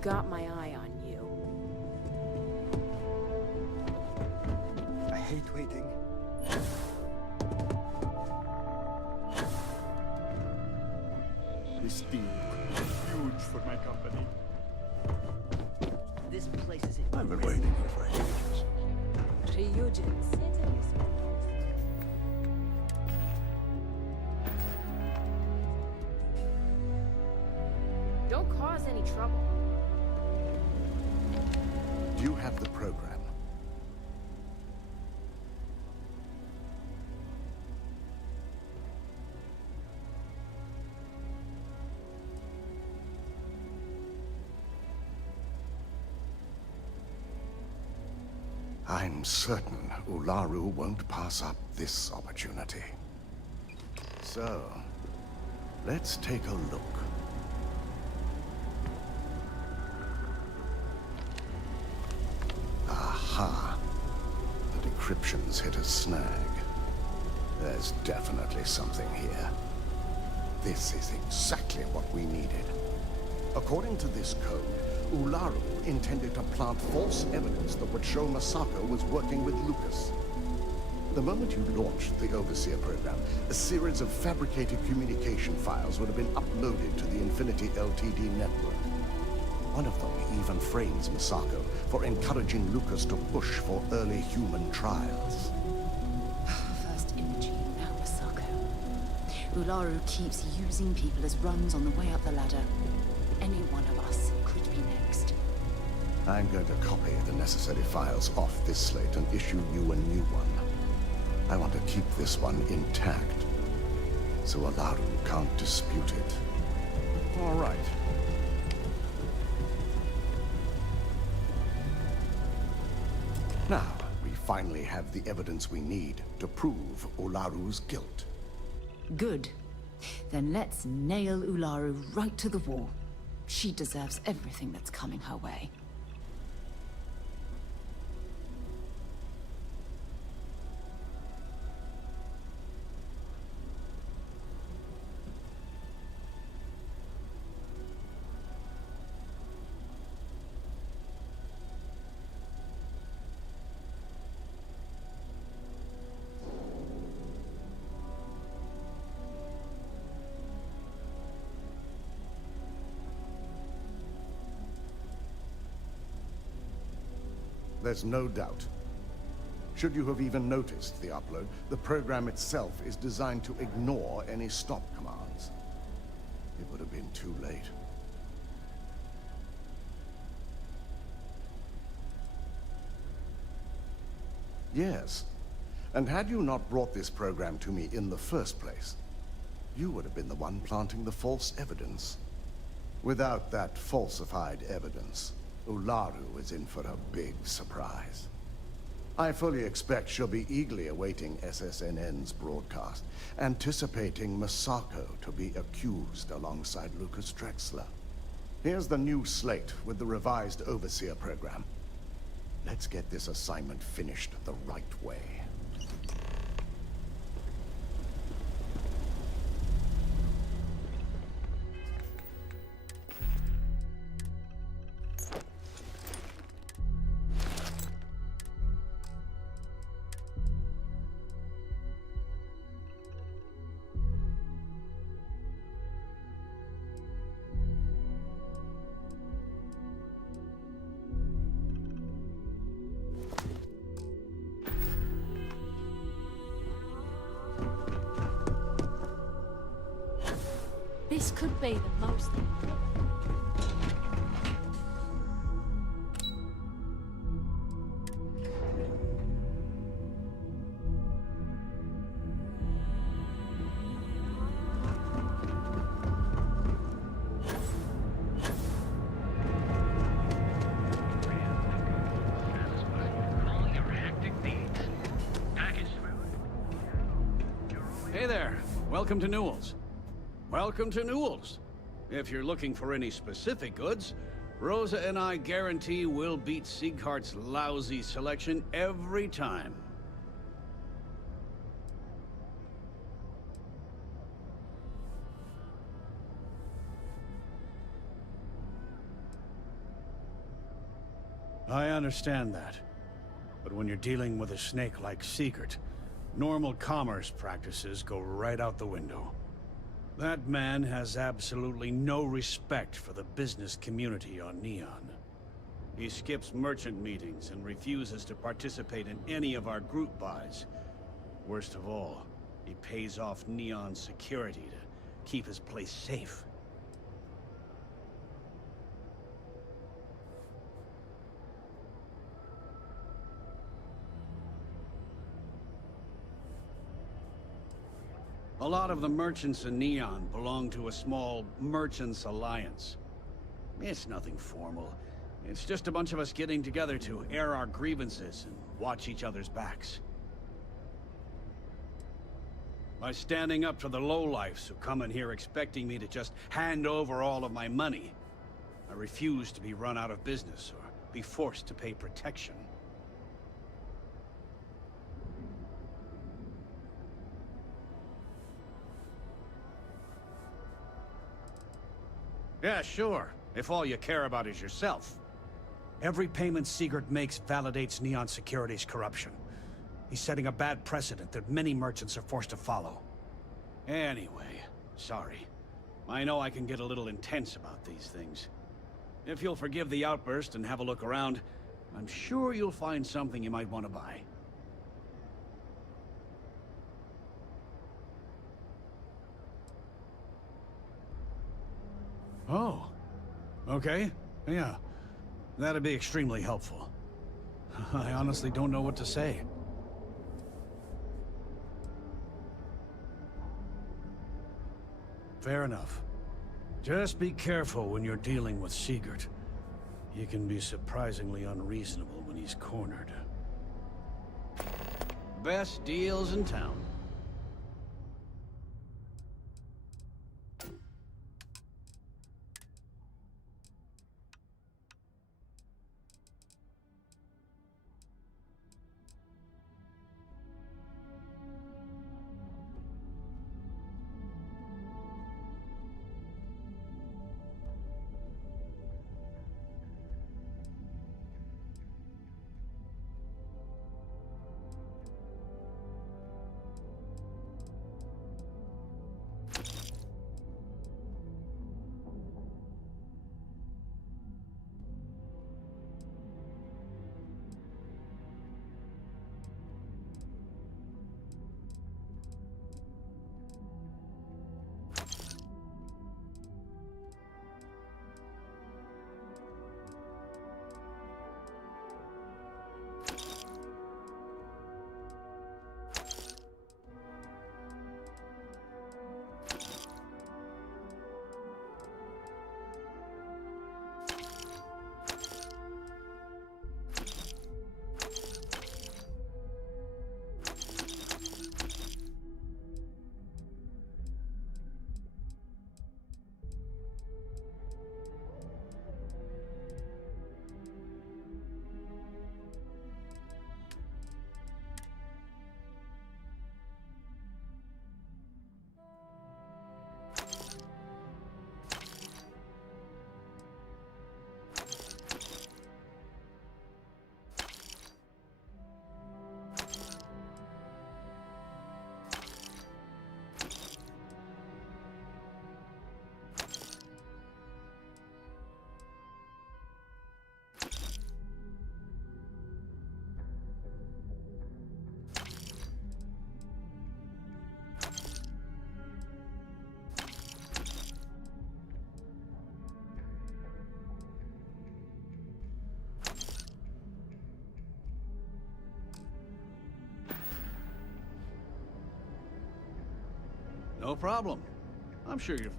got my eye on you. I hate waiting. This deal could be huge for my company. This place is I've been waiting here for ages. Ryujins. Don't cause any trouble. Do you have the program? I'm certain Ularu won't pass up this opportunity. So, let's take a look. Aha! The decryption's hit a snag. There's definitely something here. This is exactly what we needed. According to this code, Ularu intended to plant false evidence that would show Masako was working with Lucas. The moment you launched the Overseer program, a series of fabricated communication files would have been uploaded to the Infinity Ltd network. One of them even frames Masako for encouraging Lucas to push for early human trials. First Imogene, now Masako. Ularu keeps using people as rungs on the way up the ladder. Any one of us could be next. I'm going to copy the necessary files off this slate and issue you a new one. I want to keep this one intact, so Ularu can't dispute it. All right. Now, we finally have the evidence we need to prove Ularu's guilt. Good. Then let's nail Ularu right to the wall. She deserves everything that's coming her way. There's no doubt. Should you have even noticed the upload, the program itself is designed to ignore any stop commands. It would have been too late. Yes, and had you not brought this program to me in the first place, you would have been the one planting the false evidence. Without that falsified evidence, Ularu is in for a big surprise. I fully expect she'll be eagerly awaiting SSNN's broadcast, anticipating Masako to be accused alongside Lucas Drexler. Here's the new slate with the revised Overseer program. Let's get this assignment finished the right way. This could be the most... Hey there. Welcome to Newell's. Welcome to Newell's. If you're looking for any specific goods, Rosa and I guarantee we'll beat Sieghart's lousy selection every time. I understand that. But when you're dealing with a snake like Sigurd, normal commerce practices go right out the window. That man has absolutely no respect for the business community on Neon. He skips merchant meetings and refuses to participate in any of our group buys. Worst of all, he pays off Neon's security to keep his place safe. A lot of the merchants in Neon belong to a small merchants alliance. It's nothing formal. It's just a bunch of us getting together to air our grievances and watch each other's backs. By standing up to the lowlifes who come in here expecting me to just hand over all of my money, I refuse to be run out of business or be forced to pay protection. Yeah, sure, if all you care about is yourself. Every payment Sigurd makes validates Neon Security's corruption. He's setting a bad precedent that many merchants are forced to follow. Anyway, sorry. I know I can get a little intense about these things. If you'll forgive the outburst and have a look around, I'm sure you'll find something you might want to buy. Oh. Okay. Yeah. That'd be extremely helpful. I honestly don't know what to say. Fair enough. Just be careful when you're dealing with Sigurd. He can be surprisingly unreasonable when he's cornered. Best deals in town. No problem. I'm sure you're...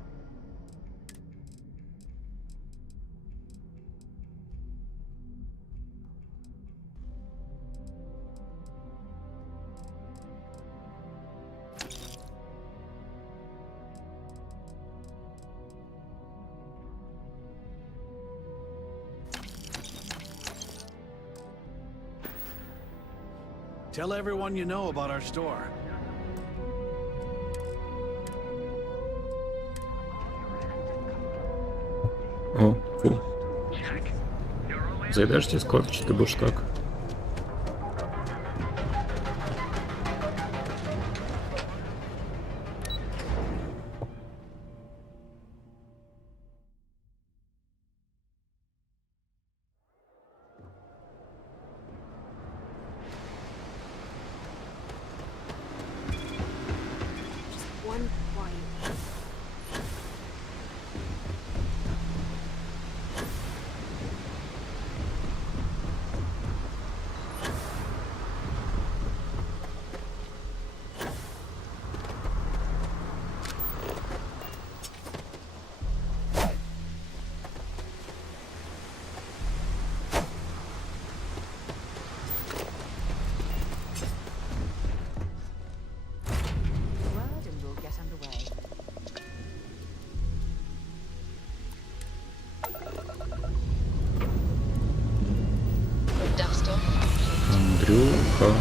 Tell everyone you know about our store. Oh, cool. Check. You're only Зайдеш в Discord, чи ти будеш так? Just one quiet. Word and we'll get underway. Андрюха.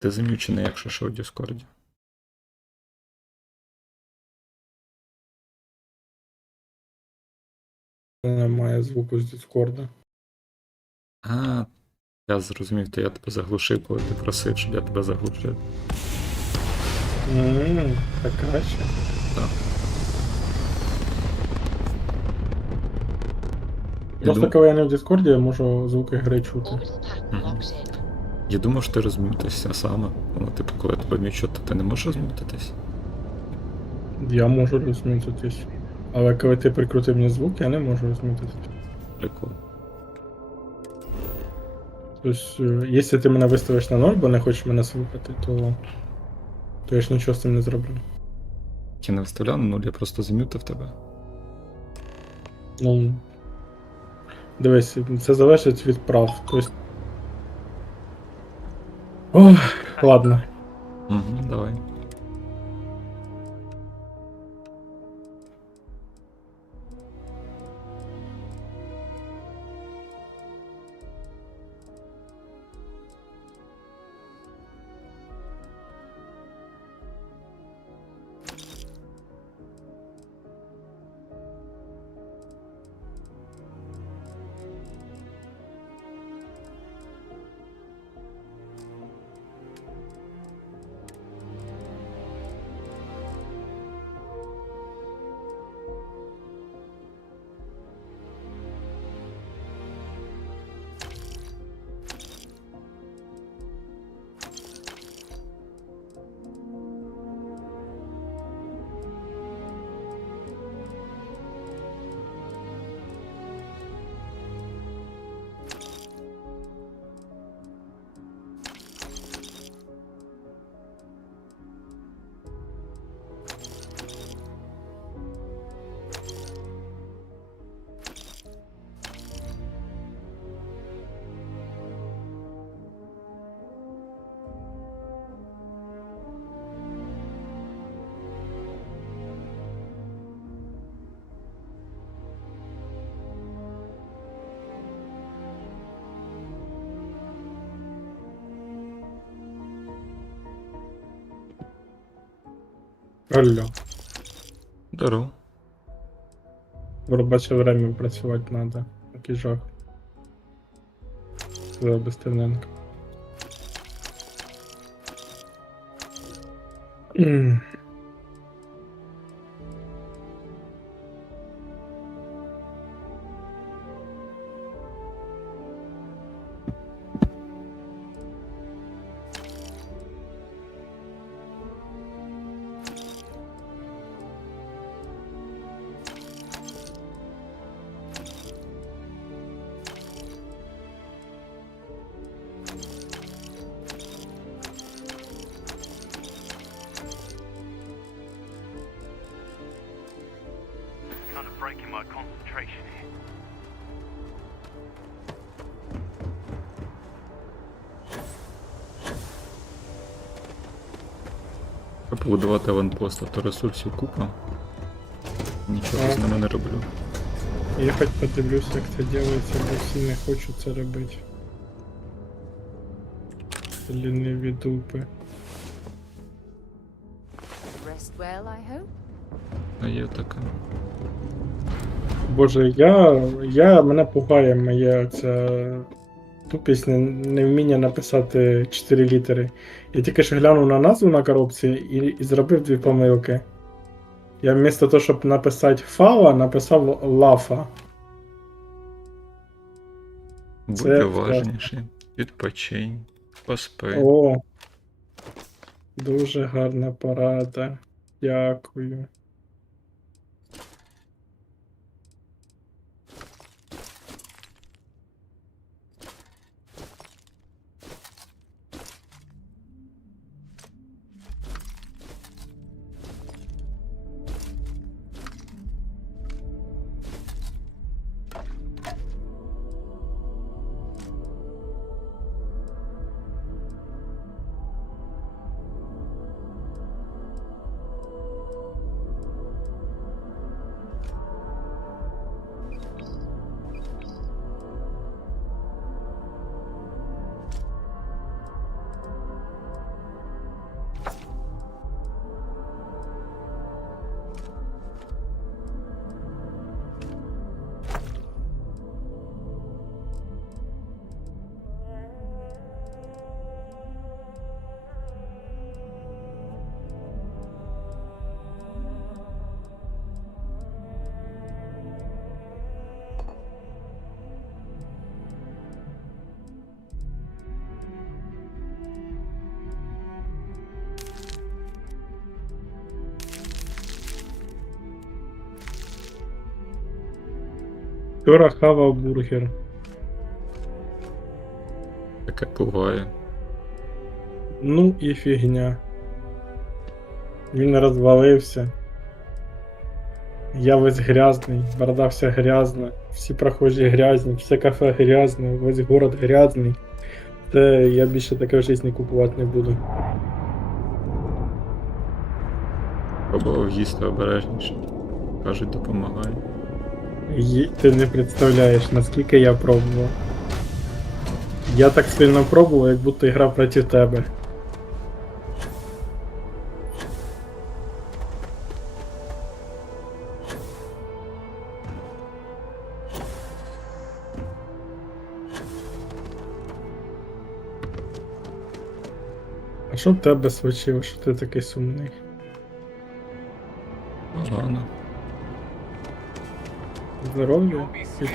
Ти замічений, якщо що в Діскорді. Немає звуку з Діскорда. А, я зрозумів, то я тебе заглушив, коли ти просив, щоб я тебе заглушив. Так краще. Так. Просто коли я не в Діскорді, я можу звуки гри чути. Мгм. Я думав, що ти розмутишся саме. Ну, типу, коли тебе мічуть, то ти не можеш розмутитись? Я можу розмітитись. Але коли ти прикрутив мені звук, я не можу розмітитись. Прикол. Тобто, якщо ти мене виставиш на 0, бо не хочеш мене слухати, то я ж нічого з цим не зроблю. Я не виставляв на 0, я просто замютив тебе. Ну, дивись, це залежить від прав. Тобто... Ох, ладно. Угу, давай. Алло. Здорово. В робоче время працювати треба. Який жах. Сказав Бестерненко. Kind of breaking my concentration here. Щоб побудувати аванпост, а то ресурсів купа. Нічого з ними не роблю. Я хоч подивлюсь, як це робиться, бо всі не хочу це робити. Ліниві дупи. well, I hope. А є така. Боже, мене пугає моя ця тупість невміння написати 4 літери. Я тільки що глянув на назву на коробці і зробив 2 помилки. Я вмісто того, щоб написати фава, написав лафа. Будь Це уважніший, відпочинь, поспи. О, дуже гарна порада. Дякую. Вчора хавав бургер. Таке буває. Ну і фігня. Він розвалився. Я весь грязний, борода вся грязна, всі прохожі грязні, все кафе грязне, весь город грязний. Та я більше таке в житті купувати не буду. Пробував їсти обережніше. Кажуть, допомагає. Ти не представляєш, наскільки я пробував. Я так сильно пробував, як будто грав проти тебе. А що в тебе случилось, що ти такий сумний? Погано. Здоров'я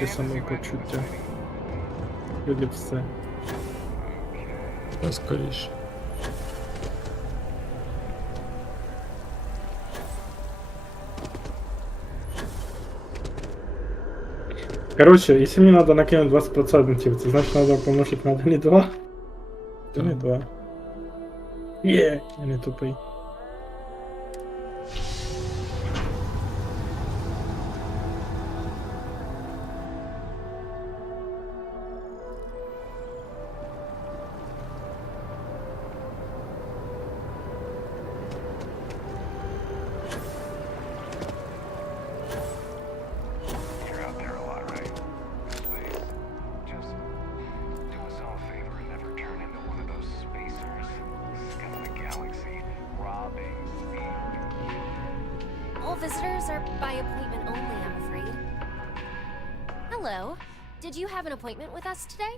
і самопочуття. Люди все. Та скоріше. Короче, если мне надо накинуть 20%, це значить надо помножить надо не 2? То не 2. Я не тупий. You're out there a lot, right? Please, just do us all a favor and never turn into one of those spacers. Scum of the galaxy, robbing, thieving. All visitors are by appointment only, I'm afraid. Hello. Did you have an appointment with us today?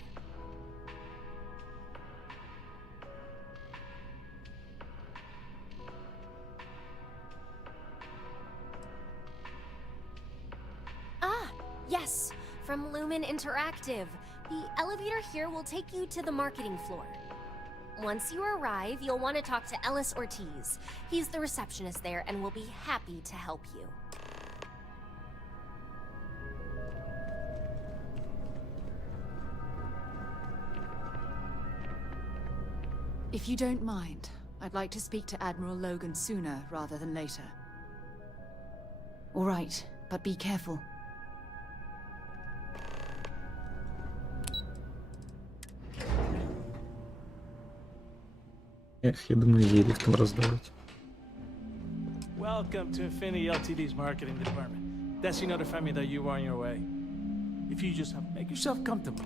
Ah, yes, from Lumen Interactive. The elevator here will take you to the marketing floor. Once you arrive, you'll want to talk to Ellis Ortiz. He's the receptionist there and will be happy to help you. If you don't mind, I'd like to speak to Admiral Logan sooner rather than later. All right, but be careful. Я думаю, її ліфтом роздавить. Welcome to Infinity Ltd's marketing department. Desi notified me that you were on your way. If you just make yourself comfortable.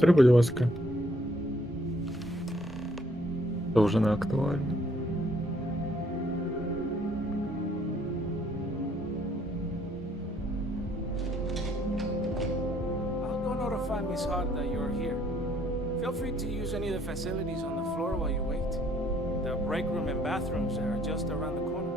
Сори, будь ласка. То вже не актуально. I'll go notify Miss Hart that you're here. Feel free to use any of the facilities on the floor while you wait. The break room and bathrooms are just around the corner.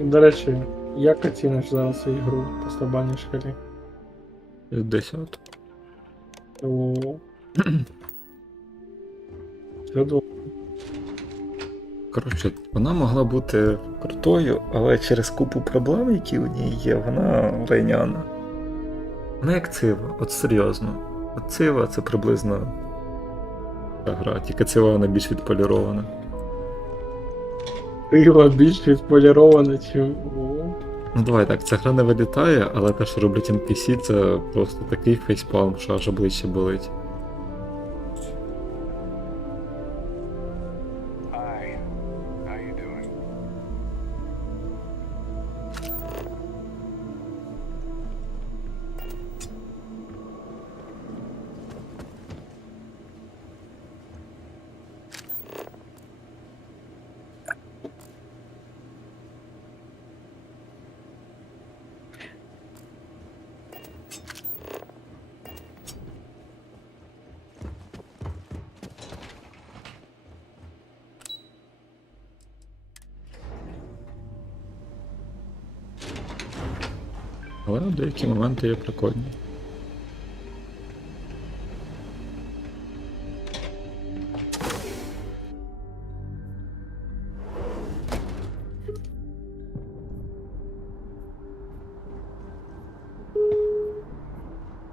До речі, як оціниш зараз ігру по слабаній шкалі? 10. О. Чудово. Коротше, вона могла бути крутою, але через купу проблем, які у ній є, вона лайняна. Вона як цива, от серйозно. От цива це приблизно та гра, тільки цива вона більш відполірована. Пиво більш відполіроване, чим. О. Ну давай так, ця гра не вилітає, але те, що роблять NPC, це просто такий фейспалм, що аж обличчя болить. Hi. How you doing? Але деякі моменти є прикольні.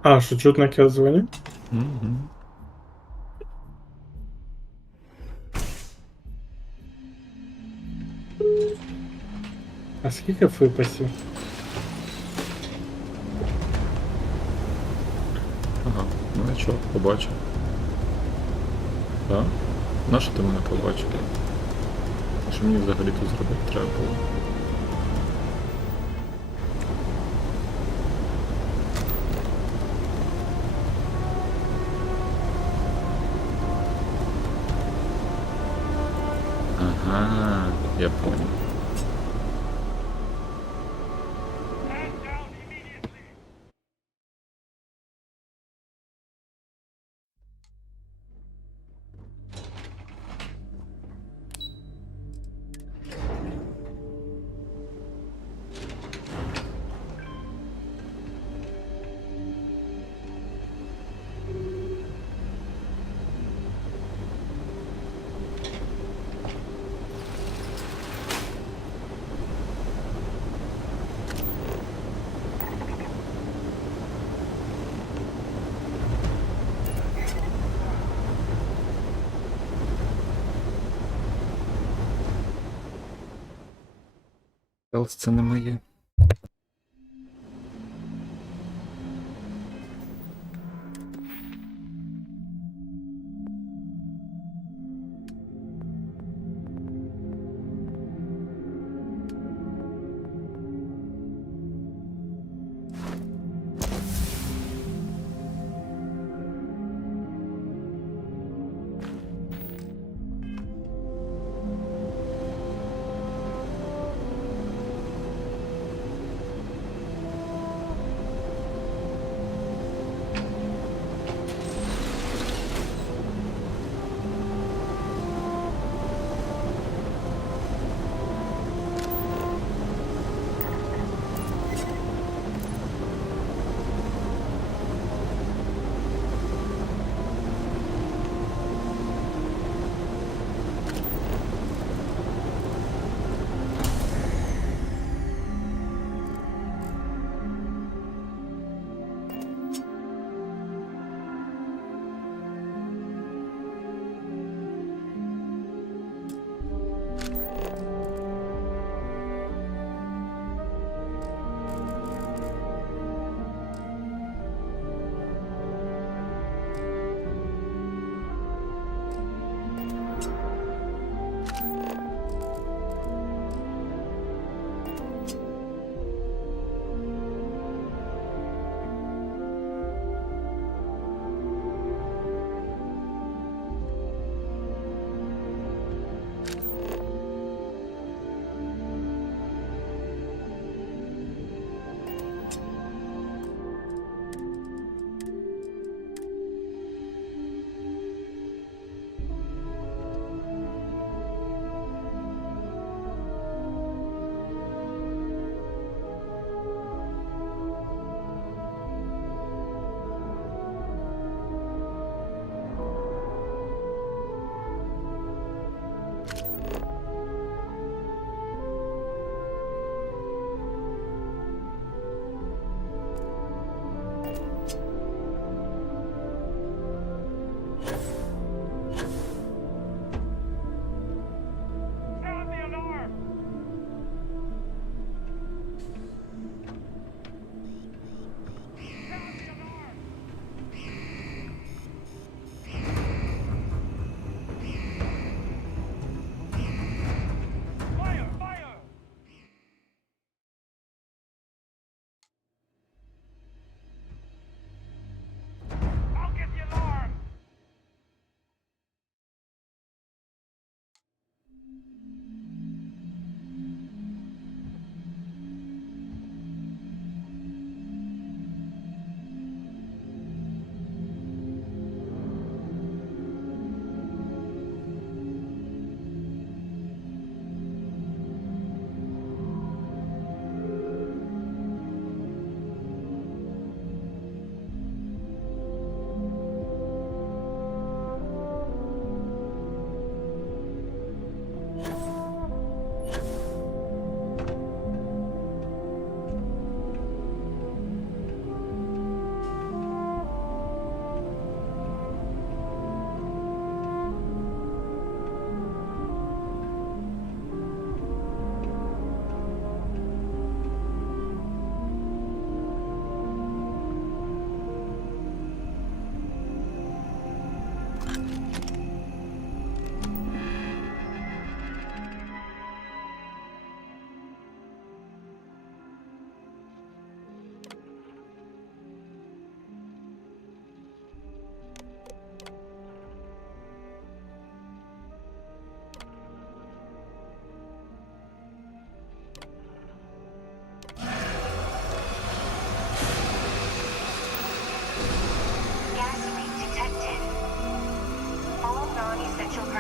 А, що чутно, як я дзвоню? Угу. А скільки випасів? Ага, ну нічого, побачив. Так? Нащо ти мене побачив? Що мені взагалі тут зробити треба було? Ага, я понял. Стелс це не моє.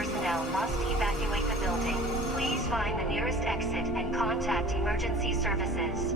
personnel must evacuate the building. Please find the nearest exit and contact emergency services.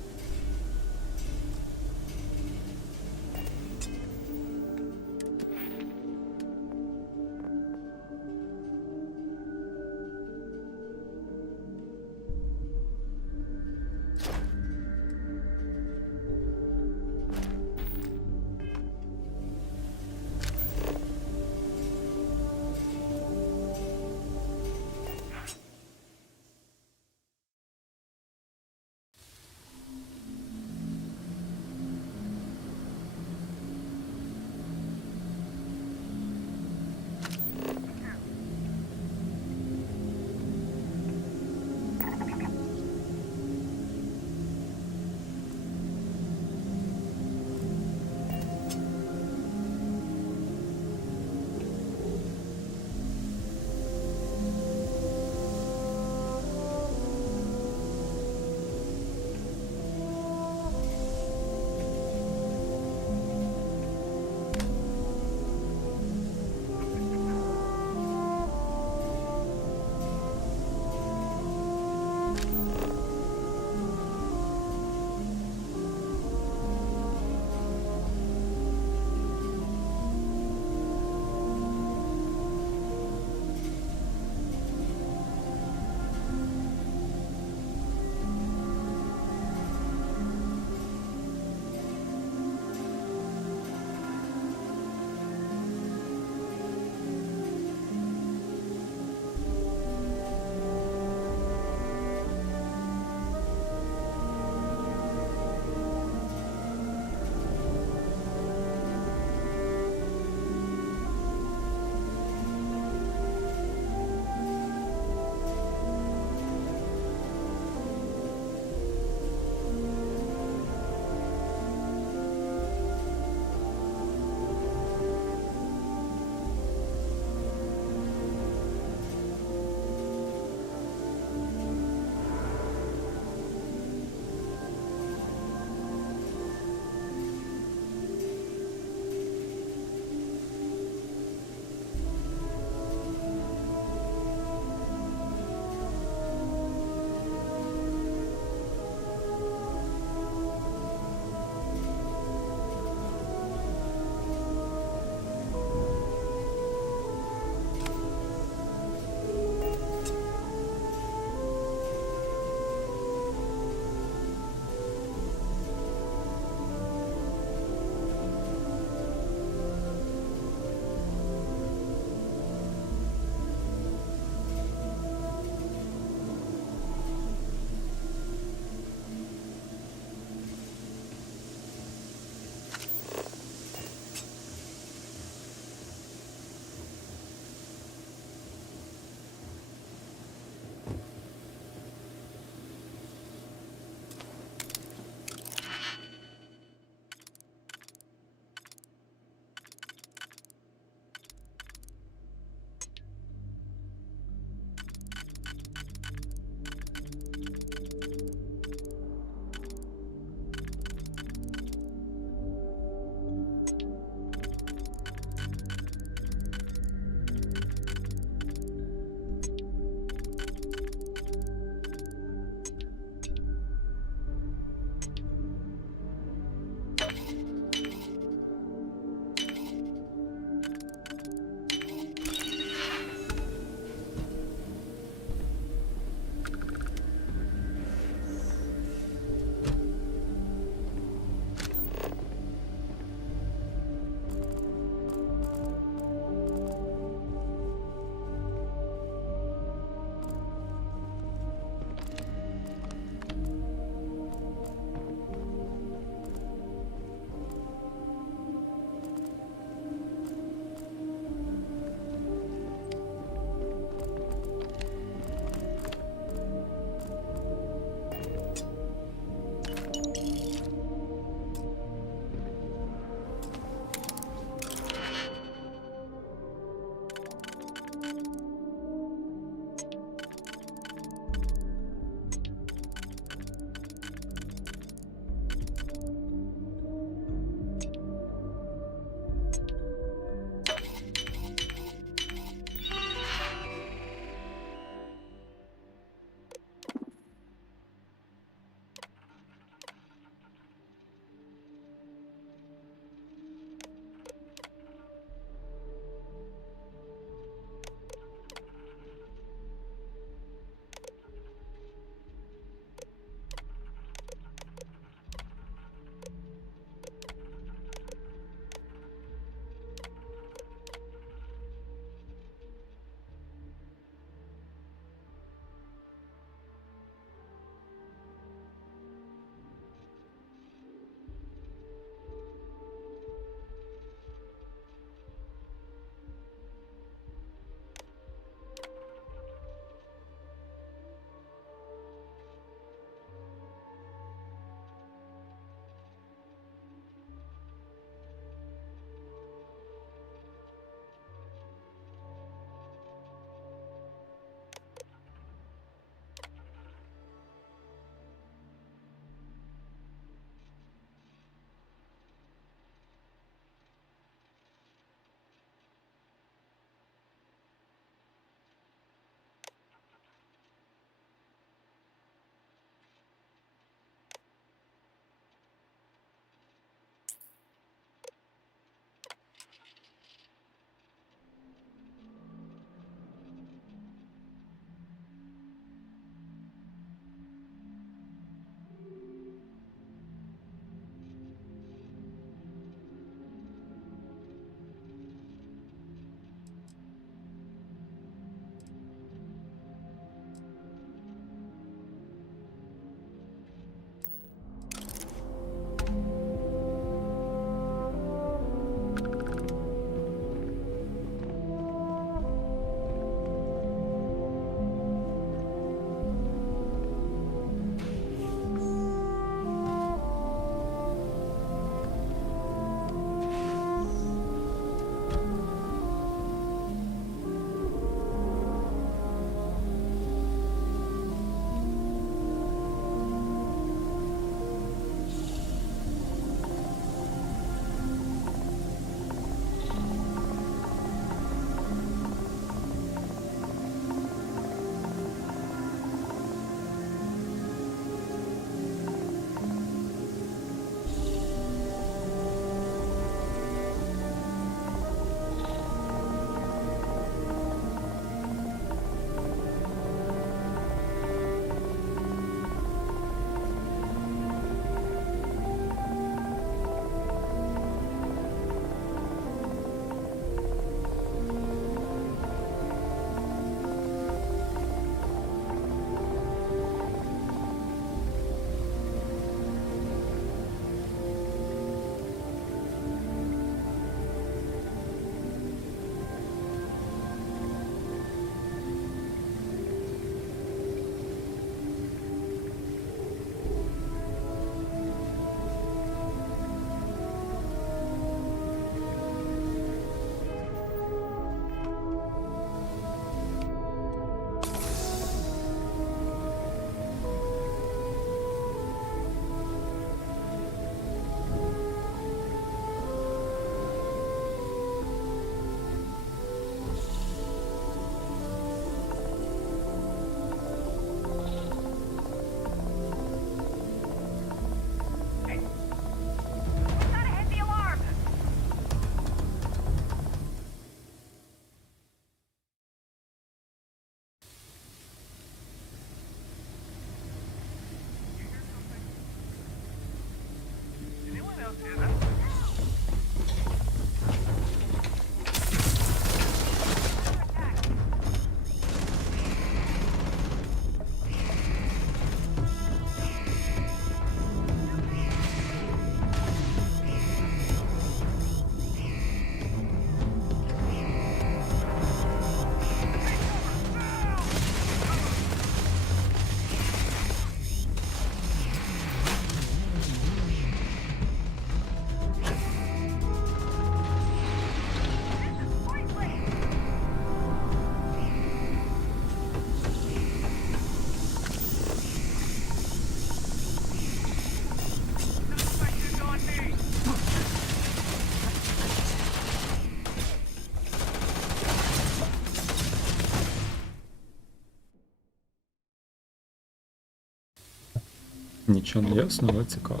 Нічого не ясно, але цікаво.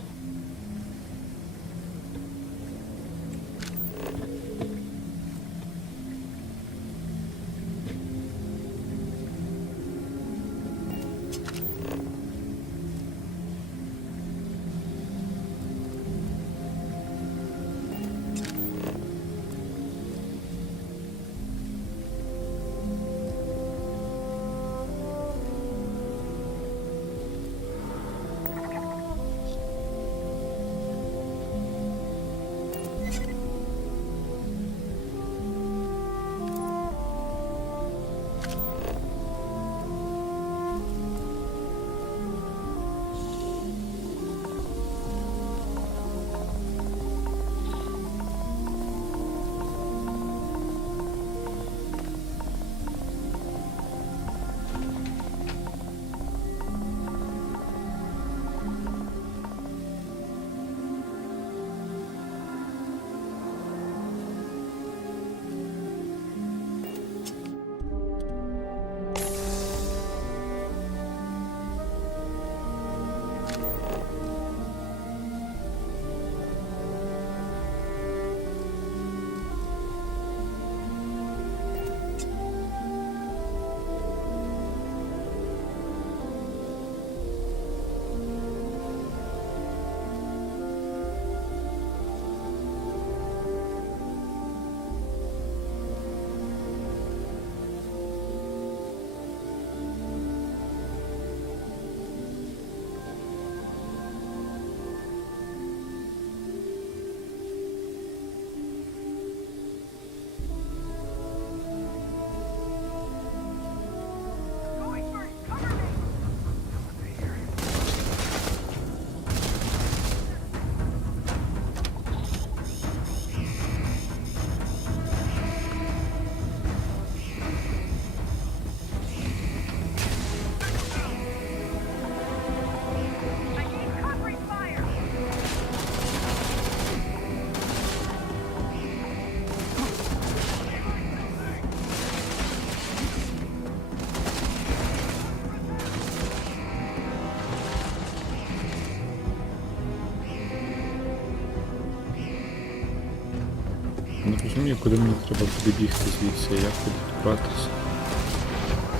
Не розумію, куди мені треба буде бігти звідси, як тут братися.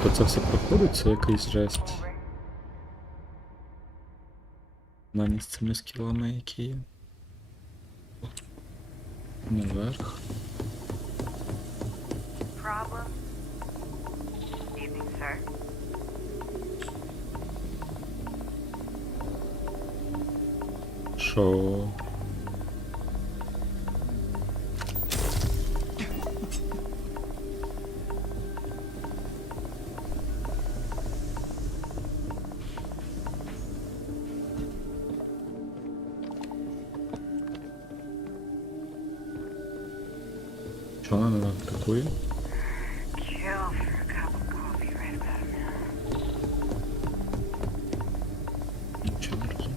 То це все проходить, це якийсь жест. Нані з цими скілами, які є. Наверх. Problem? Evening, sir. Що? Що вона нам атакує? Kill for a cup of coffee right about now. Нічого не розумію.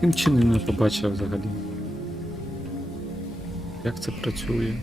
Тим чином не побачив взагалі. Як це працює?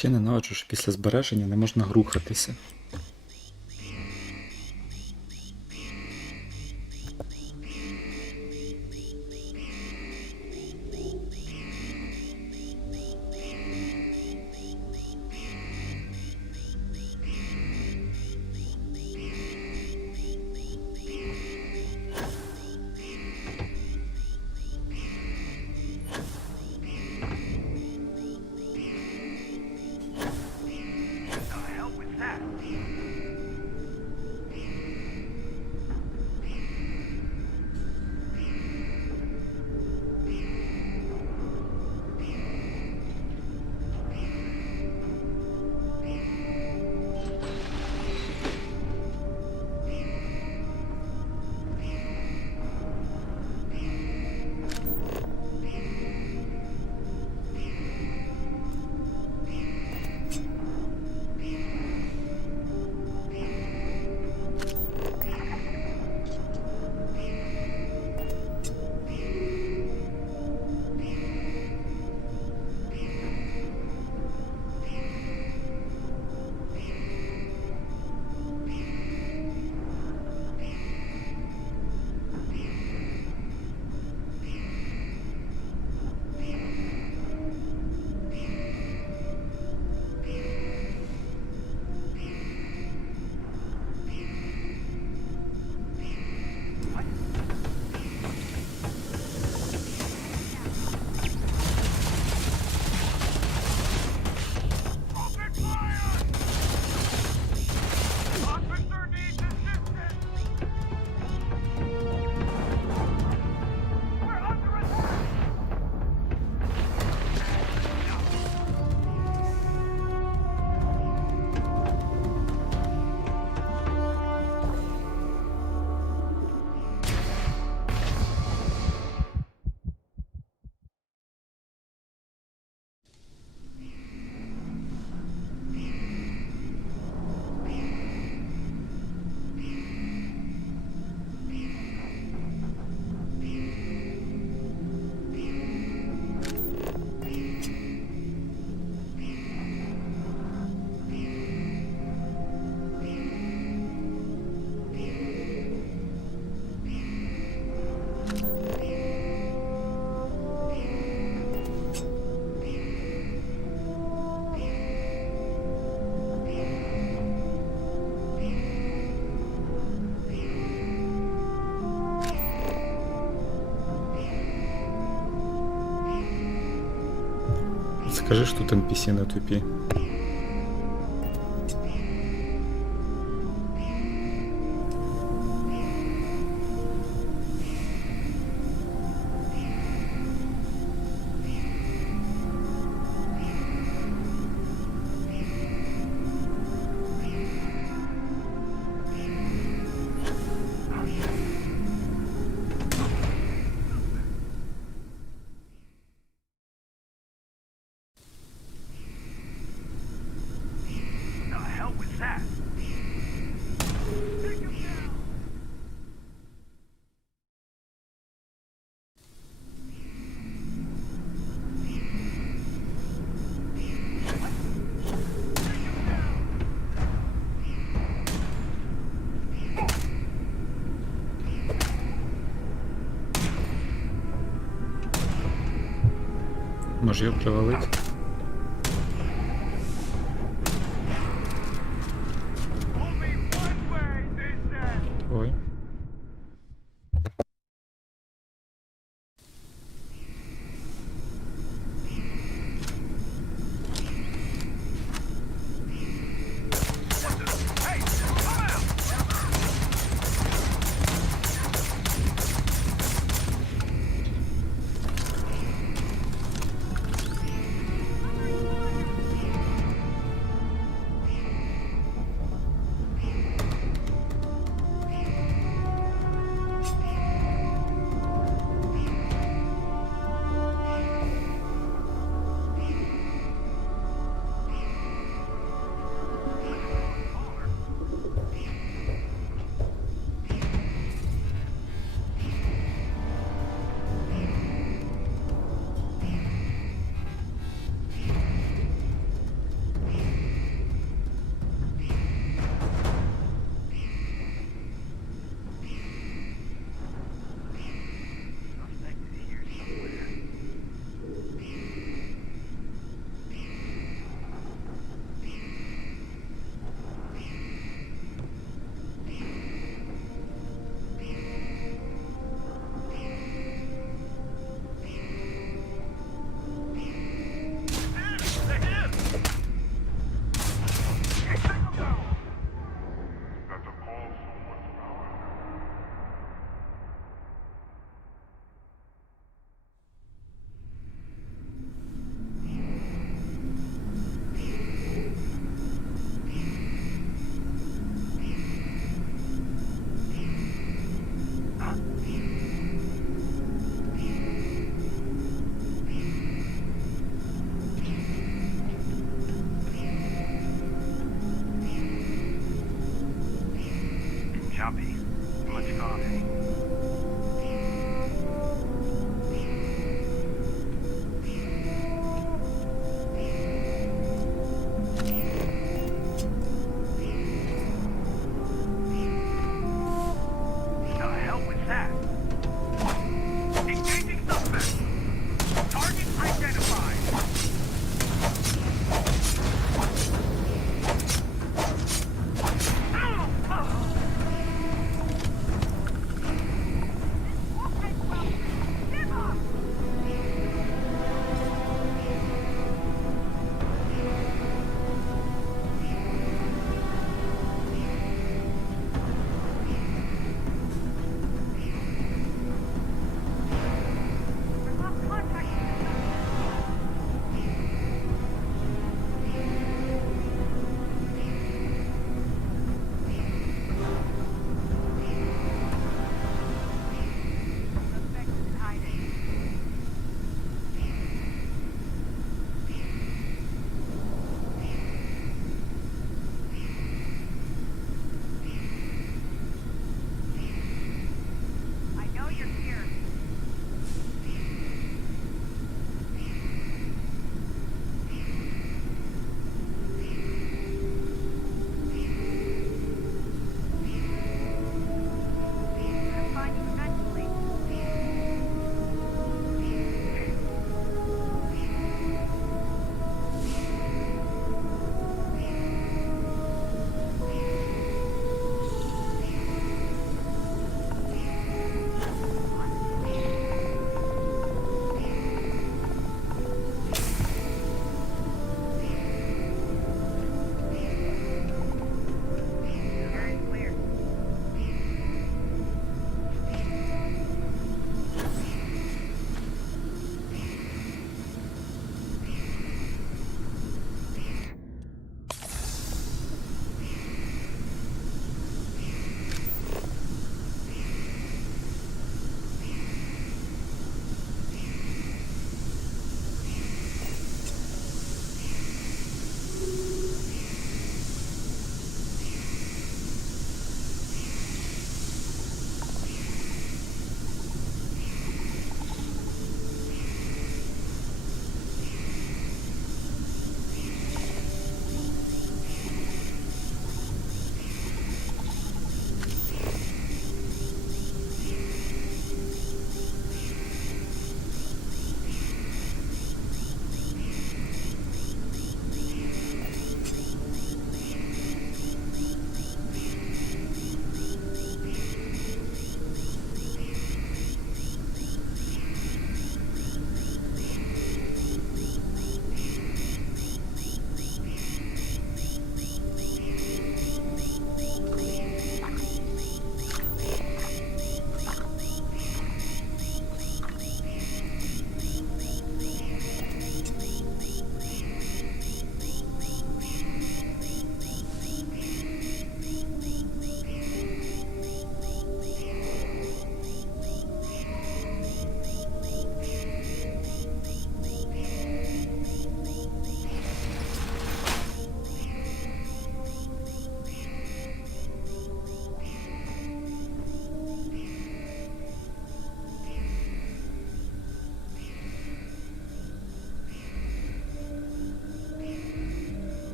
ще ненавиджу, що після збереження не можна рухатися. Скажи, що тут NPC не тупі. Може його привалити? Ой.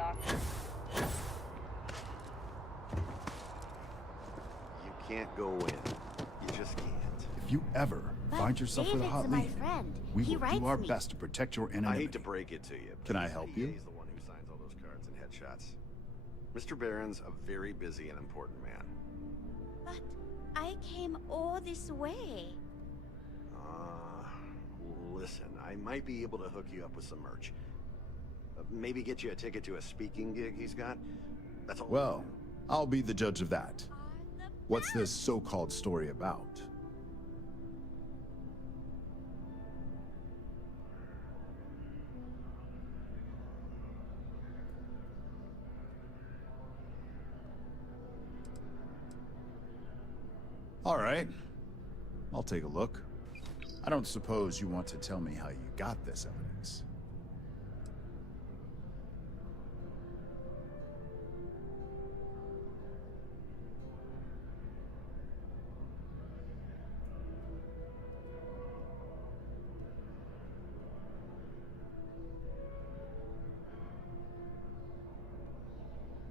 doctor. You can't go in. You just can't. If you ever find yourself with a hot my lead, friend. we He will do writes our me. best to protect your I anonymity. hate to break it to you, but Can I help you? PA's the one who signs all those cards and headshots. Mr. Barron's a very busy and important man. But I came all this way. Listen, I might be able to hook you up with some merch. Maybe get you a ticket to a speaking gig he's got. That's all. Well, I'll be the judge of that. What's this so-called story about? All right. I'll take a look. I don't suppose you want to tell me how you got this evidence.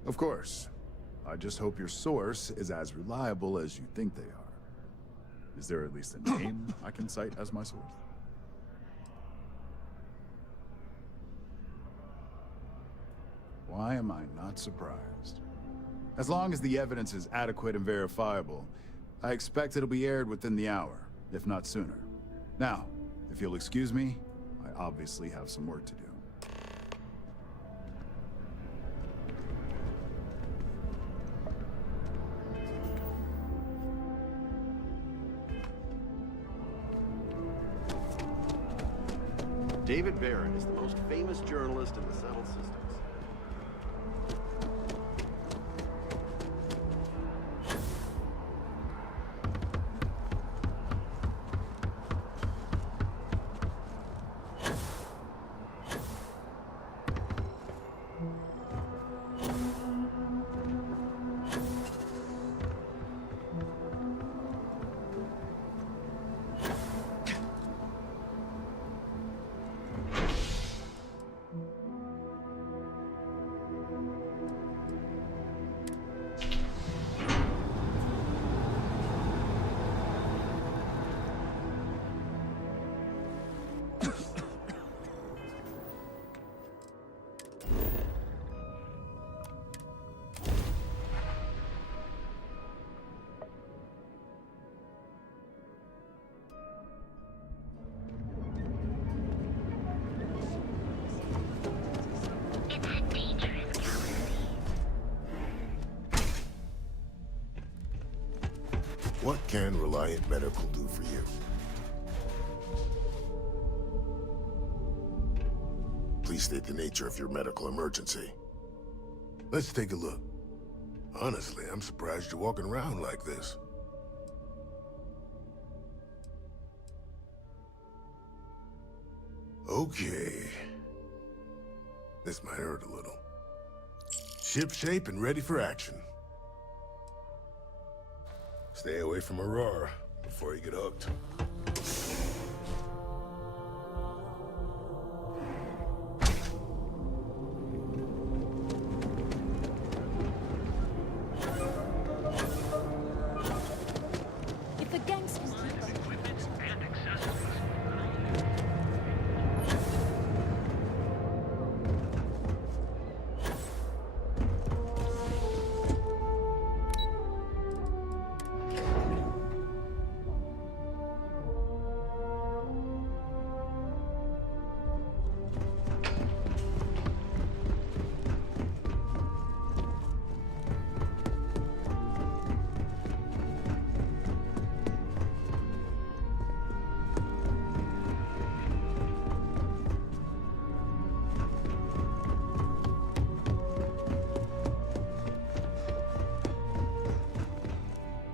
Of course. I just hope your source is as reliable as you think they are. Is there at least a name I can cite as my source? Why am I not surprised? As long as the evidence is adequate and verifiable, I expect it'll be aired within the hour, if not sooner. Now, if you'll excuse me, I obviously have some work to do. David Barron is the most famous journalist in the settled systems. What can Reliant Medical do for you? Please state the nature of your medical emergency. Let's take a look. Honestly, I'm surprised you're walking around like this. Okay. This might hurt a little. Ship shape and ready for action. Stay away from Aurora before you get hooked. If the gangsters keep us...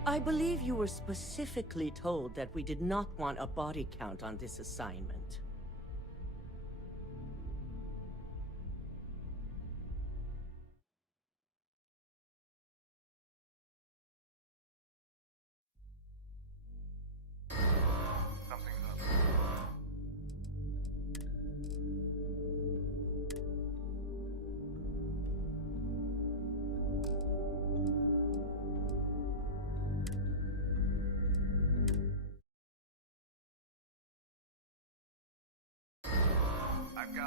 I believe you were specifically told that we did not want a body count on this assignment. Something's up.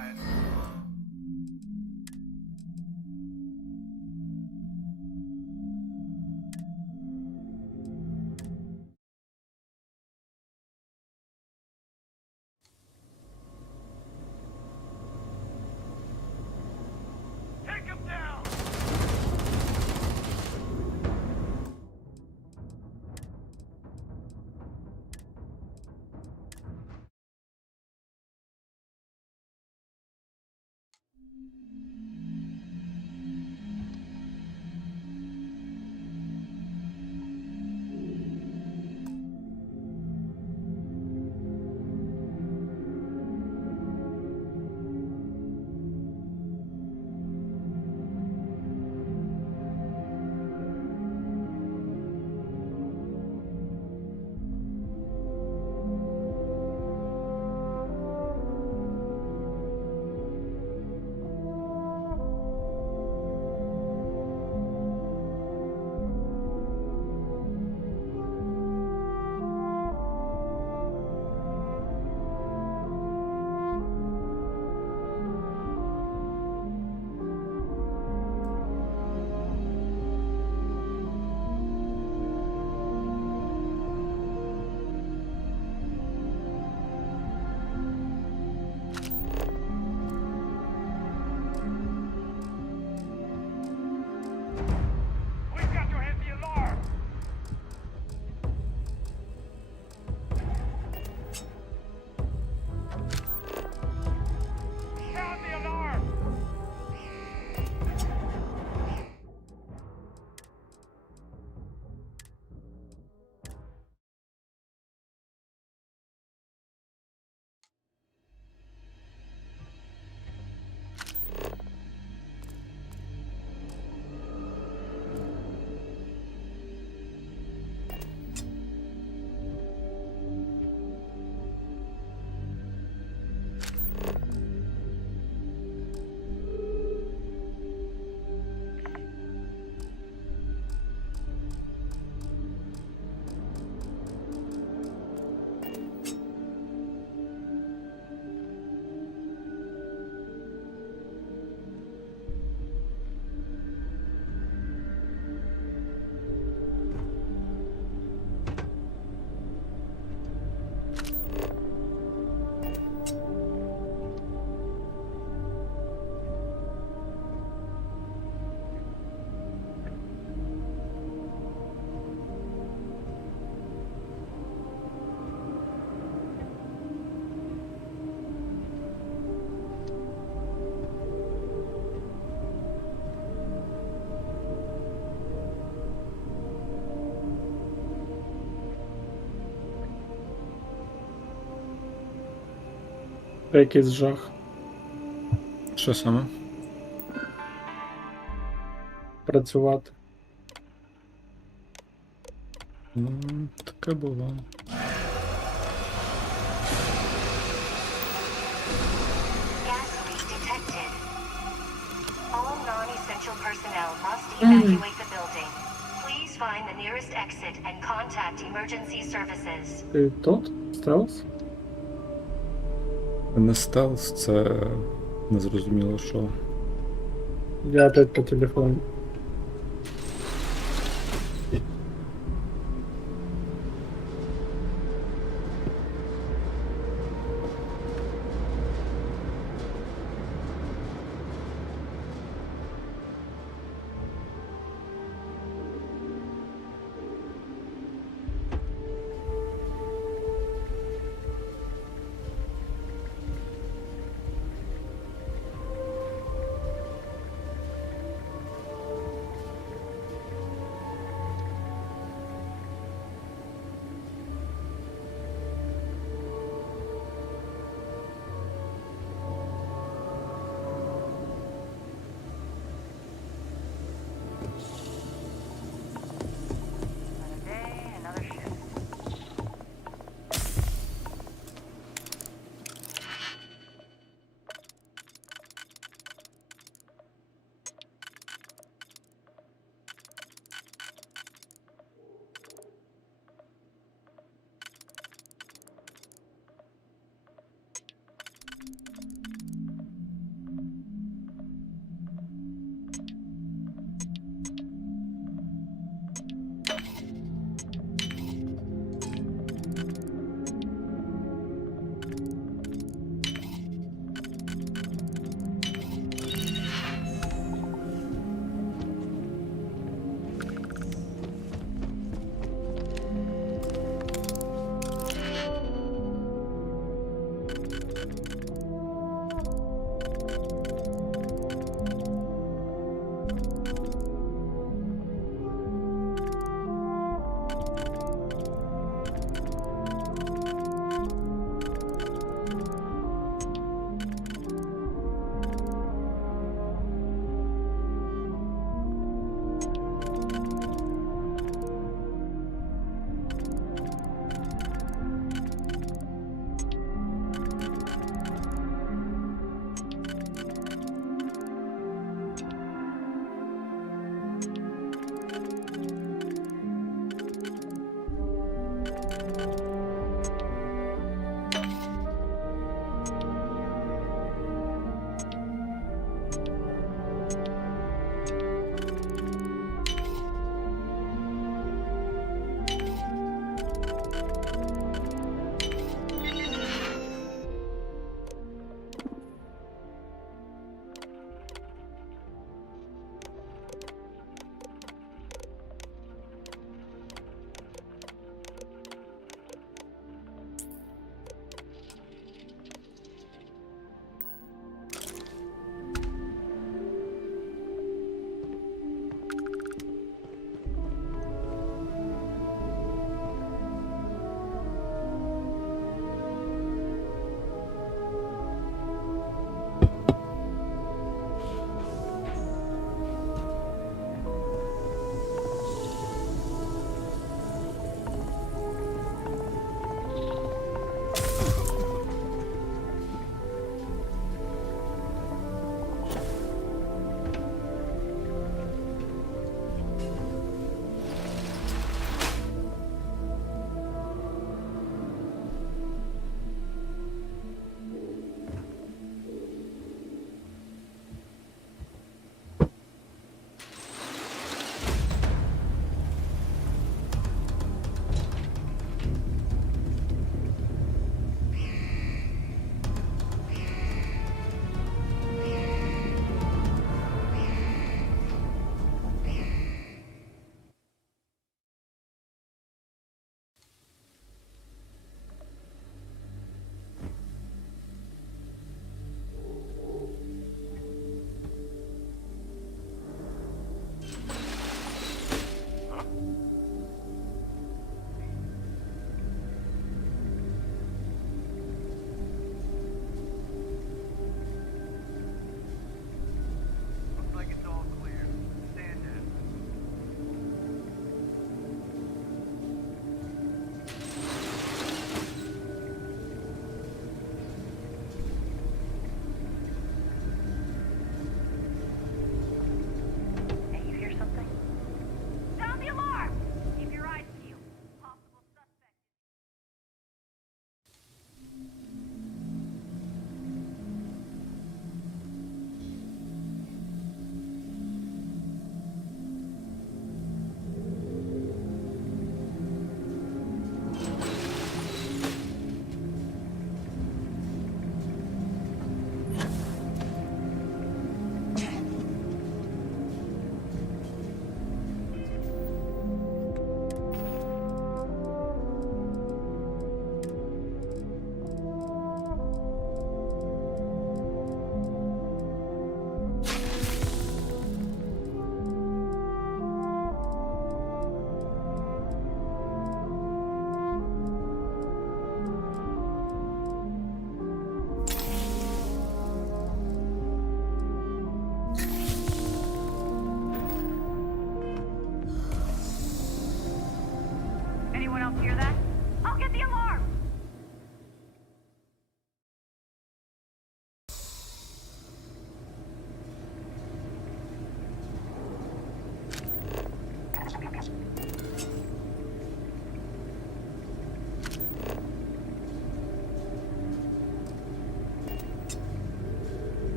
quiet. Take him down! We've got to hit the alarm! Sound the alarm! Якийсь жах. Що саме? Працювати. Таке було. Gas leak detected. All non-essential personnel must evacuate the building. Please find the nearest exit and contact emergency services. Ти тут? Стелс? Не стелс, це незрозуміло що. Я опять по телефону.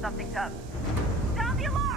Something's up. Sound the alarm!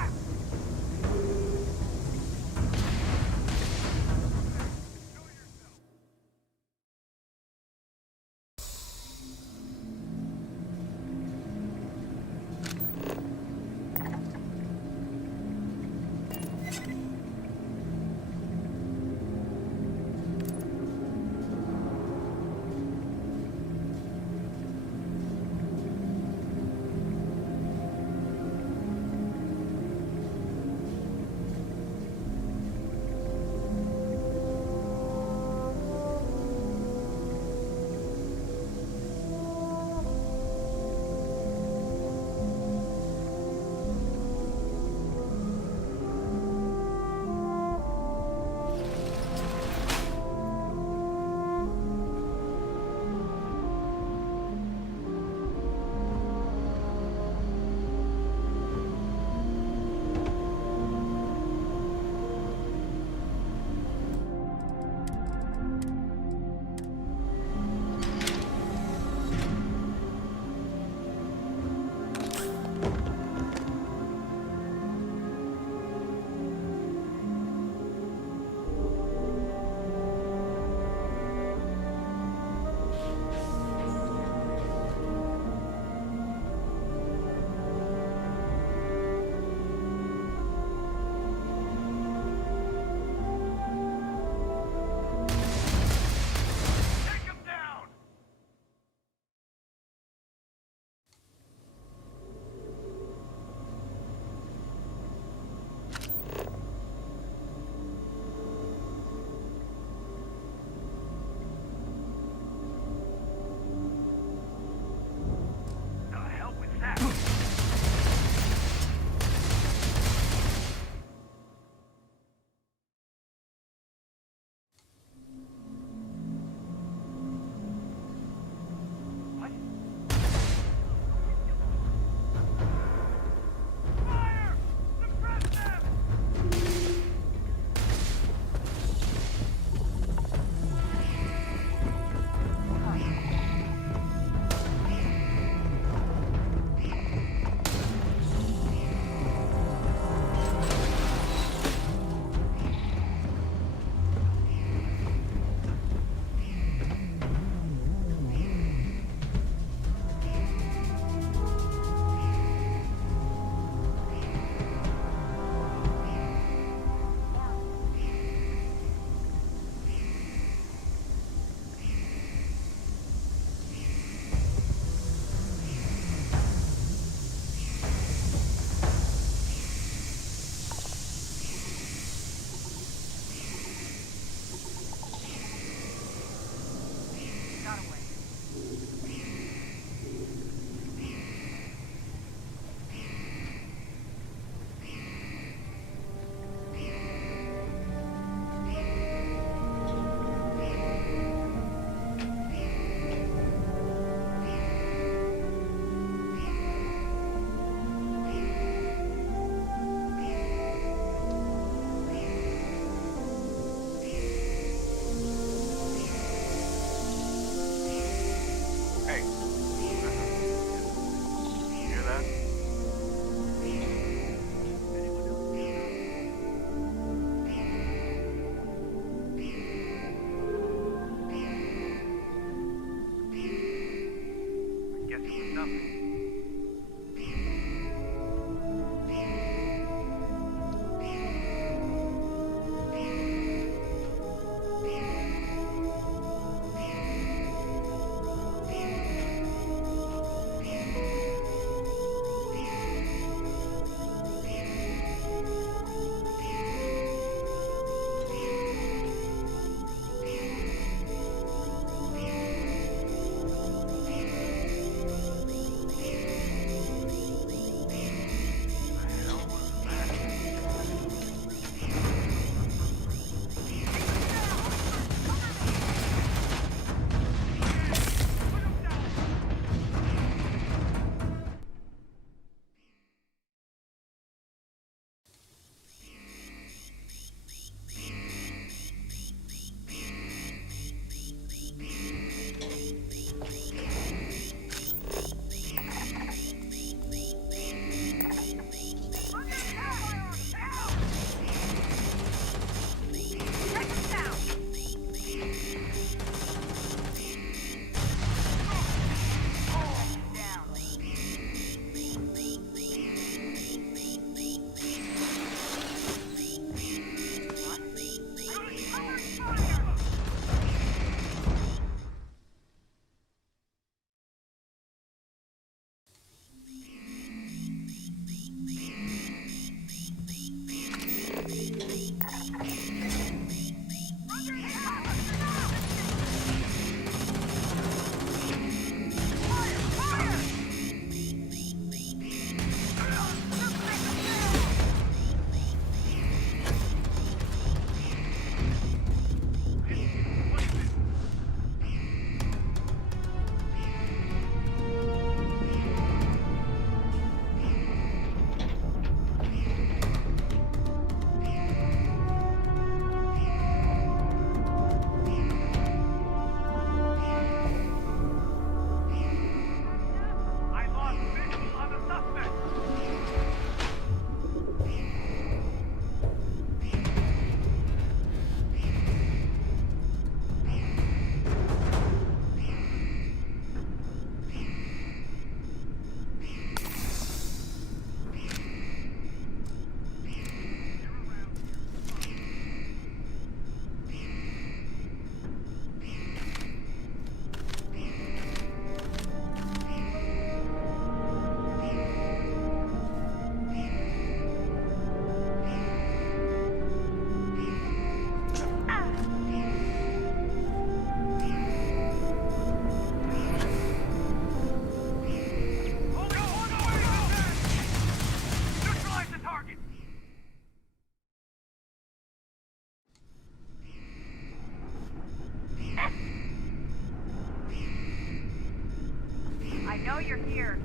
know you're here.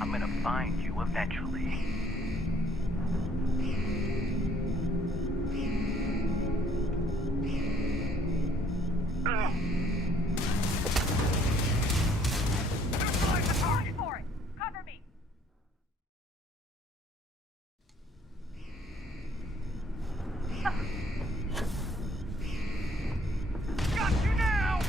I'm gonna find you eventually. For it. Cover me. Got you now.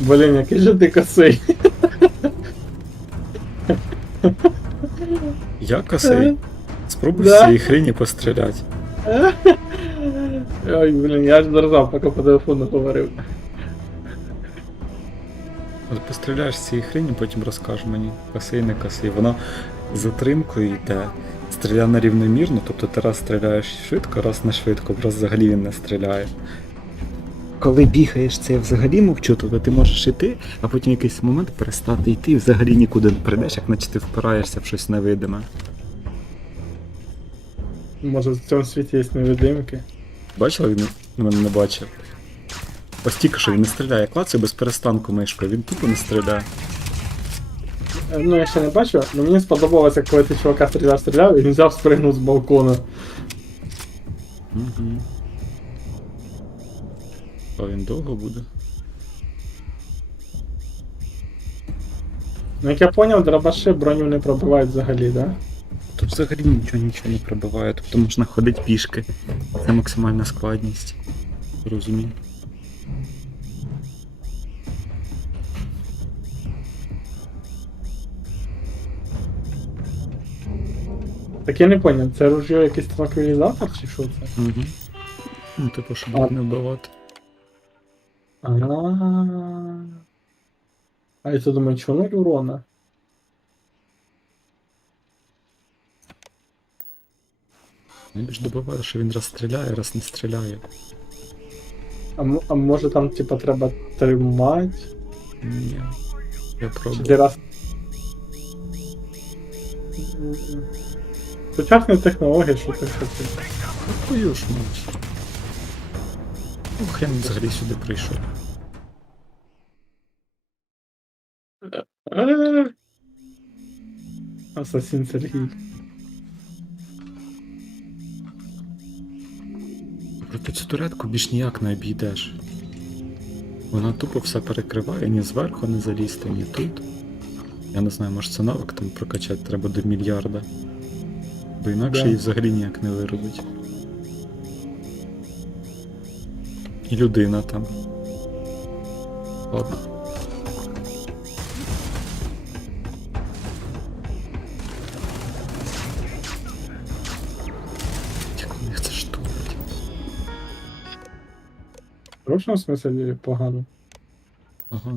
Блін, який же ти косий. Я косий. Спробуй Да? з цієї хрені постріляти. Ой, блін, я аж заржав, поки по телефону говорив. От постріляєш з цієї хрені, потім розкажеш мені, косий, не косий. Воно з затримкою йде. Стріляє нерівномірно, тобто ти раз стріляєш швидко, раз не швидко, раз взагалі він не стріляє. Коли бігаєш, це взагалі мовчу, тобто ти можеш йти, а потім в якийсь момент перестати йти і взагалі нікуди не прийдеш, як наче ти впираєшся в щось невидиме. Може в цьому світі є невидимки. Бачили, він мене не бачив? Ось тільки що він не стріляє, клацаю без перестанку мишкою, він тупо не стріляє. Ну, я ще не бачу, але мені сподобалося, коли ти чувака стріляв, і він взяв, спригнув з балкону. Угу. А він довго буде? Ну, як я поняв, дробаши броню не пробивають взагалі, да? Тут взагалі нічого не пробиває, тобто можна ходити пішки. Це максимальна складність. Розумію. Так я не поняв, це ружьо якийсь транквілізатор чи що це? Угу. Ну, типу, щоб їх не вбивати. А я то думаю, чого 0 урона? Найбільш добиває, що він раз стріляє, раз не стріляє. А може там типа треба тримати? Ні. Я Чи пробую. ти раз... Сучасні технології, що ти хотів? Твою ж мать. Ну, хрен він взагалі сюди прийшов. Асасін Сергій. Проти цю туретку більш ніяк не обійдеш. Вона тупо все перекриває, ні зверху не залізти, ні тут. Я не знаю, може це навик там прокачати треба до мільярда. Бо інакше її взагалі ніяк не виробить. І людина там. Ладно. Як у них це штурмить? В хорошому смислі погано. Ага.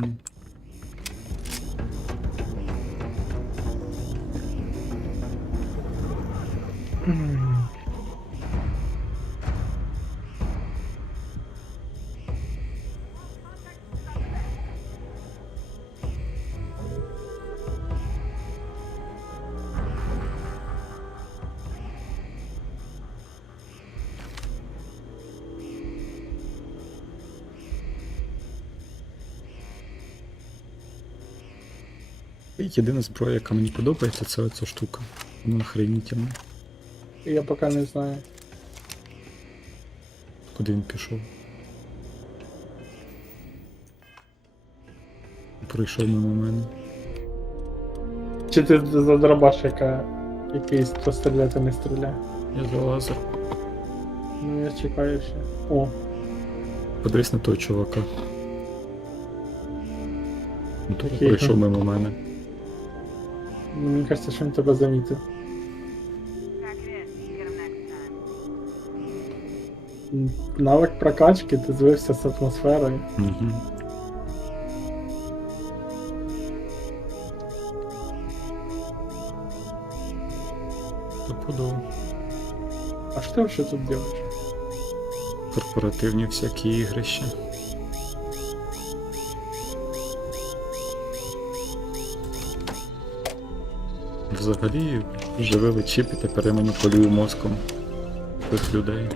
Єдина зброя, яка мені подобається, це оця штука. Вона охренительна. Я поки не знаю. Куди він пішов? Пройшов мимо мене. Чи ти за дробашика якийсь то стріляти не стріляє? Я за лазер. Ну я чекаю ще. О, Подивись на того чувака. Він тут Окей. пройшов мимо мене. ну, мені кажеться, що він тебе замітив. Навик прокачки, ти звився з атмосферою. Угу. Стопудово. А що ти вообще тут делаешь? Корпоративні всякі ігрища. Взагалі живили чіп і тепер я маніпулюю мозком тих людей.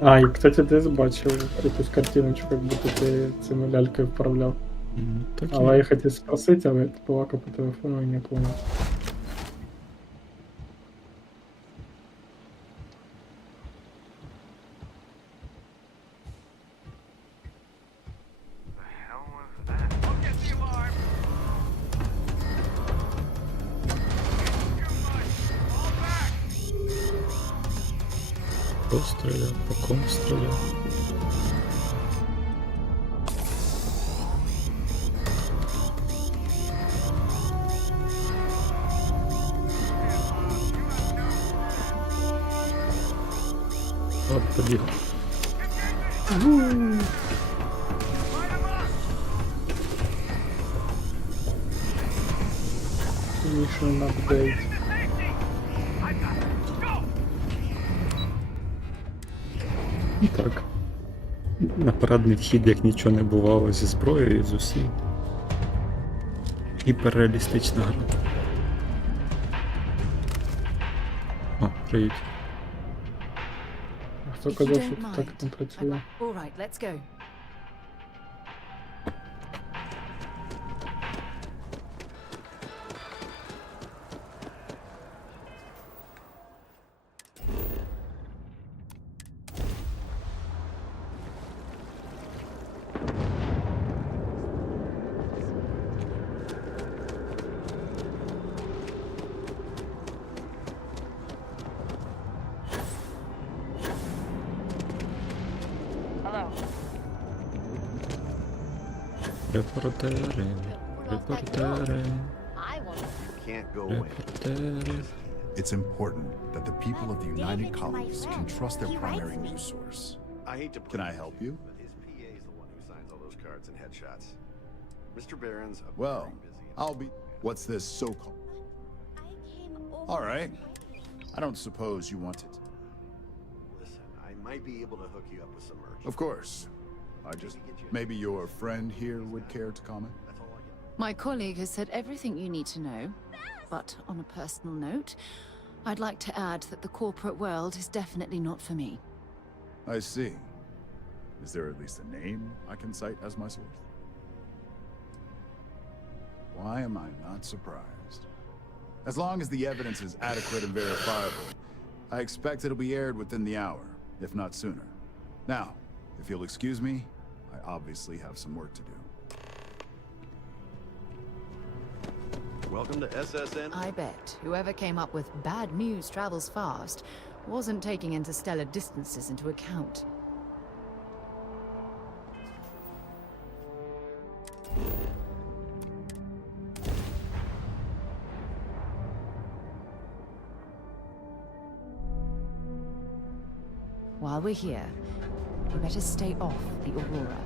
А, і, кстати, ти бачив якусь картиночку, як будто ти цими лялькою вправляв. Так і Але я хотів спросити, але ти балакав по телефону і не понял. Хто стріляв, по кому стріляв. От, побіг. Mission update. І так. На парадний вхід, як нічого не бувало, зі зброєю, з усім. Гіперреалістична гра. О, привіт. А хто казав, що тут так не працює? All right, let's go. Репортери, репортери, репортери. It's important that the people of the United Colonies can trust their primary news source. I hate to Can I help you? but his PA is the one who signs all those cards and headshots. Mr. Barron's a Well, very busy. I'll be... What's this so-called? All right. I don't suppose you wanted... Listen, I might be able to hook you up with some merch. Of course. Maybe your friend here would care to comment? That's all I can. My colleague has said everything you need to know, but on a personal note, I'd like to add that the corporate world is definitely not for me. I see. Is there at least a name I can cite as my source? Why am I not surprised? As long as the evidence is adequate and verifiable, I expect it'll be aired within the hour, if not sooner. Now, if you'll excuse me, I obviously have some work to do. Welcome to SSN. I bet whoever came up with bad news travels fast wasn't taking interstellar distances into account. While we're here, you better stay off the Aurora.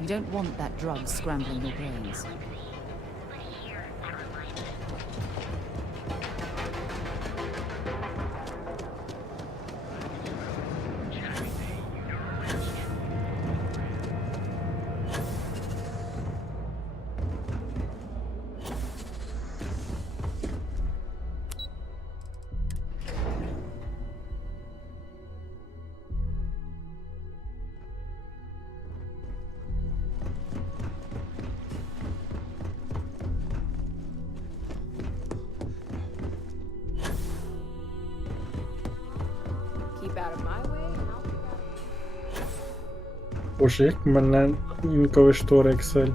You don't want that drug scrambling your brains. Keep out of my way, and I'll keep out of Боже, як мене інколи штори Excel.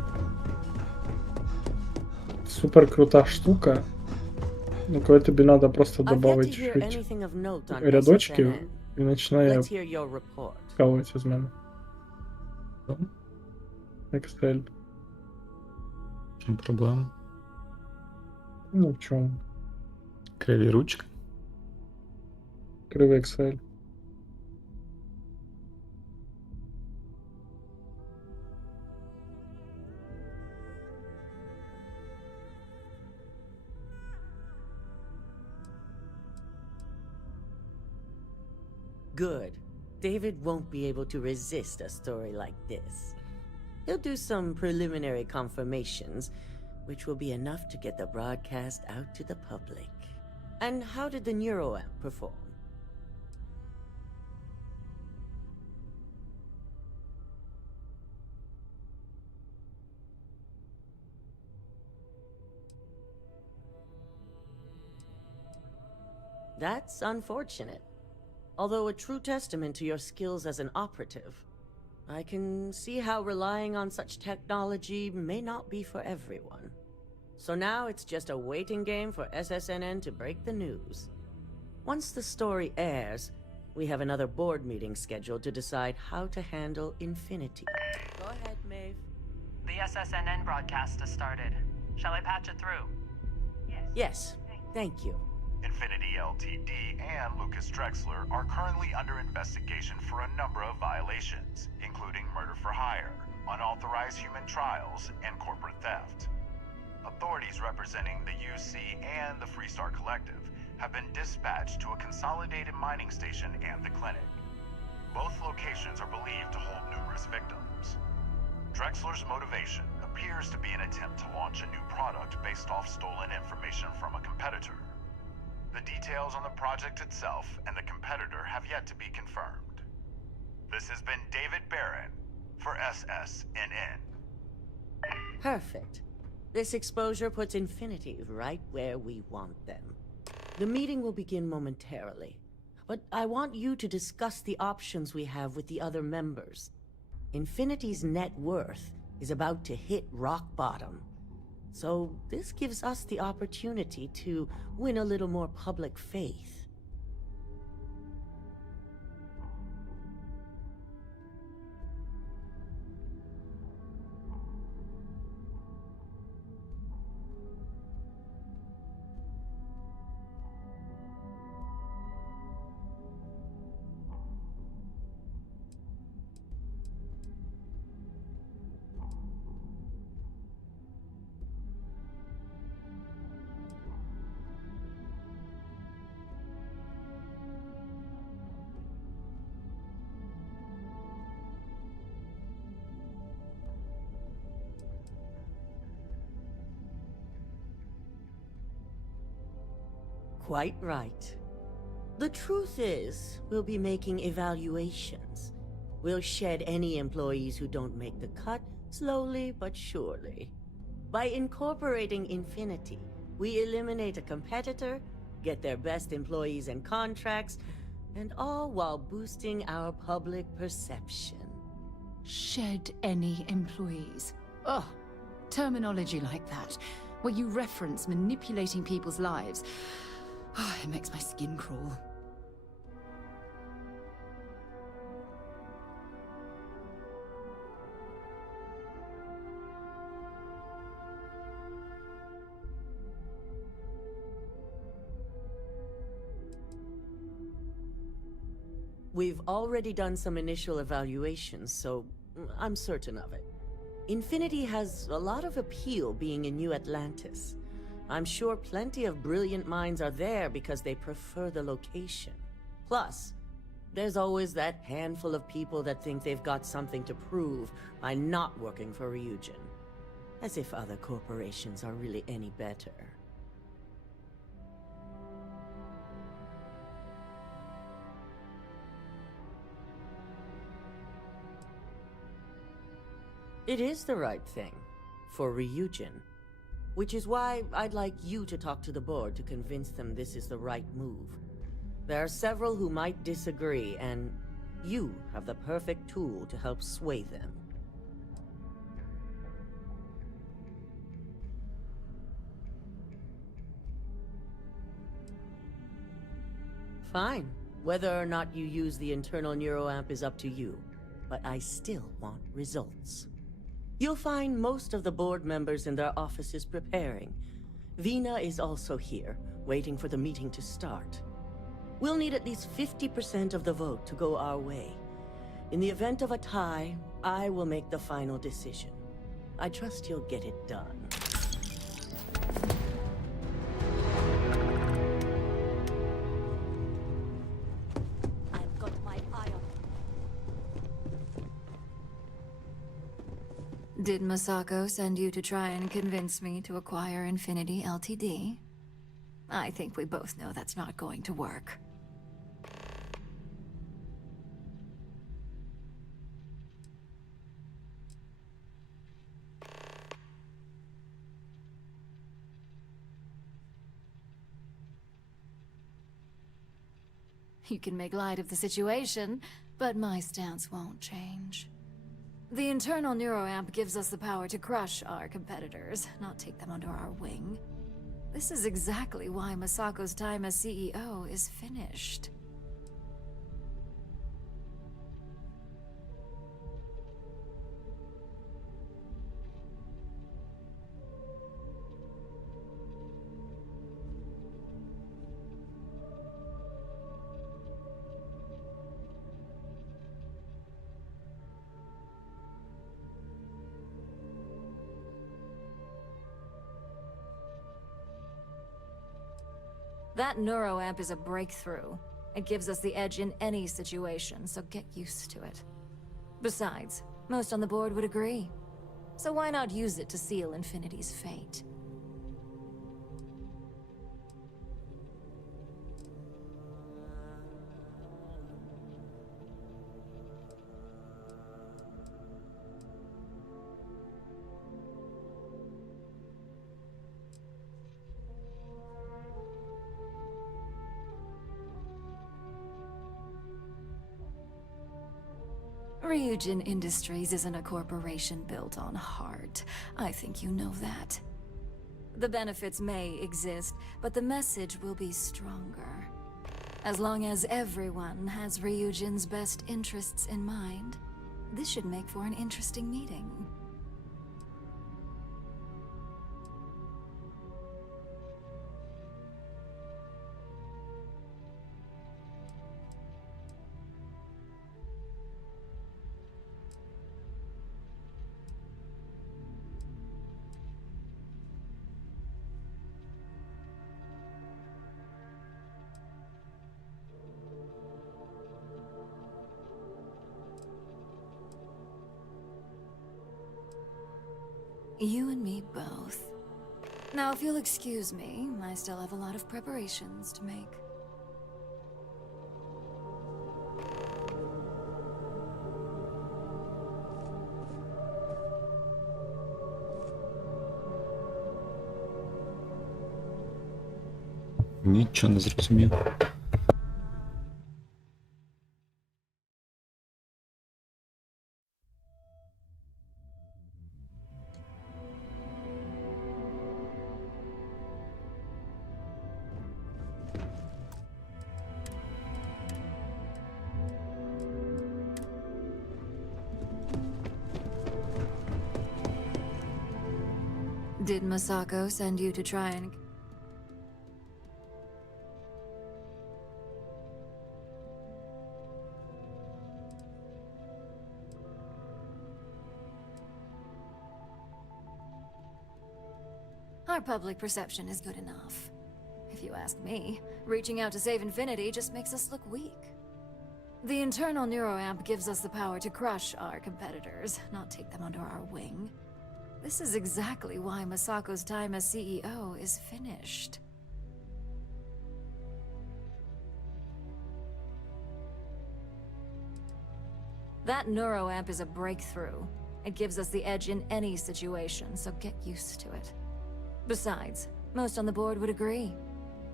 Супер крута штука. Ну, коли тобі треба просто I've yet додати to hear чуть anything of note on рядочків SSNN. і починає Let's hear your report. кавитися з мене. Excel. В чому проблема? Ну в чому? Криві ручки. Кривий Excel. Good. David won't be able to resist a story like this. He'll do some preliminary confirmations, which will be enough to get the broadcast out to the public. And how did the NeuroAmp perform? That's unfortunate. Although a true testament to your skills as an operative, I can see how relying on such technology may not be for everyone. So now it's just a waiting game for SSNN to break the news. Once the story airs, we have another board meeting scheduled to decide how to handle Infinity. Go ahead, Maeve. The SSNN broadcast has started. Shall I patch it through? Yes, thank you. Infinity Ltd. and Lucas Drexler are currently under investigation for a number of violations, including murder for hire, unauthorized human trials, and corporate theft. Authorities representing the UC and the Freestar Collective have been dispatched to a consolidated mining station and the clinic. Both locations are believed to hold numerous victims. Drexler's motivation appears to be an attempt to launch a new product based off stolen information from a competitor. The details on the project itself and the competitor have yet to be confirmed. This has been David Barron for SSNN. Perfect. This exposure puts Infinity right where we want them. The meeting will begin momentarily, but I want you to discuss the options we have with the other members. Infinity's net worth is about to hit rock bottom. So this gives us the opportunity to win a little more public faith. Quite right. The truth is, we'll be making evaluations. We'll shed any employees who don't make the cut, slowly but surely. By incorporating Infinity, we eliminate a competitor, get their best employees and contracts, and all while boosting our public perception. Shed any employees. Ugh, terminology like that, where you reference manipulating people's lives. Oh, it makes my skin crawl. We've already done some initial evaluations, so I'm certain of it. Infinity has a lot of appeal being in New Atlantis. I'm sure plenty of brilliant minds are there because they prefer the location. Plus, there's always that handful of people that think they've got something to prove by not working for Ryujin. As if other corporations are really any better. It is the right thing, for Ryujin. Which is why I'd like you to talk to the board to convince them this is the right move. There are several who might disagree, and you have the perfect tool to help sway them. Fine. Whether or not you use the internal neuroamp is up to you, but I still want results. You'll find most of the board members in their offices preparing. Vina is also here, waiting for the meeting to start. We'll need at least 50% of the vote to go our way. In the event of a tie, I will make the final decision. I trust you'll get it done. I've got my eye on. Did Masako send you to try and convince me to acquire Infinity Ltd? I think we both know that's not going to work. You can make light of the situation, but my stance won't change. The internal neuroamp gives us the power to crush our competitors, not take them under our wing. This is exactly why Masako's time as CEO is finished. That neuroamp is a breakthrough. It gives us the edge in any situation, so get used to it. Besides, most on the board would agree. So why not use it to seal Infinity's fate? Ryujin Industries isn't a corporation built on heart. I think you know that. The benefits may exist, but the message will be stronger. As long as everyone has Ryujin's best interests in mind, this should make for an interesting meeting. You and me both. Now, if you'll excuse me, I still have a lot of preparations to make. Нічого не зрозумів. Did Masako send you to try and... Our public perception is good enough. If you ask me, reaching out to save Infinity just makes us look weak. The internal neuroamp gives us the power to crush our competitors, not take them under our wing. This is exactly why Masako's time as CEO is finished. That neuroamp is a breakthrough. It gives us the edge in any situation, so get used to it. Besides, most on the board would agree.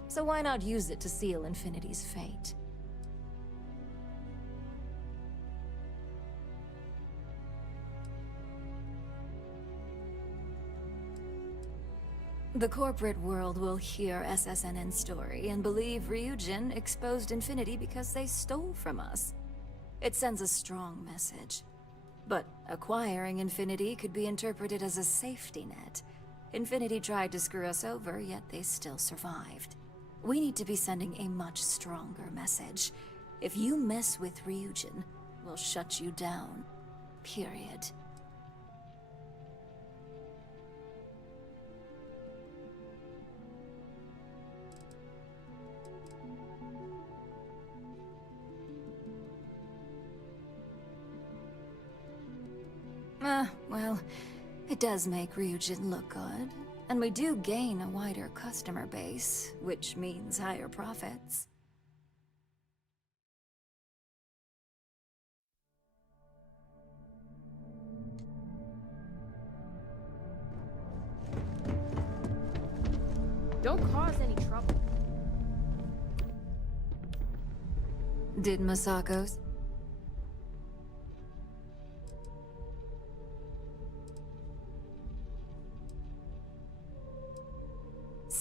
So why not use it to seal Infinity's fate? The corporate world will hear SSNN's story and believe Ryujin exposed Infinity because they stole from us. It sends a strong message. But acquiring Infinity could be interpreted as a safety net. Infinity tried to screw us over, yet they still survived. We need to be sending a much stronger message. If you mess with Ryujin, we'll shut you down. Period. Well, it does make Ryujin look good, and we do gain a wider customer base, which means higher profits. Don't cause any trouble. Did Masako's?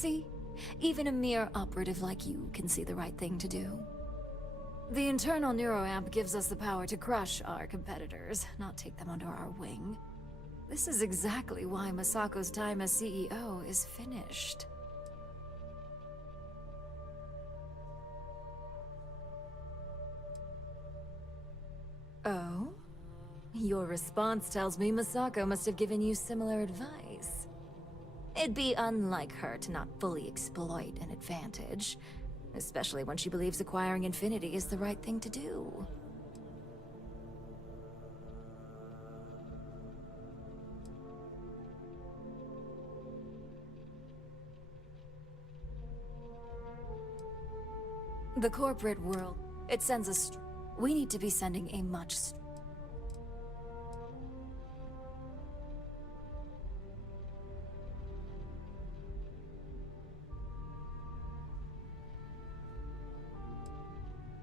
See? Even a mere operative like you can see the right thing to do. The internal neuroamp gives us the power to crush our competitors, not take them under our wing. This is exactly why Masako's time as CEO is finished. Oh? Your response tells me Masako must have given you similar advice. It'd be unlike her to not fully exploit an advantage, especially when she believes acquiring Infinity is the right thing to do. The corporate world, it sends us. We need to be sending a much.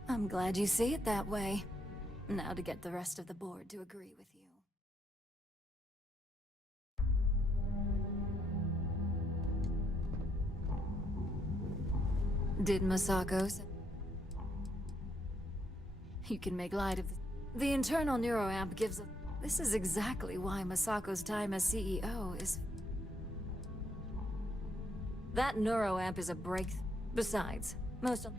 I'm glad you see it that way. Now to get the rest of the board to agree with you. Did Masako say... You can make light of the internal neuroamp gives a... This is exactly why Masako's time as CEO is... That neuroamp is a breakthrough. Besides, most of...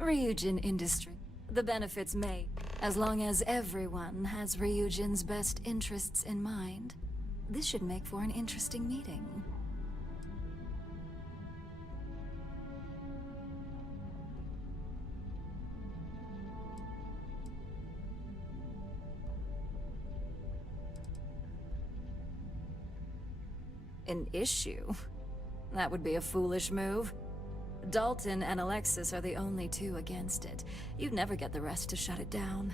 Ryujin Industry. The benefits may, as long as everyone has Ryujin's best interests in mind. This should make for an interesting meeting. An issue? That would be a foolish move. Dalton and Alexis are the only two against it. You'd never get the rest to shut it down.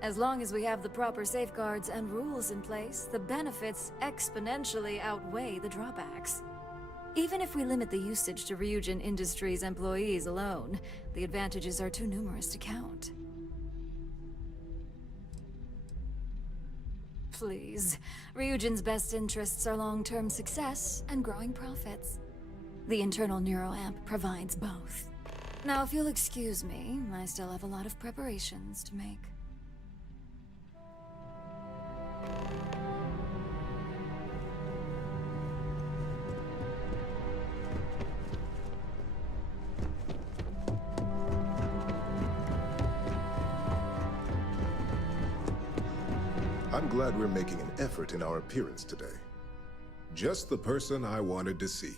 As long as we have the proper safeguards and rules in place, the benefits exponentially outweigh the drawbacks. Even if we limit the usage to Ryujin Industries employees alone, the advantages are too numerous to count. Please, Ryujin's best interests are long-term success and growing profits. The internal neuroamp provides both. Now, if you'll excuse me, I still have a lot of preparations to make. I'm glad we're making an effort in our appearance today. Just the person I wanted to see.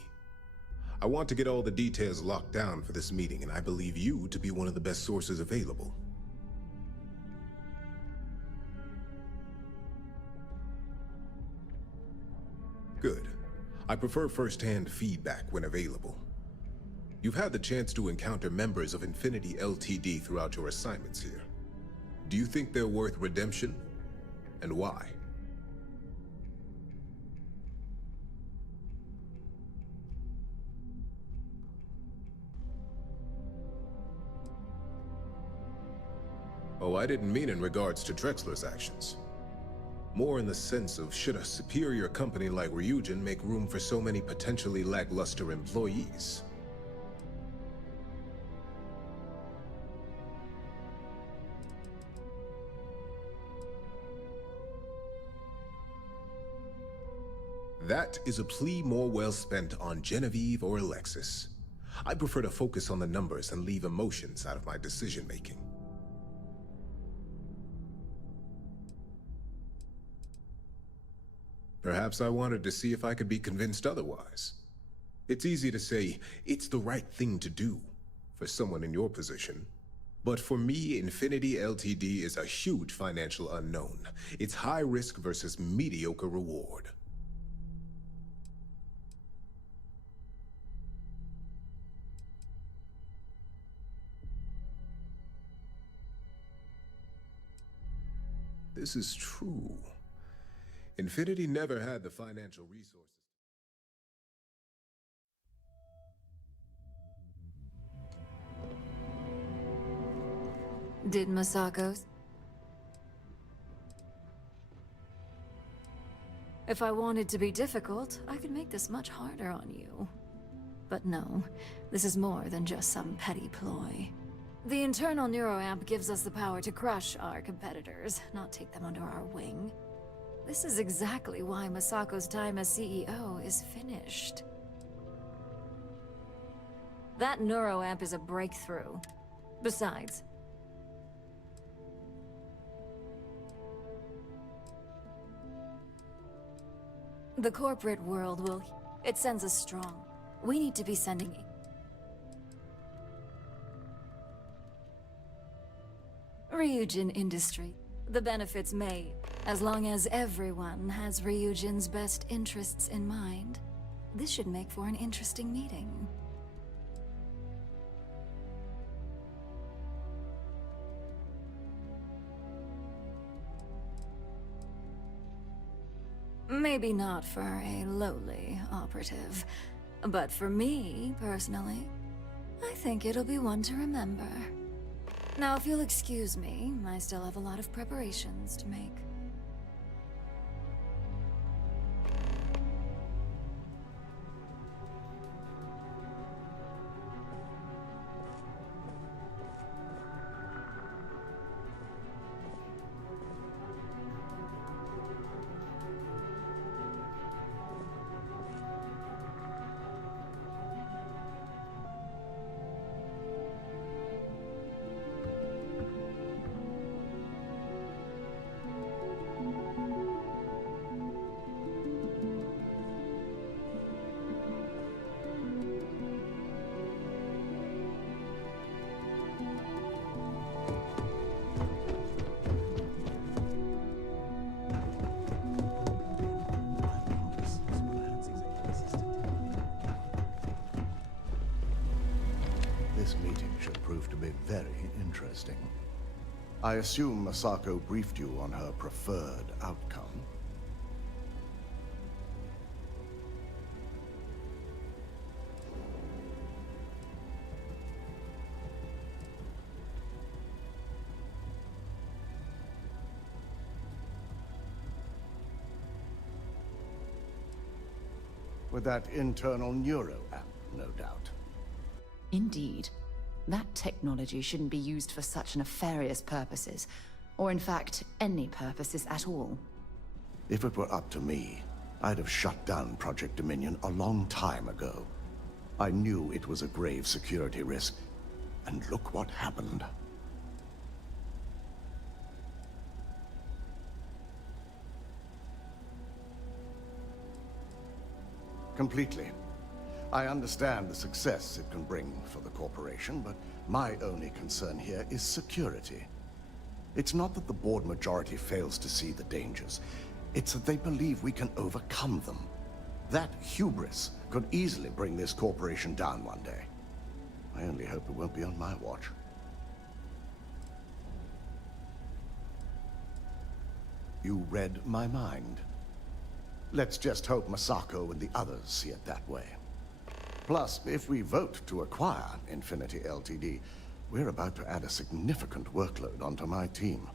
I want to get all the details locked down for this meeting, and I believe you to be one of the best sources available. Good. I prefer first-hand feedback when available. You've had the chance to encounter members of Infinity Ltd. Throughout your assignments here. Do you think they're worth redemption? And why? Oh, I didn't mean in regards to Drexler's actions. More in the sense of, should a superior company like Ryujin make room for so many potentially lackluster employees? That is a plea more well spent on Genevieve or Alexis. I prefer to focus on the numbers and leave emotions out of my decision-making. Perhaps I wanted to see if I could be convinced otherwise. It's easy to say, it's the right thing to do for someone in your position. But for me, Infinity Ltd. Is a huge financial unknown. It's high risk versus mediocre reward. This is true. Infinity never had the financial resources. Did Masako's? If I wanted to be difficult, I could make this much harder on you. But no, this is more than just some petty ploy. The internal neuroamp gives us the power to crush our competitors, not take them under our wing. This is exactly why Masako's time as CEO is finished. That neuroamp is a breakthrough. Besides, the corporate world will... It sends us strong. We need to be sending... Ryujin Industry. The benefits may, as long as everyone has Ryujin's best interests in mind. This should make for an interesting meeting. Maybe not for a lowly operative, but for me, personally, I think it'll be one to remember. Now, if you'll excuse me, I still have a lot of preparations to make. This meeting should prove to be very interesting. I assume Masako briefed you on her preferred outcome. With that internal neuro app, no doubt. Indeed. That technology shouldn't be used for such nefarious purposes, or in fact, any purposes at all. If it were up to me, I'd have shut down Project Dominion a long time ago. I knew it was a grave security risk, and look what happened. Completely. I understand the success it can bring for the corporation, but my only concern here is security. It's not that the board majority fails to see the dangers. It's that they believe we can overcome them. That hubris could easily bring this corporation down one day. I only hope it won't be on my watch. You read my mind. Let's just hope Masako and the others see it that way. Plus, if we vote to acquire Infinity Ltd, we're about to add a significant workload onto my team.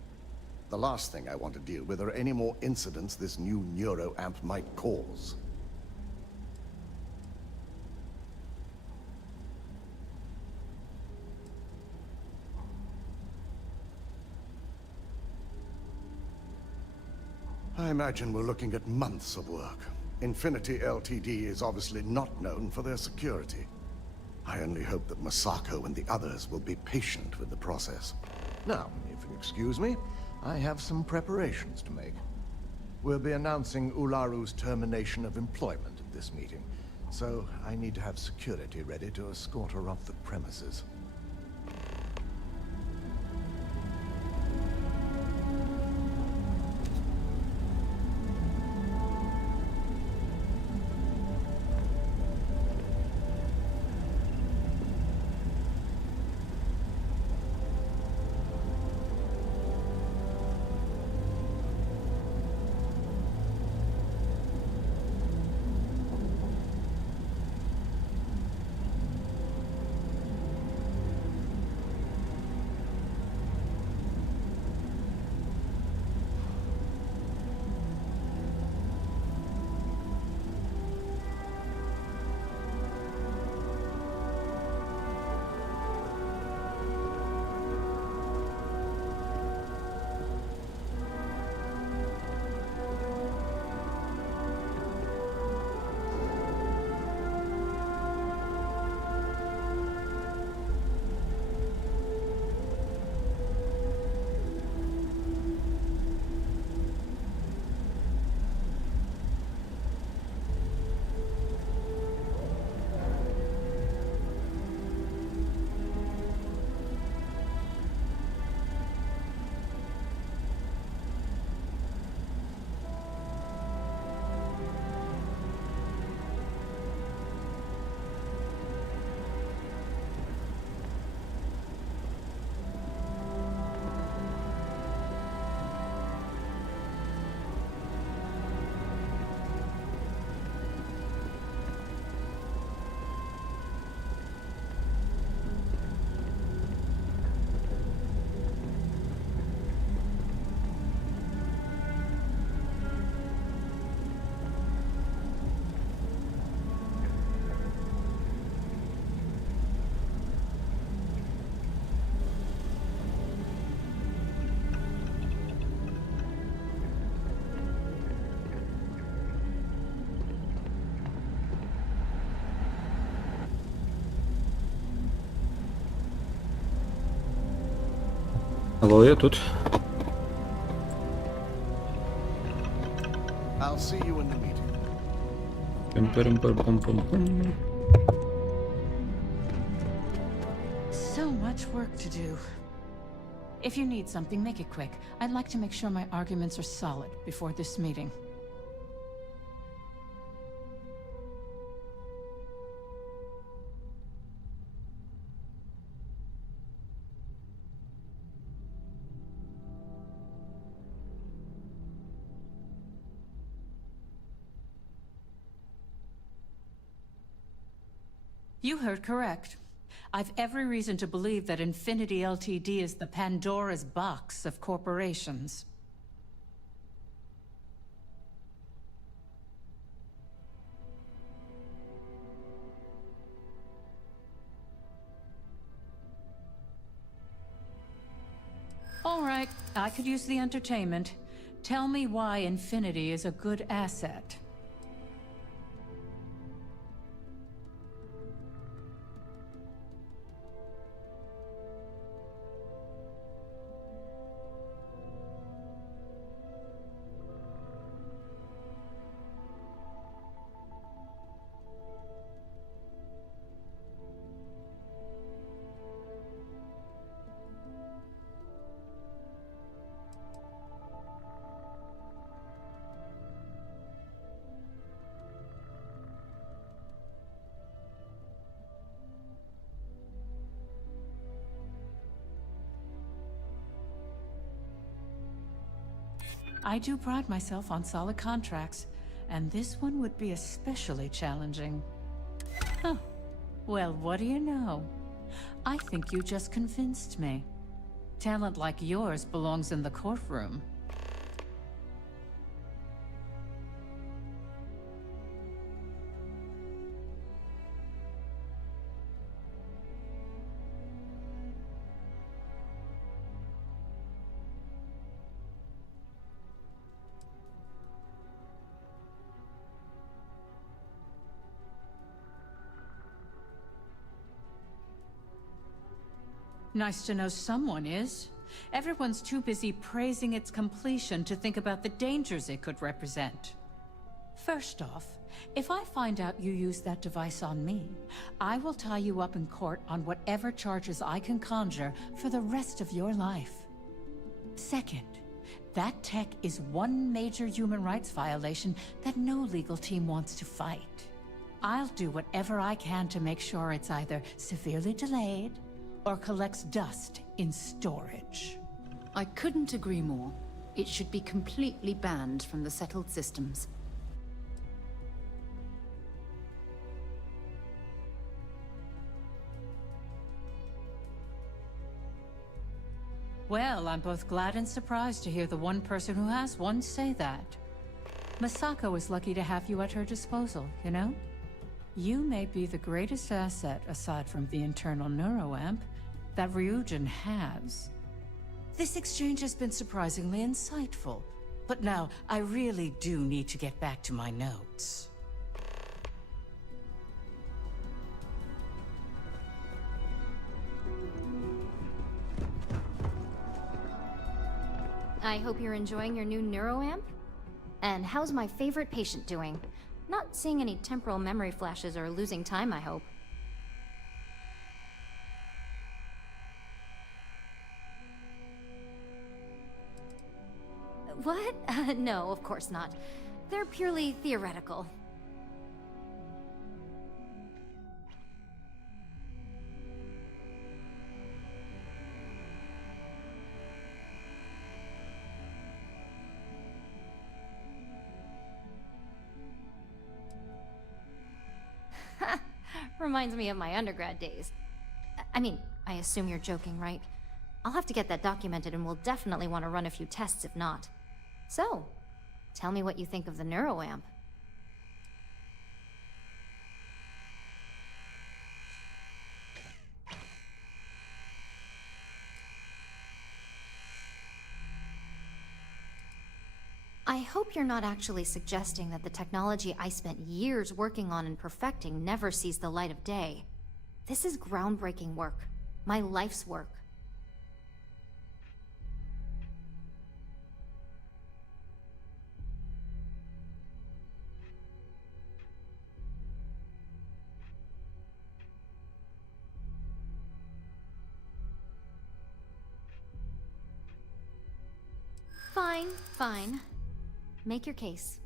The last thing I want to deal with are any more incidents this new neuroamp might cause. I imagine we're looking at months of work. Infinity Ltd is obviously not known for their security. I only hope that Masako and the others will be patient with the process. Now, if you'll excuse me, I have some preparations to make. We'll be announcing Ularu's termination of employment at this meeting, so I need to have security ready to escort her off the premises. Алло, я тут. I'll see you in the meeting. Пим-пим-пим-пим-пим-пим. So much work to do. If you need something, make it quick. I'd like to make sure my arguments are solid before this meeting. You heard correct. I've every reason to believe that Infinity Ltd. Is the Pandora's box of corporations. All right, I could use the entertainment. Tell me why Infinity is a good asset. I do pride myself on solid contracts, and this one would be especially challenging. Huh. Well, what do you know? I think you just convinced me. Talent like yours belongs in the courtroom. Nice to know someone is. Everyone's too busy praising its completion to think about the dangers it could represent. First off, if I find out you used that device on me, I will tie you up in court on whatever charges I can conjure for the rest of your life. Second, that tech is one major human rights violation that no legal team wants to fight. I'll do whatever I can to make sure it's either severely delayed or collects dust in storage. I couldn't agree more. It should be completely banned from the settled systems. Well, I'm both glad and surprised to hear the one person who has one say that. Masako is lucky to have you at her disposal, you know? You may be the greatest asset, aside from the internal neuroamp, that Ryujin has. This exchange has been surprisingly insightful, but now I really do need to get back to my notes. I hope you're enjoying your new neuroamp. And how's my favorite patient doing? Not seeing any temporal memory flashes or losing time, I hope. What? No, of course not. They're purely theoretical. Reminds me of my undergrad days. I mean, I assume you're joking, right? I'll have to get that documented, and we'll definitely want to run a few tests if not. So, tell me what you think of the neuroamp. I hope you're not actually suggesting that the technology I spent years working on and perfecting never sees the light of day. This is groundbreaking work. My life's work. Fine, fine. Make your case.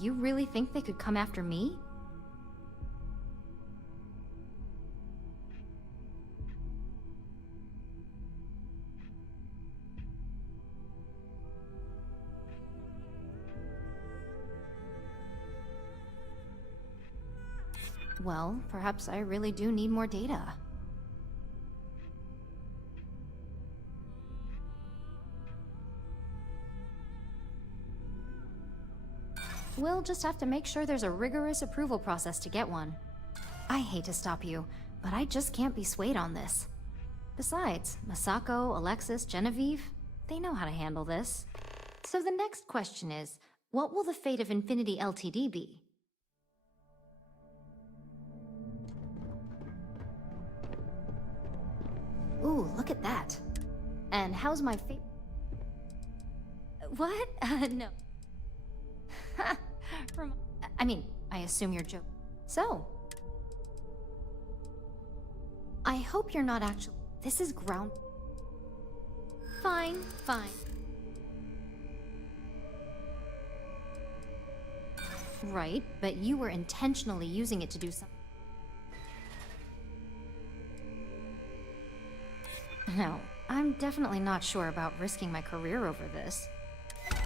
You really think they could come after me? Well, perhaps I really do need more data. We'll just have to make sure there's a rigorous approval process to get one. I hate to stop you, but I just can't be swayed on this. Besides, Masako, Alexis, Genevieve, they know how to handle this. So the next question is, what will the fate of Infinity Ltd be? Ooh, look at that. And how's my fate? What? No. I mean, I assume you're joking. So, I hope you're not actually. This is ground. Fine, fine. Right, but you were intentionally using it to do something. No, I'm definitely not sure about risking my career over this.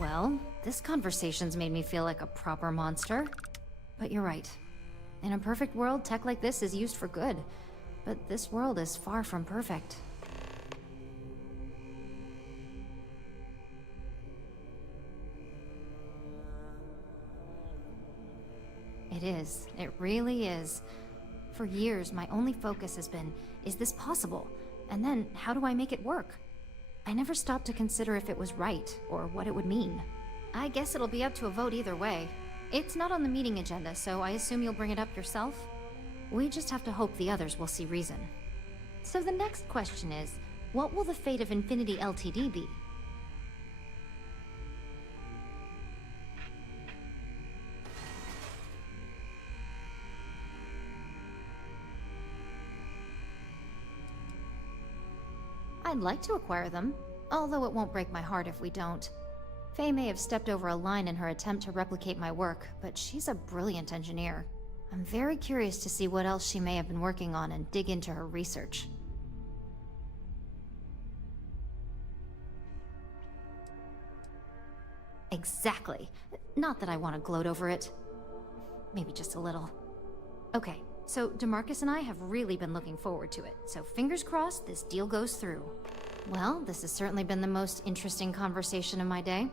Well, this conversation's made me feel like a proper monster. But you're right. In a perfect world, tech like this is used for good. But this world is far from perfect. It is. It really is. For years, my only focus has been, is this possible? And then, how do I make it work? I never stopped to consider if it was right, or what it would mean. I guess it'll be up to a vote either way. It's not on the meeting agenda, so I assume you'll bring it up yourself? We just have to hope the others will see reason. So the next question is, what will the fate of Infinity Ltd be? I'd like to acquire them, although it won't break my heart if we don't. Faye may have stepped over a line in her attempt to replicate my work, but she's a brilliant engineer. I'm very curious to see what else she may have been working on and dig into her research. Exactly. Not that I want to gloat over it. Maybe just a little. Okay, so DeMarcus and I have really been looking forward to it, so fingers crossed this deal goes through. Well, this has certainly been the most interesting conversation of my day.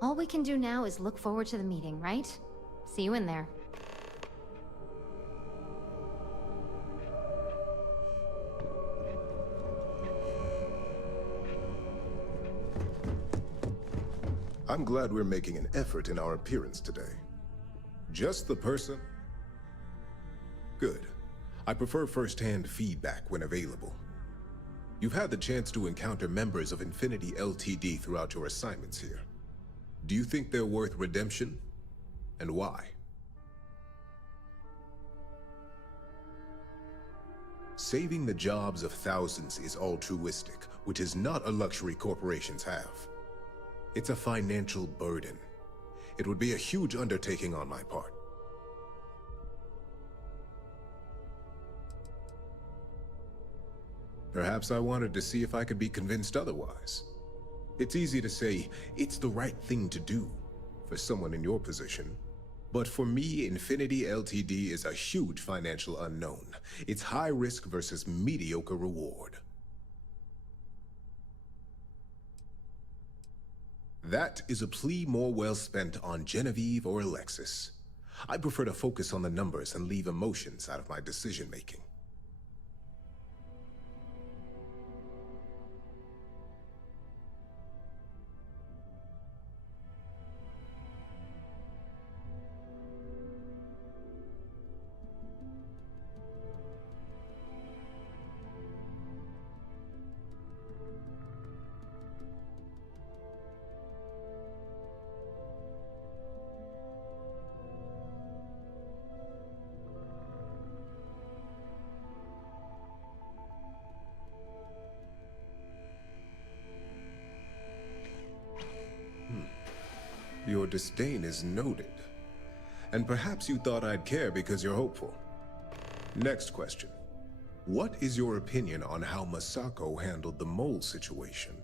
All we can do now is look forward to the meeting, right? See you in there. I'm glad we're making an effort in our appearance today. Just the person? Good. I prefer first-hand feedback when available. You've had the chance to encounter members of Infinity Ltd throughout your assignments here. Do you think they're worth redemption? And why? Saving the jobs of thousands is altruistic, which is not a luxury corporations have. It's a financial burden. It would be a huge undertaking on my part. Perhaps I wanted to see if I could be convinced otherwise. It's easy to say, it's the right thing to do for someone in your position. But for me, Infinity Ltd is a huge financial unknown. It's high risk versus mediocre reward. That is a plea more well spent on Genevieve or Alexis. I prefer to focus on the numbers and leave emotions out of my decision-making. Your disdain is noted. And perhaps you thought I'd care because you're hopeful. Next question. What is your opinion on how Masako handled the mole situation?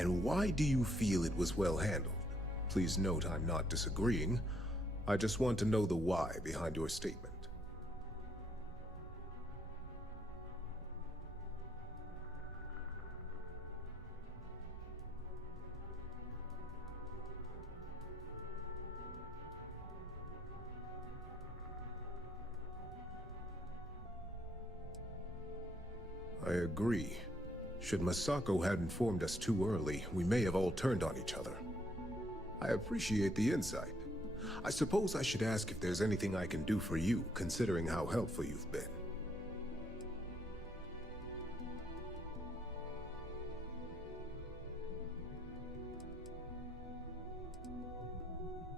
And why do you feel it was well handled? Please note I'm not disagreeing. I just want to know the why behind your statement. I agree. Should Masako have informed us too early, we may have all turned on each other. I appreciate the insight. I suppose I should ask if there's anything I can do for you, considering how helpful you've been.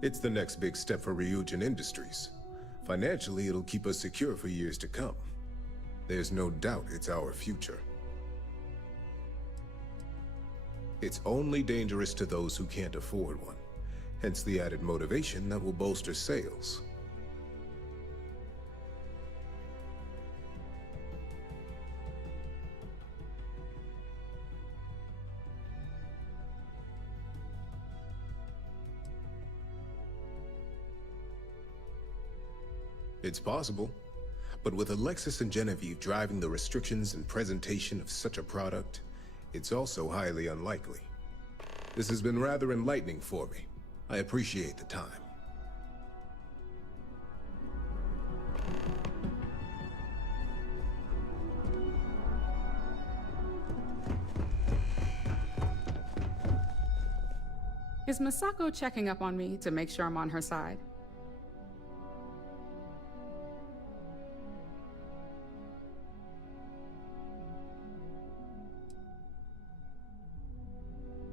It's the next big step for Ryujin Industries. Financially, it'll keep us secure for years to come. There's no doubt it's our future. It's only dangerous to those who can't afford one, hence the added motivation that will bolster sales. It's possible, but with Alexis and Genevieve driving the restrictions and presentation of such a product, it's also highly unlikely. This has been rather enlightening for me. I appreciate the time. Is Masako checking up on me to make sure I'm on her side?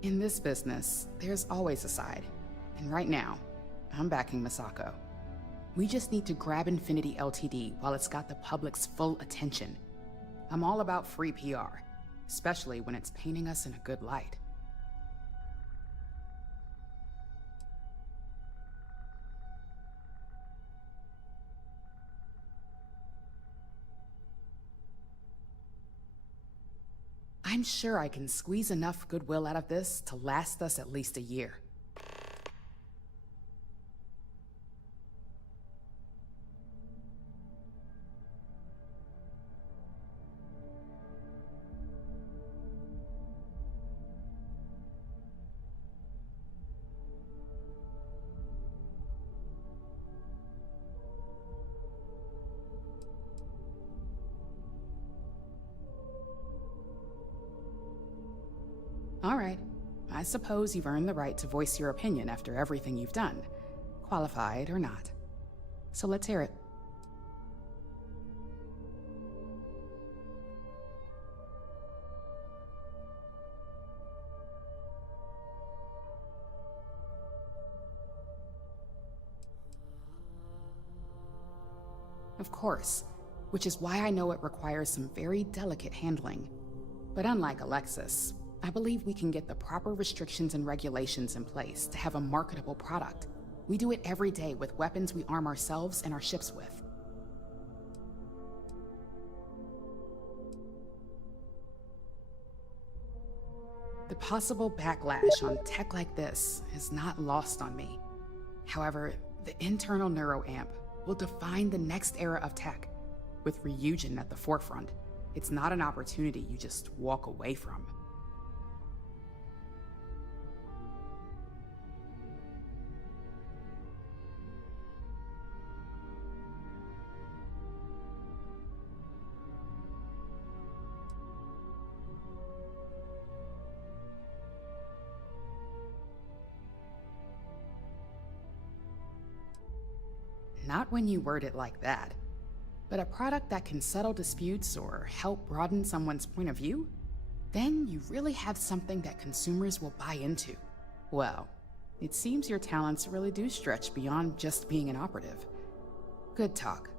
In this business, there's always a side. And right now, I'm backing Masako. We just need to grab Infinity Ltd. while it's got the public's full attention. I'm all about free PR, especially when it's painting us in a good light. I'm sure I can squeeze enough goodwill out of this to last us at least a year. All right. I suppose you've earned the right to voice your opinion after everything you've done, qualified or not. So let's hear it. Of course, which is why I know it requires some very delicate handling. But unlike Alexis, I believe we can get the proper restrictions and regulations in place to have a marketable product. We do it every day with weapons we arm ourselves and our ships with. The possible backlash on tech like this is not lost on me. However, the internal neuroamp will define the next era of tech, with Ryujin at the forefront. It's not an opportunity you just walk away from. not when you word it like that. But a product that can settle disputes or help broaden someone's point of view? Then you really have something that consumers will buy into. Well, it seems your talents really do stretch beyond just being an operative. Good talk.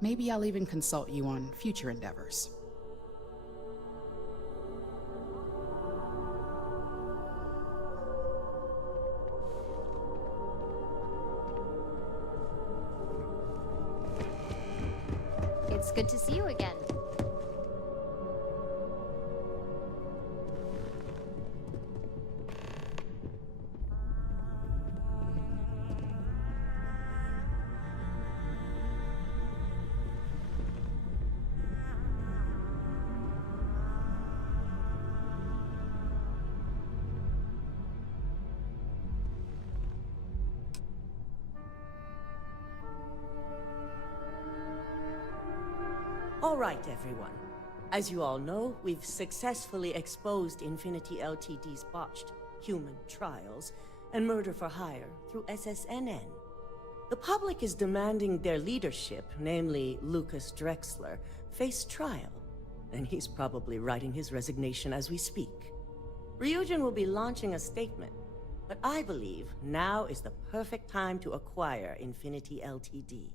Maybe I'll even consult you on future endeavors. It's good to see you again. All right, everyone. As you all know, we've successfully exposed Infinity Ltd's botched human trials and murder for hire through SSNN. The public is demanding their leadership, namely Lucas Drexler, face trial, and he's probably writing his resignation as we speak. Ryujin will be launching a statement, but I believe now is the perfect time to acquire Infinity Ltd.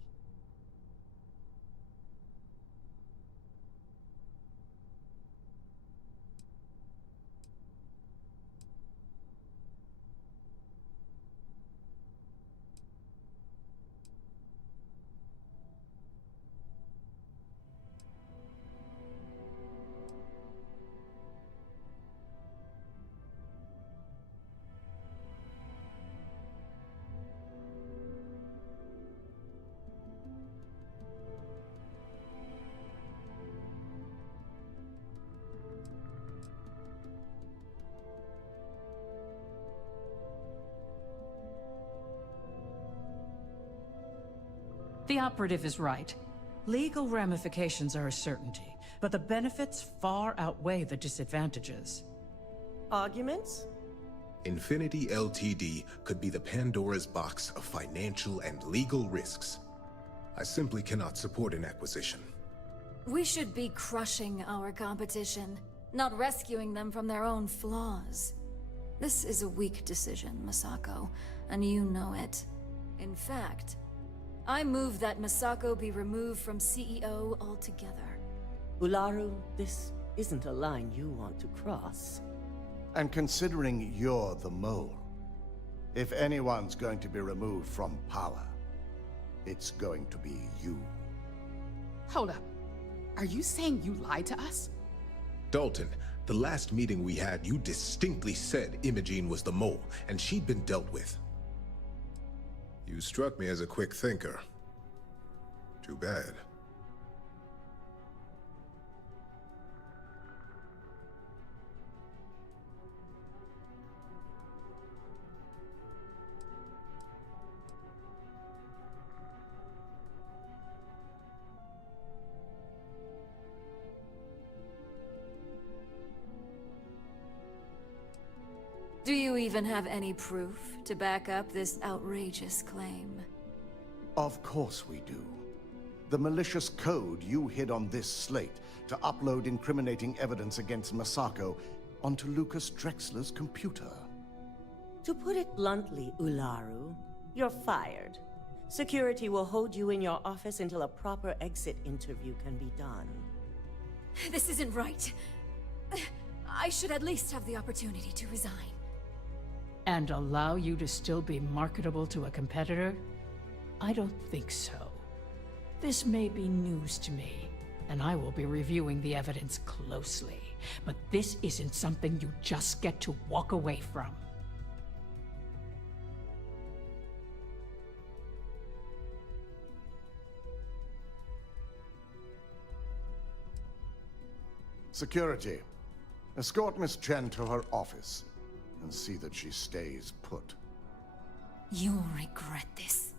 The operative is right. Legal ramifications are a certainty, but the benefits far outweigh the disadvantages. Arguments? Infinity Ltd could be the Pandora's box of financial and legal risks. I simply cannot support an acquisition. We should be crushing our competition, not rescuing them from their own flaws. This is a weak decision, Masako, and you know it. In fact, I move that Masako be removed from CEO altogether. Ularu, this isn't a line you want to cross. And considering you're the mole, if anyone's going to be removed from power, it's going to be you. Hold up. Are you saying you lied to us? Dalton, the last meeting we had, you distinctly said Imogene was the mole, and she'd been dealt with. You struck me as a quick thinker. Too bad. Do you even have any proof to back up this outrageous claim? Of course we do. The malicious code you hid on this slate to upload incriminating evidence against Masako onto Lucas Drexler's computer. To put it bluntly, Ularu, you're fired. Security will hold you in your office until a proper exit interview can be done. This isn't right. I should at least have the opportunity to resign. And allow you to still be marketable to a competitor? I don't think so. This may be news to me, and I will be reviewing the evidence closely. But this isn't something you just get to walk away from. Security, escort Miss Chen to her office and see that she stays put. You'll regret this.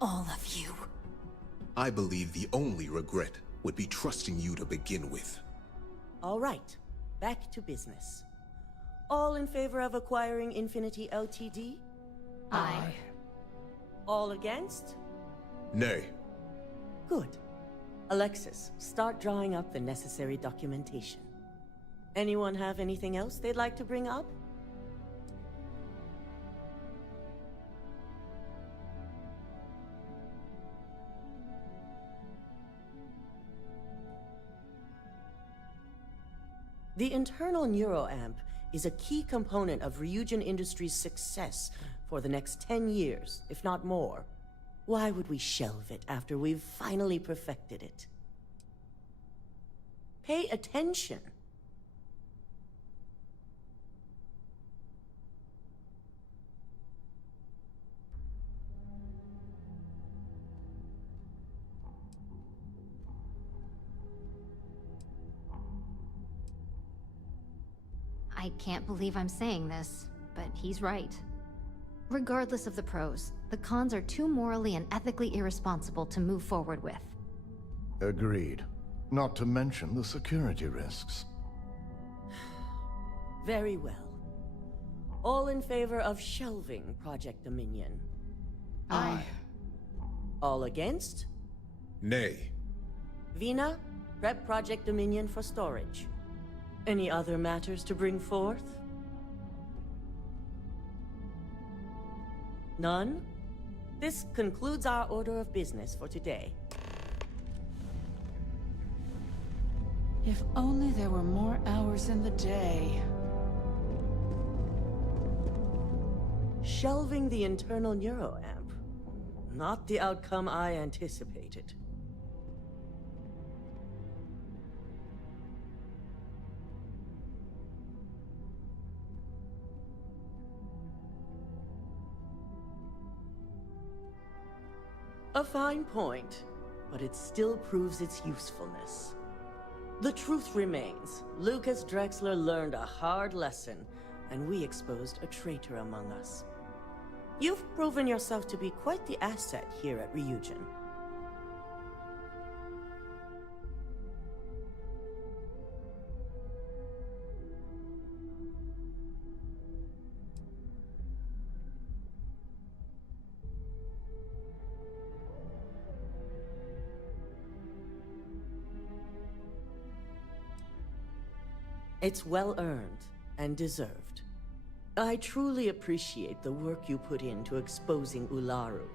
All of you. I believe the only regret would be trusting you to begin with. All right, back to business. All in favor of acquiring Infinity Ltd? Aye. All against? Nay. Good. Alexis, start drawing up the necessary documentation. Anyone have anything else they'd like to bring up? The internal neuroamp is a key component of Ryujin Industries' success for the next 10 years, if not more. Why would we shelve it after we've finally perfected it? Pay attention. I can't believe I'm saying this, but he's right. Regardless of the pros, the cons are too morally and ethically irresponsible to move forward with. Agreed. Not to mention the security risks. Very well. All in favor of shelving Project Dominion? Aye. All against? Nay. Vina, prep Project Dominion for storage. Any other matters to bring forth? None? This concludes our order of business for today. If only there were more hours in the day. Shelving the internal neuroamp. Not the outcome I anticipated. A fine point, but it still proves its usefulness. The truth remains, Lucas Drexler learned a hard lesson, and we exposed a traitor among us. You've proven yourself to be quite the asset here at Ryujin. It's well earned and deserved. I truly appreciate the work you put into exposing Ularu.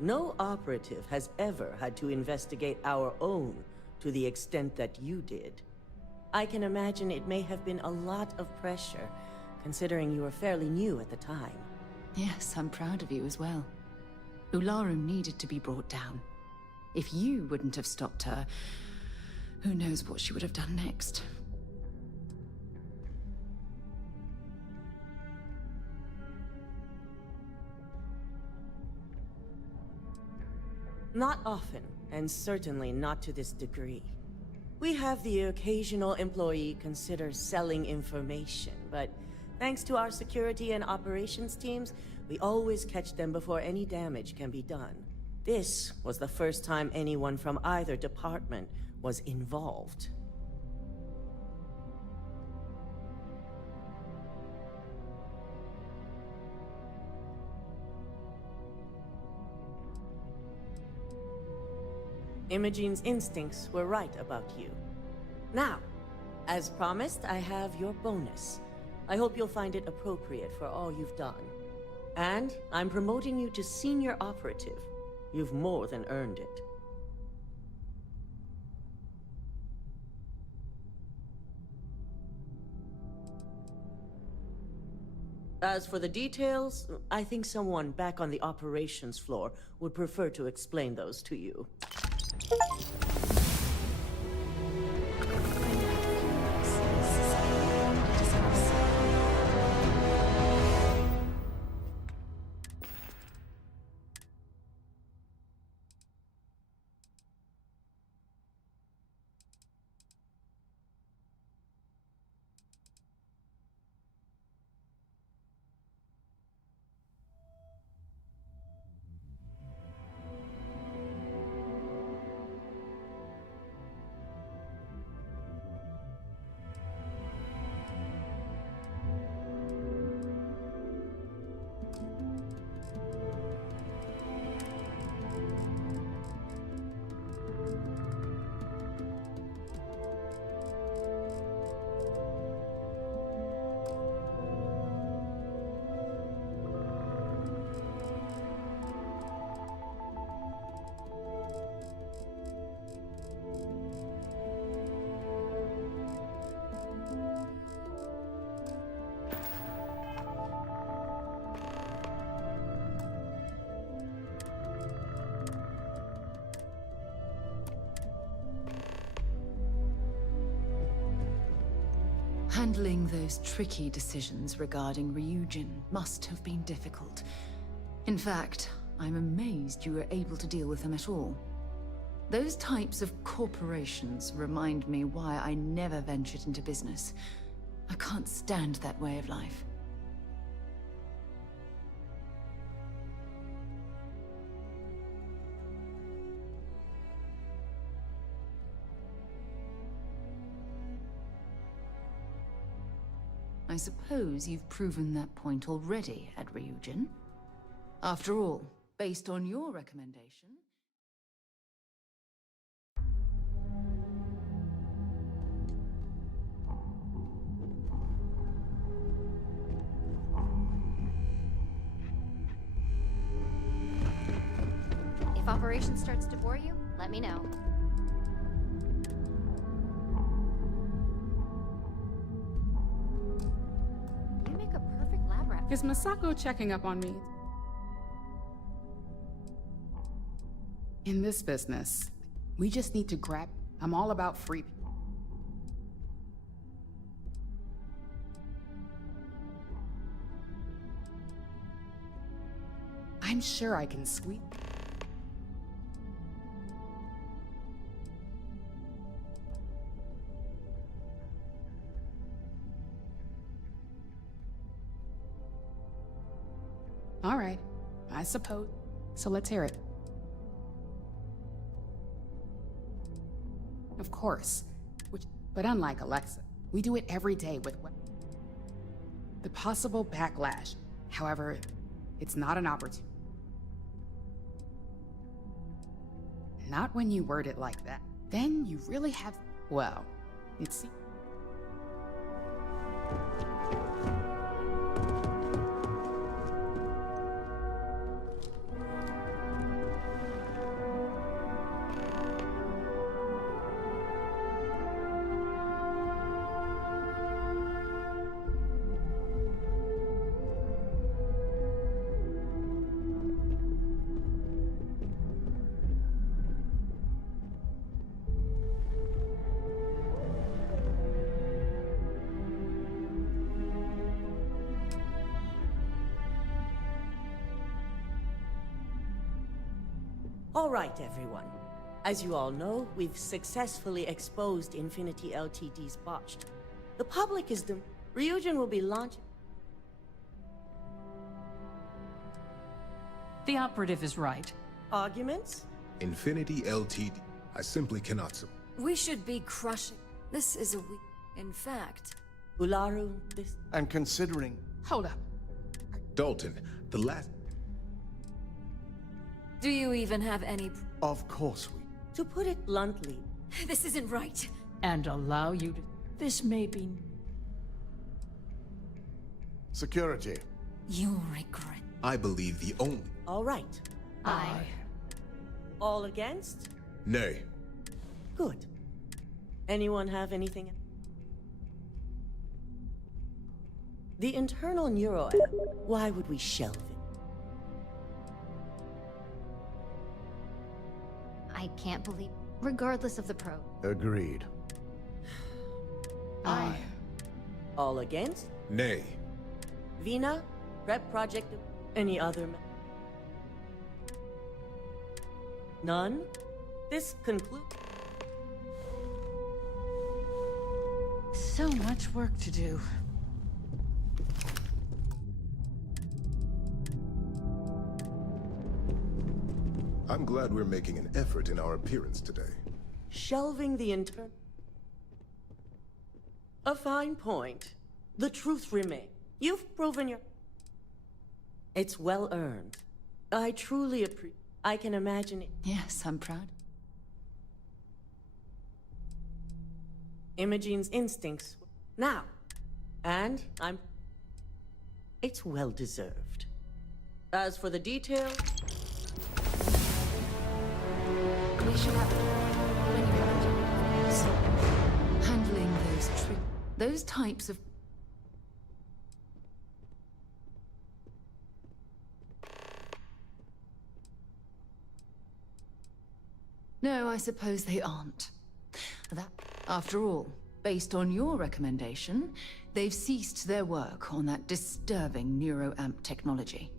No operative has ever had to investigate our own to the extent that you did. I can imagine it may have been a lot of pressure, considering you were fairly new at the time. Yes, I'm proud of you as well. Ularu needed to be brought down. If you wouldn't have stopped her, who knows what she would have done next. Not often, and certainly not to this degree. We have the occasional employee consider selling information, but thanks to our security and operations teams, we always catch them before any damage can be done. This was the first time anyone from either department was involved. Imogene's instincts were right about you. Now, as promised, I have your bonus. I hope you'll find it appropriate for all you've done. And I'm promoting you to senior operative. You've more than earned it. As for the details, I think someone back on the operations floor would prefer to explain those to you. Handling those tricky decisions regarding Ryujin must have been difficult. In fact, I'm amazed you were able to deal with them at all. Those types of corporations remind me why I never ventured into business. I can't stand that way of life. I suppose you've proven that point already at Ryujin. After all, based on your recommendation... If operation starts to bore you, let me know. You make a perfect lab rat. Is Masako checking up on me? In this business, we just need to grab. I'm all about free. I'm sure I can sweep. All right, I suppose. So let's hear it. Of course, but unlike Alexa, we do it every day with the possible backlash. However, it's not an opportunity. Not when you word it like that. Then you really have, well, it's... All right, everyone. As you all know, we've successfully exposed Infinity Ltd's botched. The public is Ryujin will be launching. The operative is right. Arguments? Infinity Ltd. I simply cannot. We should be crushing. This is a week. In fact... Ularu, this... I'm considering... Hold up. Dalton, the last... Do you even have any... Of course we... To put it bluntly... This isn't right. And allow you to... This may be... Security. You'll regret... I believe the only... All right. Aye. All against? Nay. Good. Anyone have anything? The internal neuro app. Why would we shelve it? I can't believe... Regardless of the pro. Agreed. Aye. All against? Nay. Vina? Prep project? Any other? None? This concludes... So much work to do. I'm glad we're making an effort in our appearance today. Shelving the intern... A fine point. The truth remains. You've proven your... It's well earned. I truly appreciate... I can imagine it. Yes, I'm proud. Imogene's instincts. Now. And I'm... It's well deserved. As for the details... We should have when you have handling those types of... No, I suppose they aren't. That, after all, Based on your recommendation, they've ceased their work on that disturbing neuroamp technology.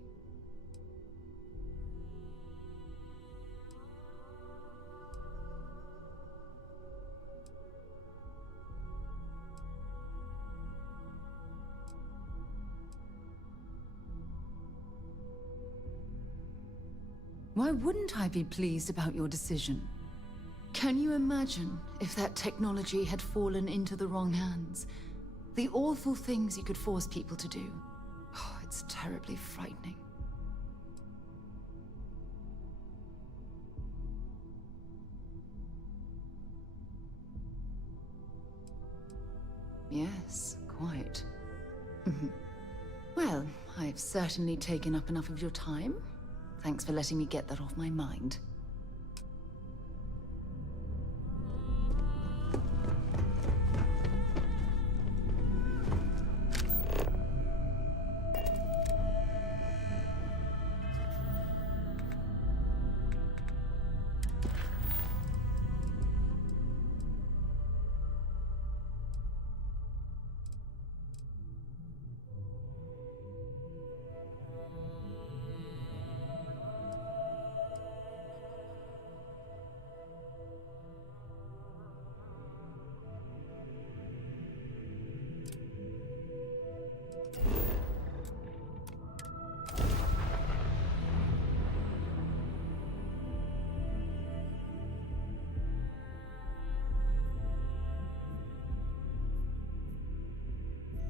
Why wouldn't I be pleased about your decision? Can you imagine if that technology had fallen into the wrong hands? The awful things you could force people to do. Oh, it's terribly frightening. Yes, quite. Well, I've certainly taken up enough of your time. Thanks for letting me get that off my mind.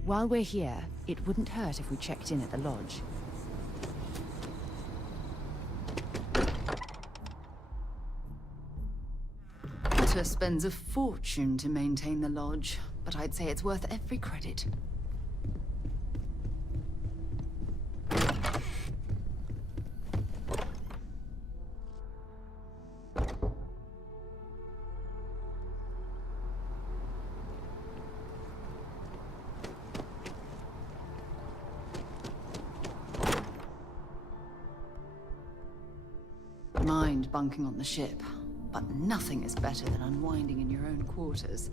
While we're here, it wouldn't hurt if we checked in at the lodge. Potter spends a fortune to maintain the lodge, but I'd say it's worth every credit. Mind bunking on the ship, but nothing is better than unwinding in your own quarters.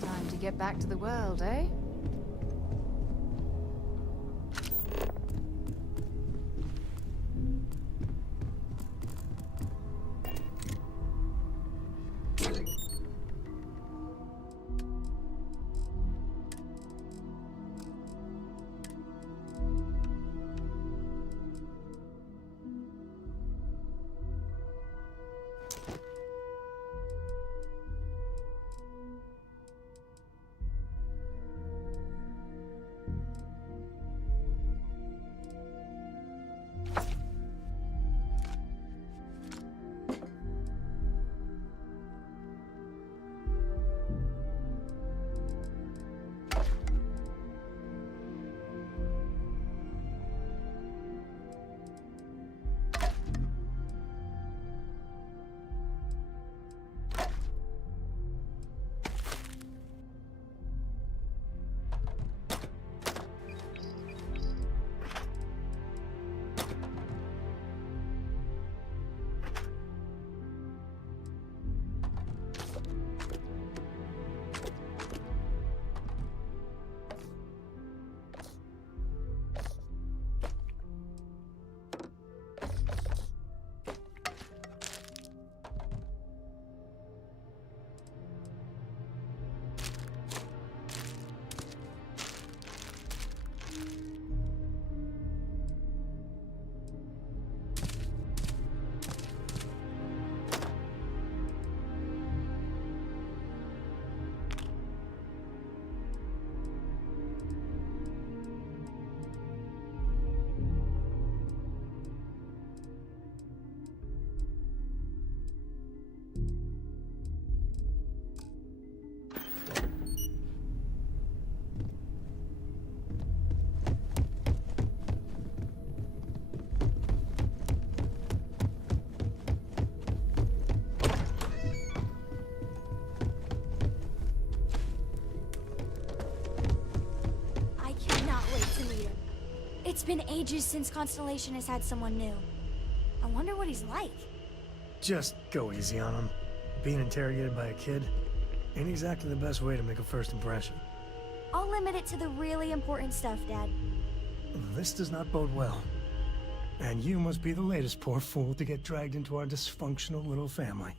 Time to get back to the world, eh? It's been ages since Constellation has had someone new. I wonder what he's like. Just go easy on him. Being interrogated by a kid ain't exactly the best way to make a first impression. I'll limit it to the really important stuff, Dad. This does not bode well. And you must be the latest poor fool to get dragged into our dysfunctional little family.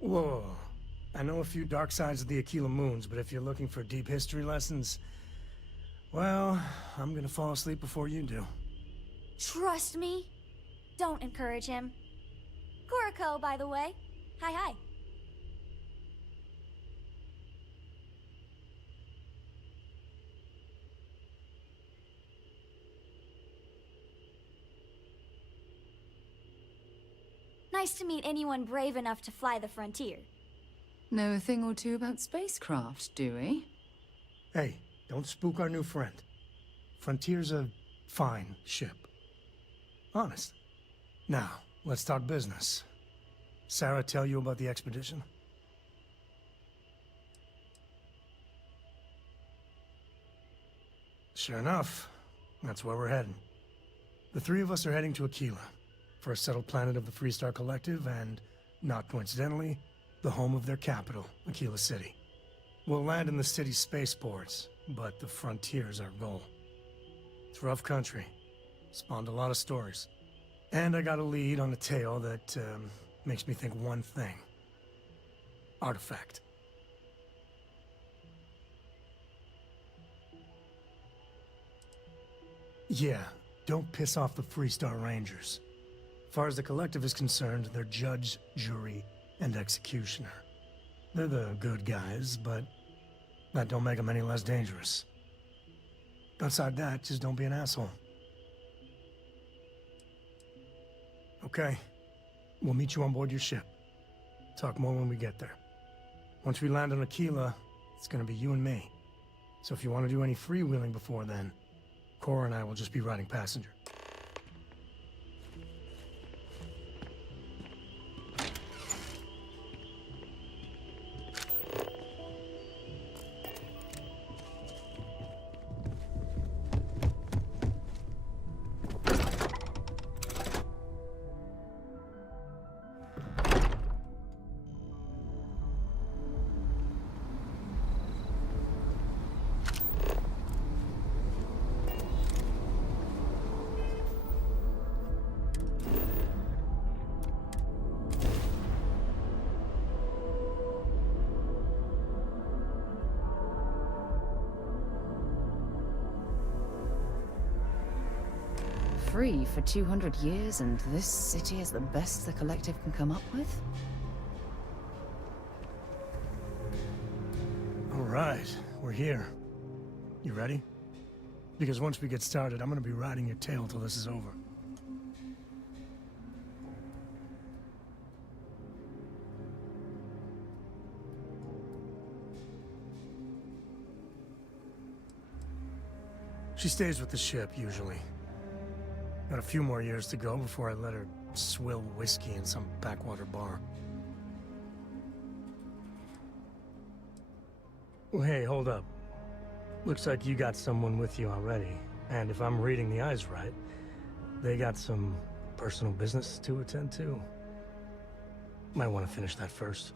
Whoa. I know a few dark sides of the Aquila Moons, but if you're looking for deep history lessons, well, I'm gonna fall asleep before you do. Trust me. Don't encourage him. Kuriko, by the way. Hi. Nice to meet anyone brave enough to fly the frontier. Know a thing or two about spacecraft, do we? Hey, don't spook our new friend. Frontier's a fine ship. Honest. Now, let's talk business. Sarah tell you about the expedition? Sure enough, that's where we're heading. The three of us are heading to Aquila, for a settled planet of the Freestar Collective and, not coincidentally, the home of their capital, Aquila City. We'll land in the city's spaceports, but the frontier's our goal. It's rough country. Spawned a lot of stories. And I got a lead on a tale that makes me think one thing. Artifact. Yeah, don't piss off the Freestar Rangers. As far as the Collective is concerned, they're judge, jury, and executioner. They're the good guys, but that don't make them any less dangerous. Outside that, just don't be an asshole. Okay. We'll meet you on board your ship. Talk more when we get there. Once we land on Aquila, it's gonna be you and me. So if you want to do any freewheeling before then, Cora and I will just be riding passenger. Free for 200 years, and this city is the best the Collective can come up with? All right, we're here. You ready? Because once we get started, I'm gonna be riding your tail till this is over. She stays with the ship, usually. Got a few more years to go before I let her swill whiskey in some backwater bar. Well, hey, hold up. Looks like you got someone with you already. And if I'm reading the eyes right, they got some personal business to attend to. Might want to finish that first.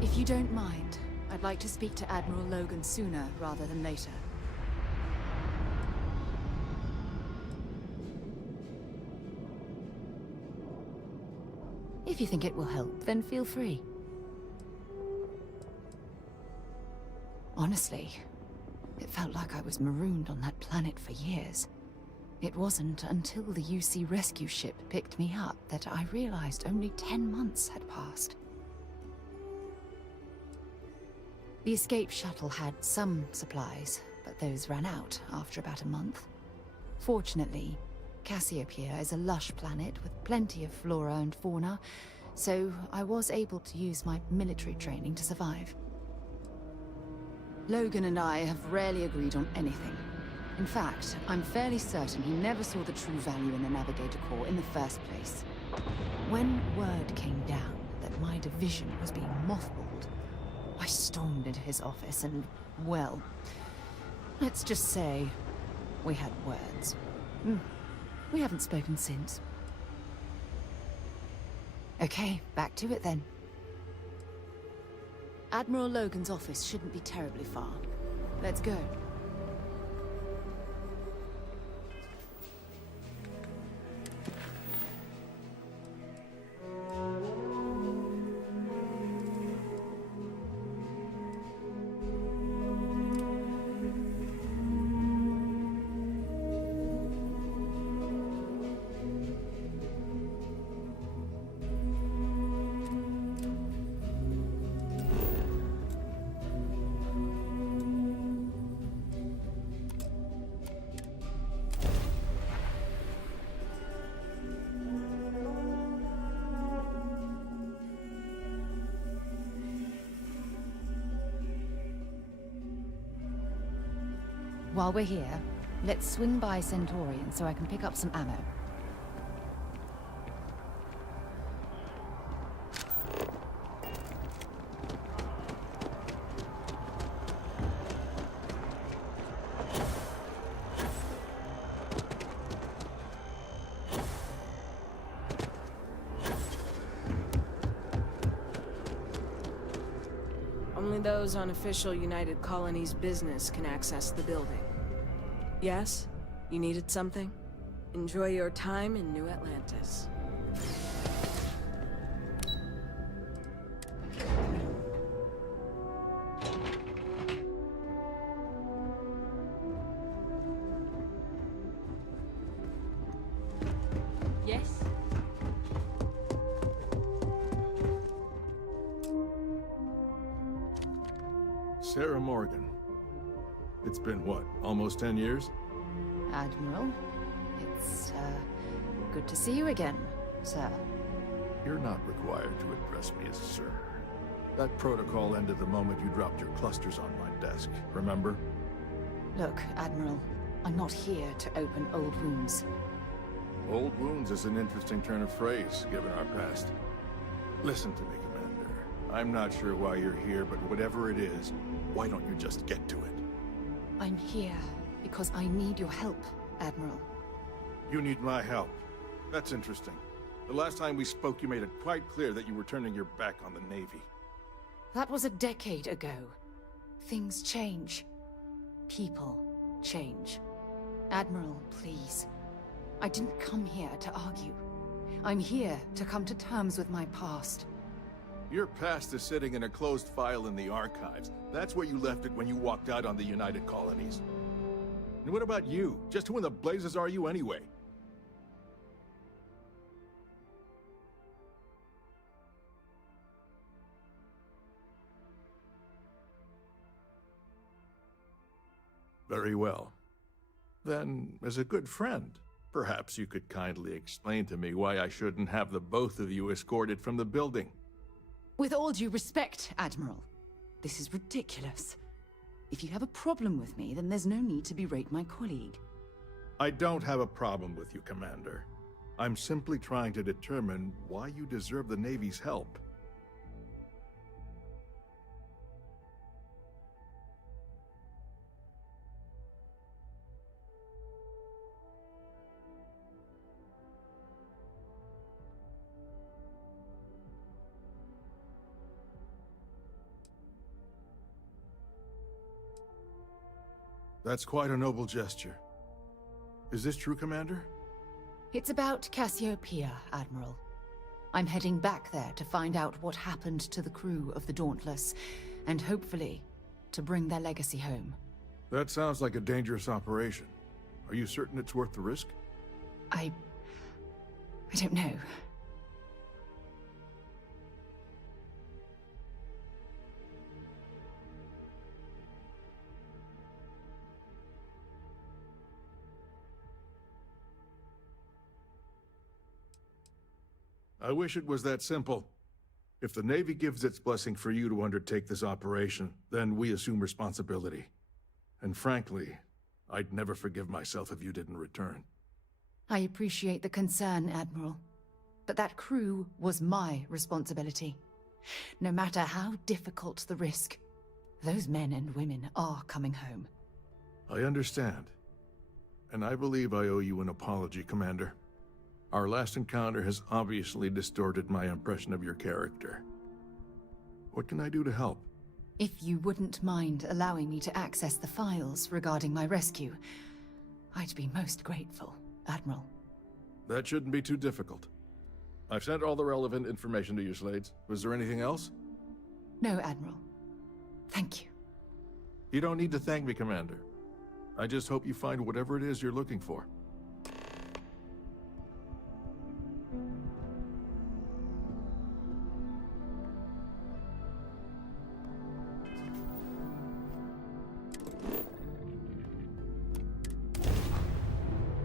If you don't mind, I'd like to speak to Admiral Logan sooner rather than later. If you think it will help, then feel free. Honestly, it felt like I was marooned on that planet for years. It wasn't until the UC rescue ship picked me up that I realized only 10 months had passed. The escape shuttle had some supplies, but those ran out after about a month. Fortunately, Cassiopeia is a lush planet with plenty of flora and fauna, so I was able to use my military training to survive. Logan and I have rarely agreed on anything. In fact, I'm fairly certain he never saw the true value in the Navigator Corps in the first place. When word came down that my division was being mothballed, I stormed into his office and, well, let's just say we had words. We haven't spoken since. Okay, back to it then. Admiral Logan's office shouldn't be terribly far. Let's go. While we're here, let's swing by Centaurian so I can pick up some ammo. Only those on official United Colonies business can access the building. Yes? You needed something? Enjoy your time in New Atlantis. Yes? Sarah Morgan. It's been what, almost 10 years? Admiral, it's, good to see you again, sir. You're not required to address me as sir. That protocol ended the moment you dropped your clusters on my desk, remember? Look, Admiral, I'm not here to open old wounds. Old wounds is an interesting turn of phrase, given our past. Listen to me, Commander. I'm not sure why you're here, but whatever it is, why don't you just get to it? I'm here because I need your help, Admiral. You need my help. That's interesting. The last time we spoke, you made it quite clear that you were turning your back on the Navy. That was a decade ago. Things change. People change. Admiral, please. I didn't come here to argue. I'm here to come to terms with my past. Your past is sitting in a closed file in the archives. That's where you left it when you walked out on the United Colonies. And what about you? Just who in the blazes are you anyway? Very well. Then, as a good friend, perhaps you could kindly explain to me why I shouldn't have the both of you escorted from the building. With all due respect, Admiral, this is ridiculous. If you have a problem with me, then there's no need to berate my colleague. I don't have a problem with you, Commander. I'm simply trying to determine why you deserve the Navy's help. That's quite a noble gesture. Is this true, Commander? It's about Cassiopeia, Admiral. I'm heading back there to find out what happened to the crew of the Dauntless, and hopefully, to bring their legacy home. That sounds like a dangerous operation. Are you certain it's worth the risk? I don't know. I wish it was that simple. If the Navy gives its blessing for you to undertake this operation, then we assume responsibility. And frankly, I'd never forgive myself if you didn't return. I appreciate the concern, Admiral. But that crew was my responsibility. No matter how difficult the risk, those men and women are coming home. I understand. And I believe I owe you an apology, Commander. Our last encounter has obviously distorted my impression of your character. What can I do to help? If you wouldn't mind allowing me to access the files regarding my rescue, I'd be most grateful, Admiral. That shouldn't be too difficult. I've sent all the relevant information to you, Slades. Was there anything else? No, Admiral. Thank you. You don't need to thank me, Commander. I just hope you find whatever it is you're looking for.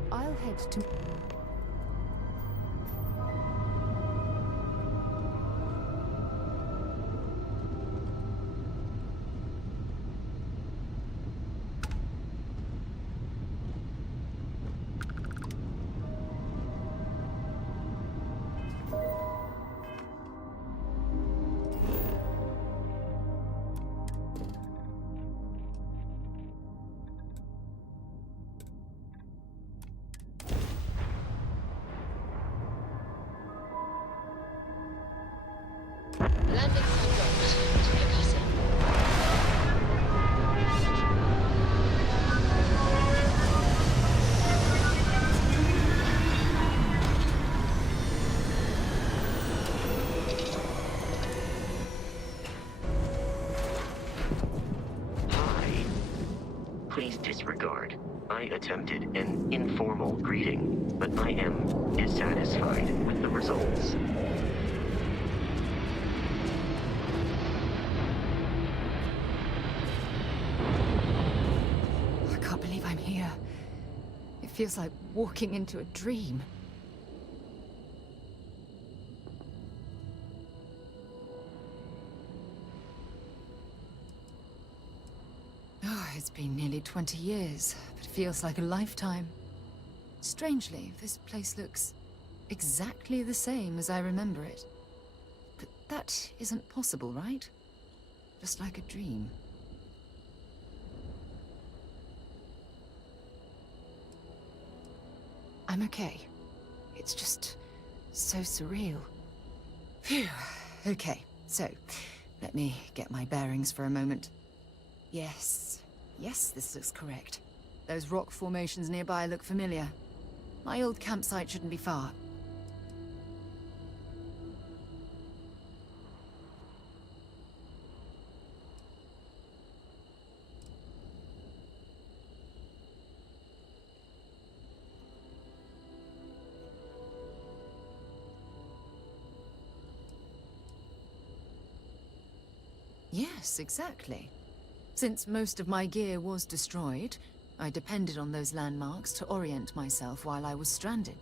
I'll head to... Landing controls. Take us in. Hi. Please disregard. I attempted an informal greeting, but I am dissatisfied with the results. I can't believe I'm here. It feels like walking into a dream. Oh, it's been nearly 20 years, but it feels like a lifetime. Strangely, this place looks exactly the same as I remember it. But that isn't possible, right? Just like a dream. I'm okay. It's just so surreal. Phew. Okay, so let me get my bearings for a moment. Yes, this looks correct. Those rock formations nearby look familiar. My old campsite shouldn't be far. Yes, exactly. Since most of my gear was destroyed, I depended on those landmarks to orient myself while I was stranded.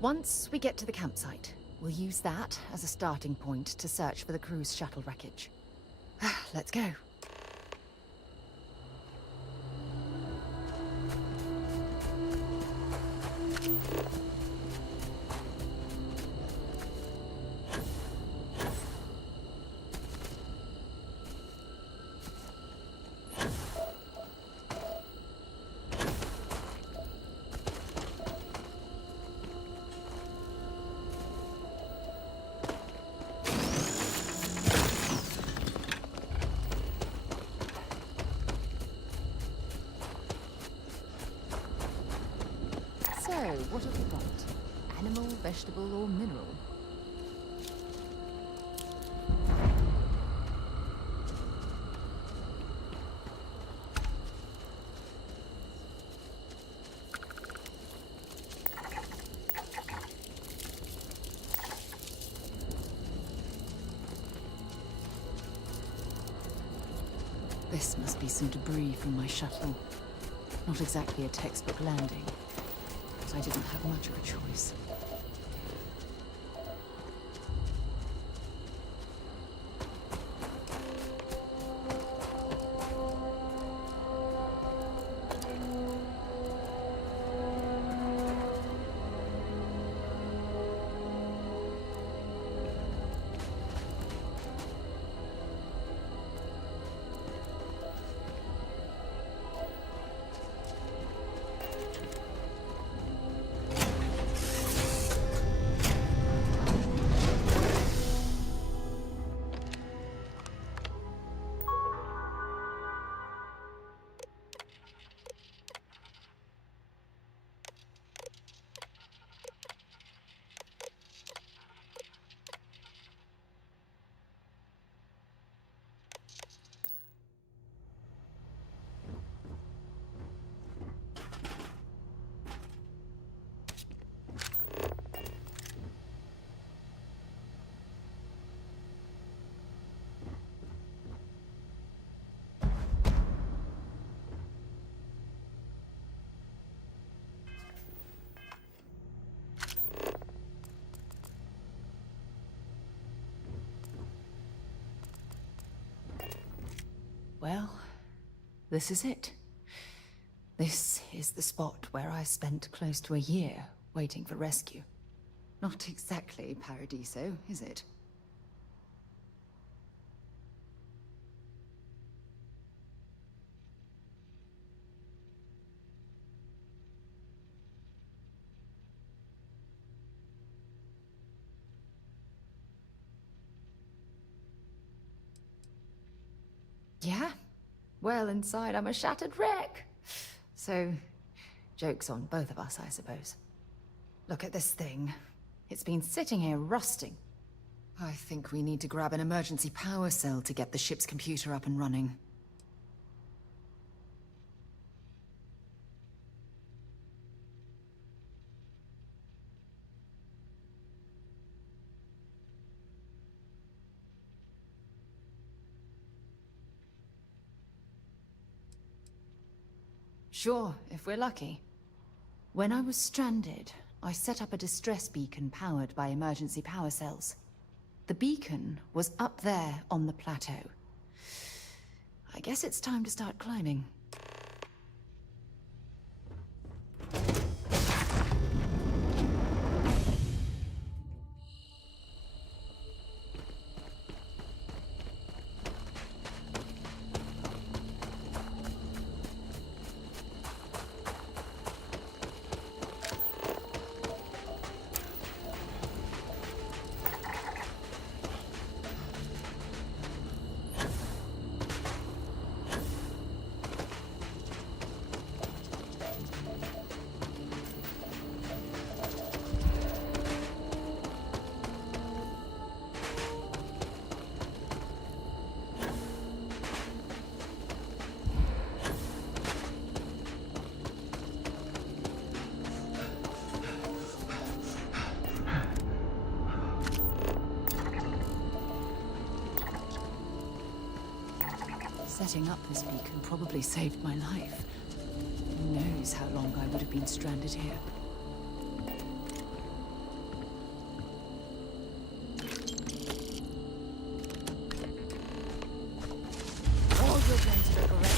Once we get to the campsite, we'll use that as a starting point to search for the cruise shuttle wreckage. Let's go. So, what have we got? Animal, vegetable, or mineral? This must be some debris from my shuttle. Not exactly a textbook landing. I didn't have much of a choice. Well, this is it. This is the spot where I spent close to a year waiting for rescue. Not exactly Paradiso, is it? Yeah? Well, inside I'm a shattered wreck. So, joke's on both of us, I suppose. Look at this thing. It's been sitting here rusting. I think we need to grab an emergency power cell to get the ship's computer up and running. Sure, if we're lucky. When I was stranded, I set up a distress beacon powered by emergency power cells. The beacon was up there on the plateau. I guess it's time to start climbing. Setting up this beacon probably saved my life. Who knows how long I would have been stranded here. All your plans are correct.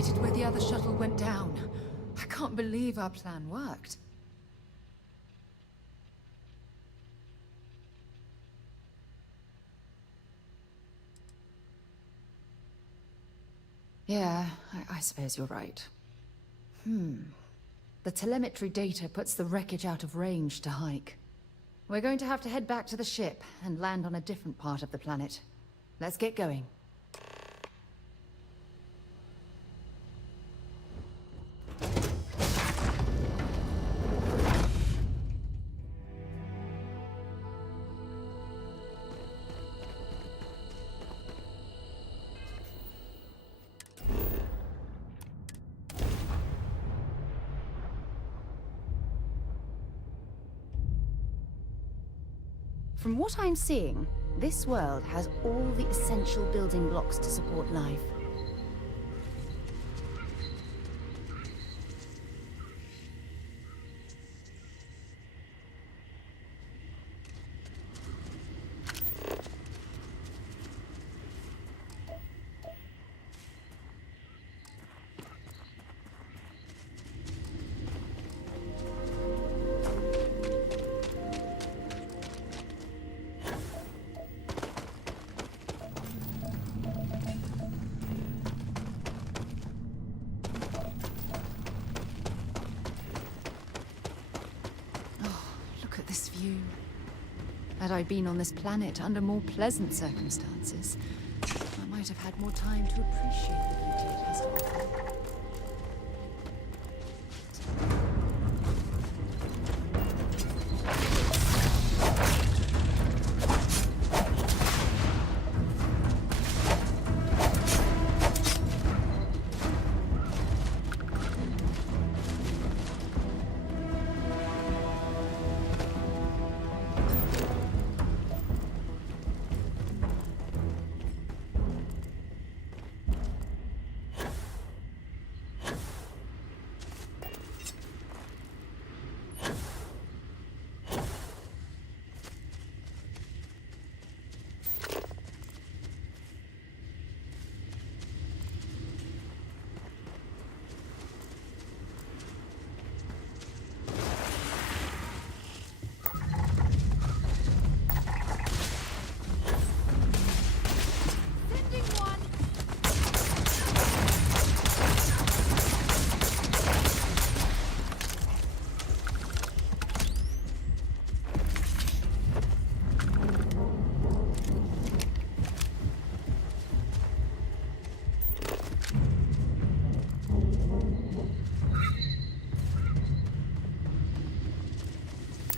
located where the other shuttle went down. I can't believe our plan worked. Yeah, I suppose you're right. The telemetry data puts the wreckage out of range to hike. We're going to have to head back to the ship and land on a different part of the planet. Let's get going. From what I'm seeing, this world has all the essential building blocks to support life. This view. Had I been on this planet under more pleasant circumstances, I might have had more time to appreciate the beauty it has to offer.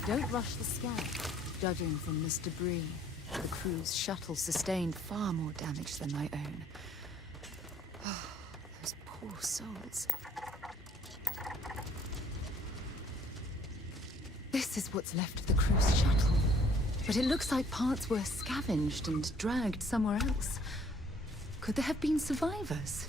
Don't rush the scan. Judging from this debris, the crew's shuttle sustained far more damage than my own. Oh, those poor souls. This is what's left of the crew's shuttle. But it looks like parts were scavenged and dragged somewhere else. Could there have been survivors?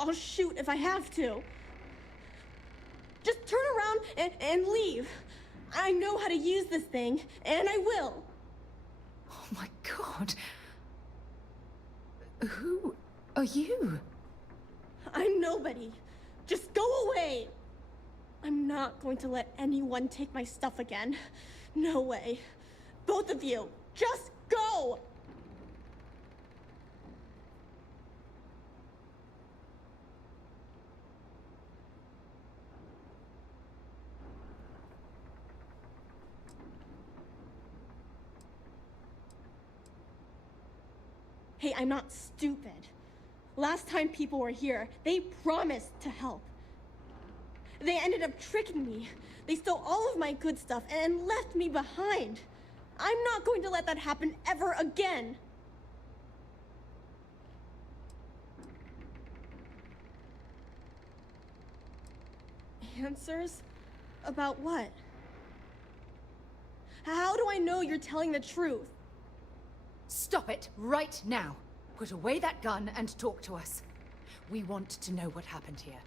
I'll shoot if I have to. Just turn around and leave. I know how to use this thing, and I will. Oh my god. Who are you? I'm nobody. Just go away. I'm not going to let anyone take my stuff again. No way. Both of you, just go! Hey, I'm not stupid. Last time people were here, they promised to help. They ended up tricking me. They stole all of my good stuff and left me behind. I'm not going to let that happen ever again. Answers? About what? How do I know you're telling the truth? Stop it right now. Put away that gun and talk to us. We want to know what happened here.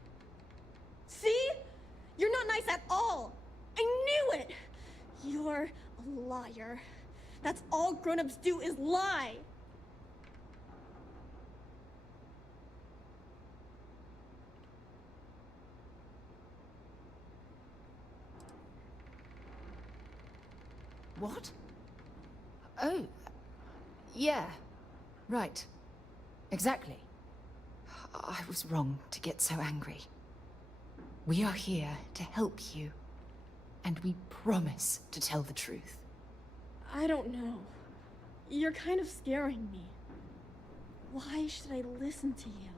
See? You're not nice at all. I knew it. You're a liar. That's all grown-ups do is lie. What? Oh. Yeah. Right. Exactly. I was wrong to get so angry. We are here to help you. And we promise to tell the truth. I don't know. You're kind of scaring me. Why should I listen to you?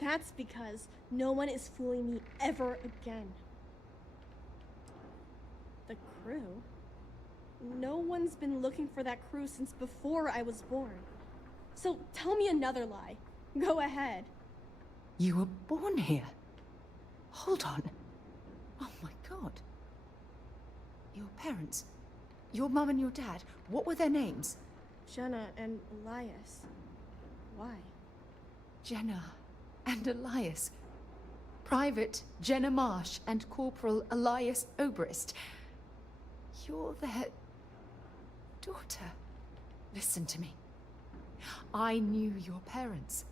That's because no one is fooling me ever again. The crew? No one's been looking for that crew since before I was born. So tell me another lie. Go ahead. You were born here? Hold on. Oh my god. Your parents, your mum and your dad, what were their names? Jenna and Elias. Why? Jenna and Elias. Private Jenna Marsh and Corporal Elias Obrist. You're their daughter. Listen to me. I knew your parents.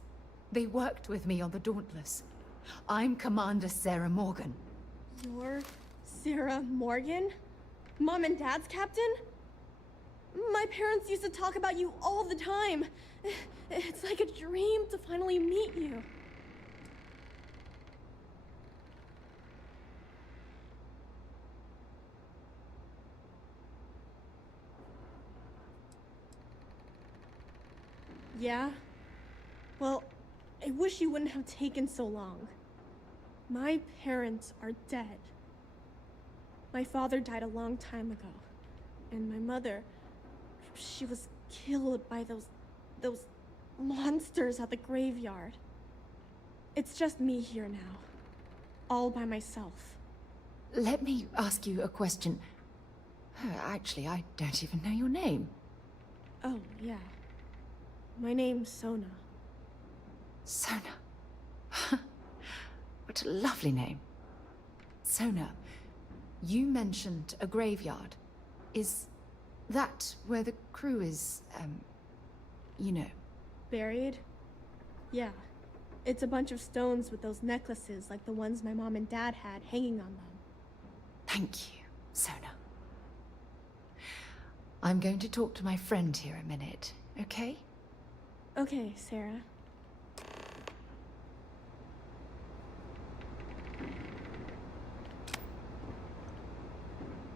They worked with me on the Dauntless. I'm Commander Sarah Morgan. You're Sarah Morgan? Mom and Dad's captain? My parents used to talk about you all the time. It's like a dream to finally meet you. Yeah? Well, I wish you wouldn't have taken so long. My parents are dead. My father died a long time ago. And my mother, she was killed by those monsters at the graveyard. It's just me here now. All by myself. Let me ask you a question. Actually, I don't even know your name. Oh, yeah. My name's Sona. Sona. What a lovely name. Sona, you mentioned a graveyard. Is that where the crew is, you know? Buried? Yeah. It's a bunch of stones with those necklaces like the ones my mom and dad had hanging on them. Thank you, Sona. I'm going to talk to my friend here a minute, okay? Okay, Sarah.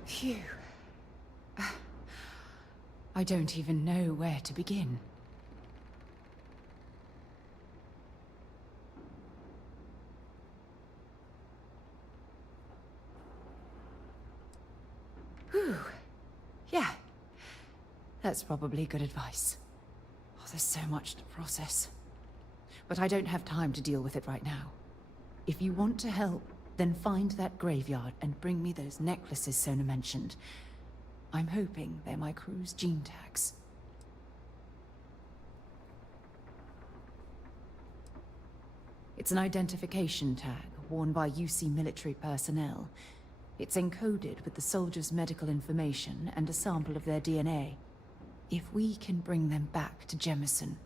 Phew. I don't even know where to begin. Whew. Yeah. That's probably good advice. Oh, there's so much to process. But I don't have time to deal with it right now. If you want to help, then find that graveyard and bring me those necklaces Sona mentioned. I'm hoping they're my crew's gene tags. It's an identification tag worn by UC military personnel. It's encoded with the soldiers' medical information and a sample of their DNA. If we can bring them back to Jemison,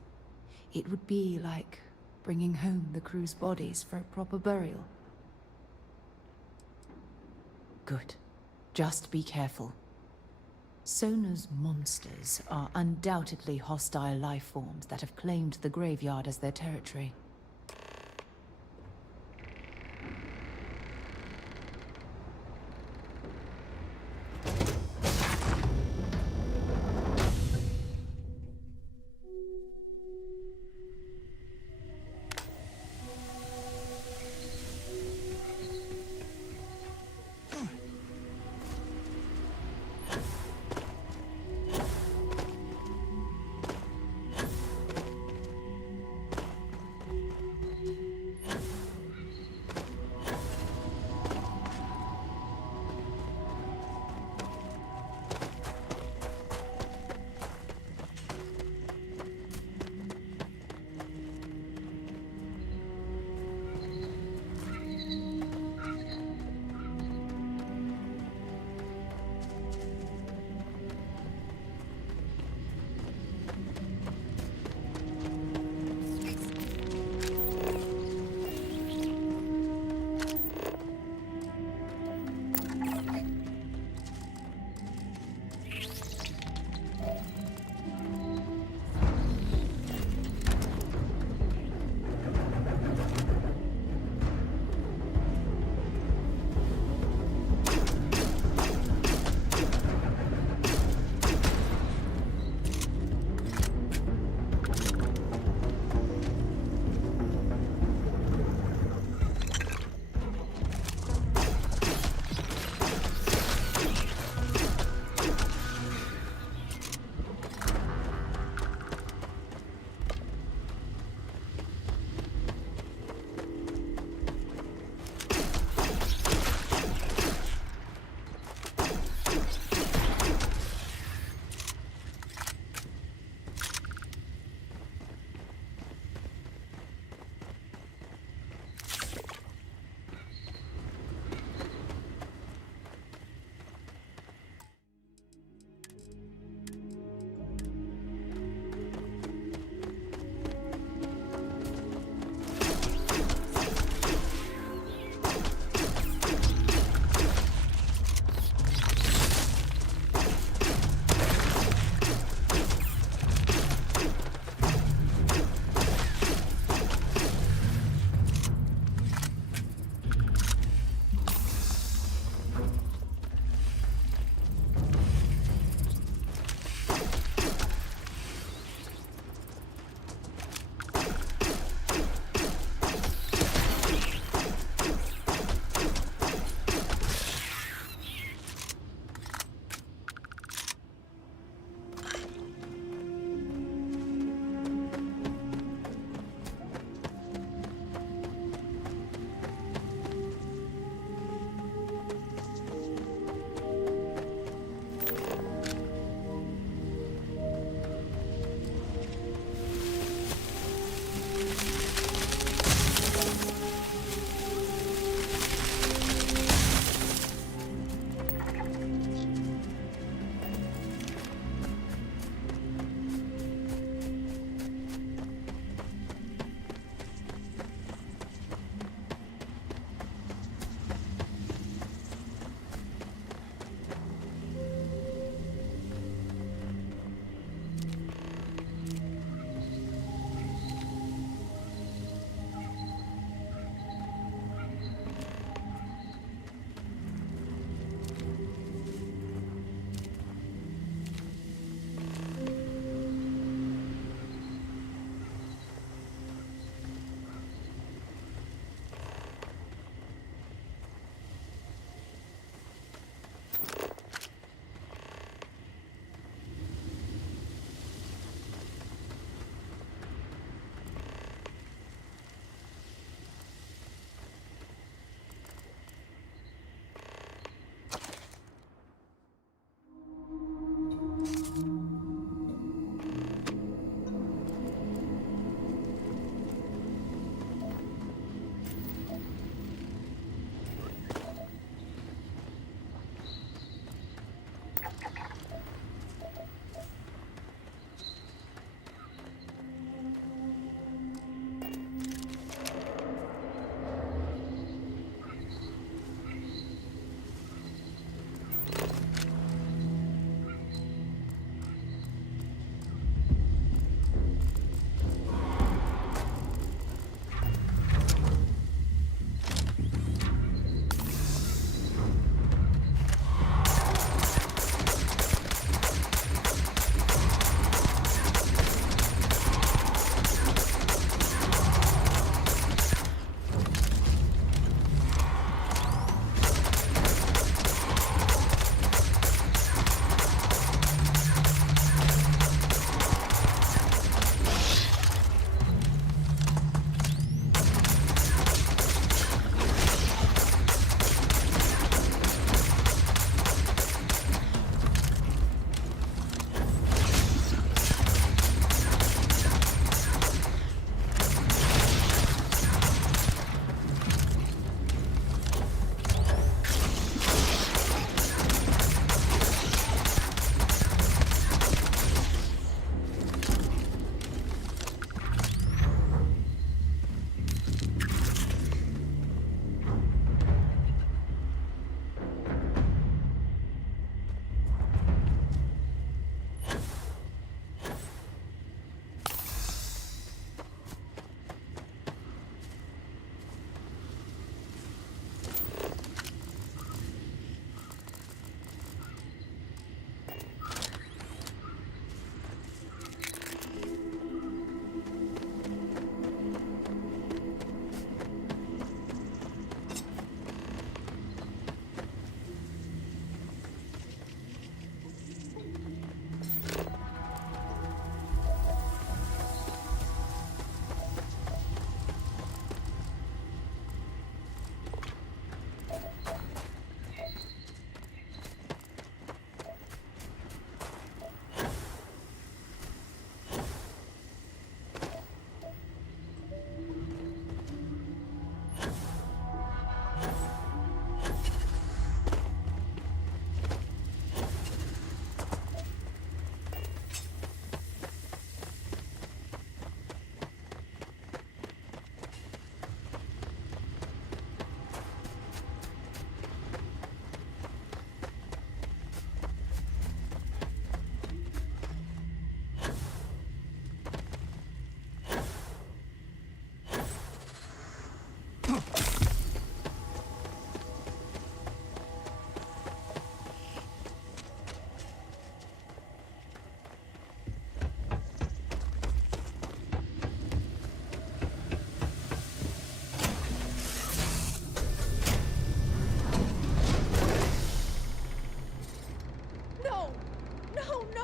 it would be like bringing home the crew's bodies for a proper burial. Good. Just be careful. Sona's monsters are undoubtedly hostile life forms that have claimed the graveyard as their territory.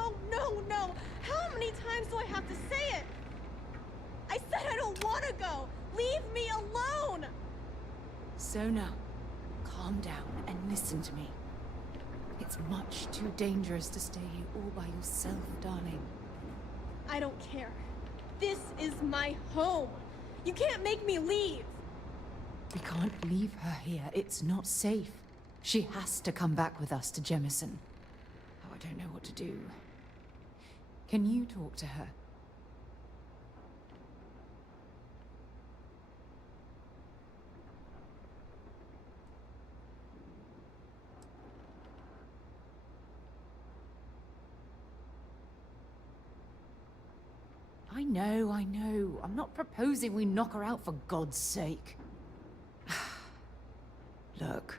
no, no, no! How many times do I have to say it? I said I don't want to go! Leave me alone! Sona, calm down and listen to me. It's much too dangerous to stay here all by yourself, darling. I don't care. This is my home. You can't make me leave. We can't leave her here. It's not safe. She has to come back with us to Jemison. Oh, I don't know what to do. Can you talk to her? I know. I'm not proposing we knock her out for God's sake. Look,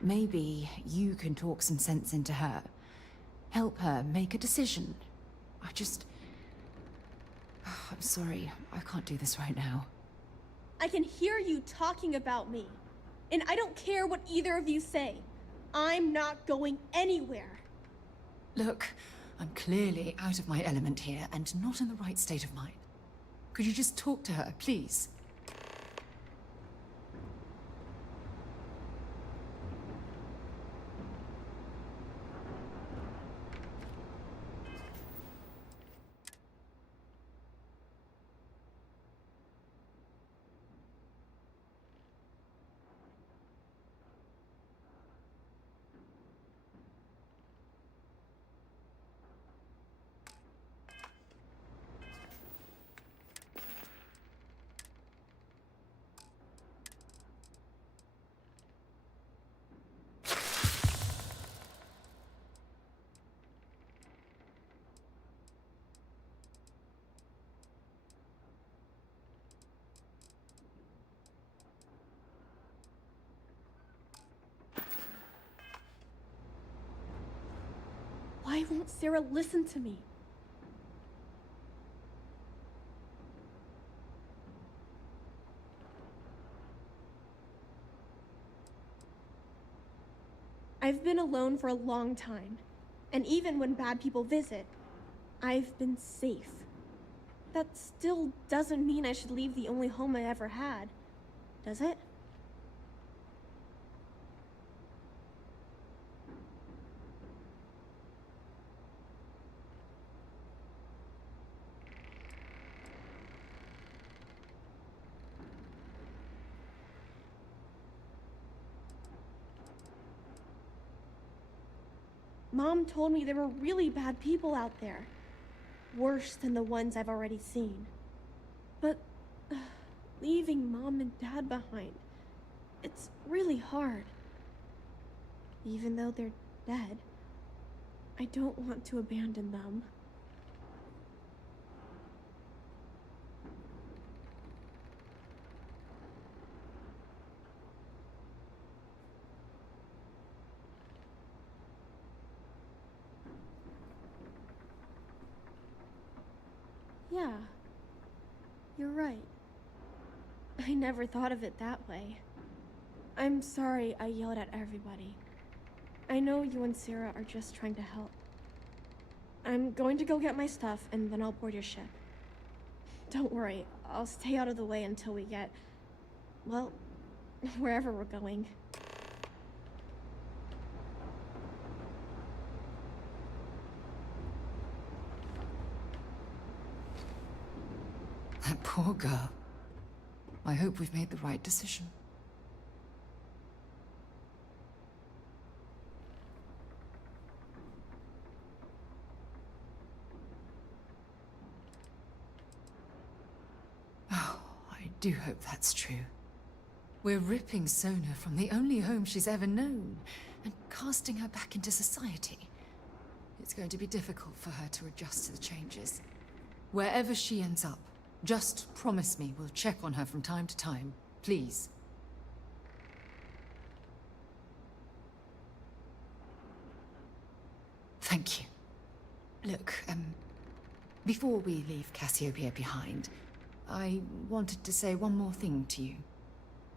maybe you can talk some sense into her. Help her make a decision. I'm sorry, I can't do this right now. I can hear you talking about me. And I don't care what either of you say. I'm not going anywhere. Look, I'm clearly out of my element here and not in the right state of mind. Could you just talk to her, please? Why won't Sarah listen to me? I've been alone for a long time, and even when bad people visit, I've been safe. That still doesn't mean I should leave the only home I ever had, does it? Mom told me there were really bad people out there. Worse than the ones I've already seen. But leaving Mom and Dad behind, it's really hard. Even though they're dead, I don't want to abandon them. Yeah, you're right. I never thought of it that way. I'm sorry I yelled at everybody. I know you and Sarah are just trying to help. I'm going to go get my stuff and then I'll board your ship. Don't worry, I'll stay out of the way until we get, well, wherever we're going. That poor girl. I hope we've made the right decision. Oh, I do hope that's true. We're ripping Sona from the only home she's ever known and casting her back into society. It's going to be difficult for her to adjust to the changes. Wherever she ends up, just promise me we'll check on her from time to time, please. Thank you. Look, before we leave Cassiopeia behind, I wanted to say one more thing to you.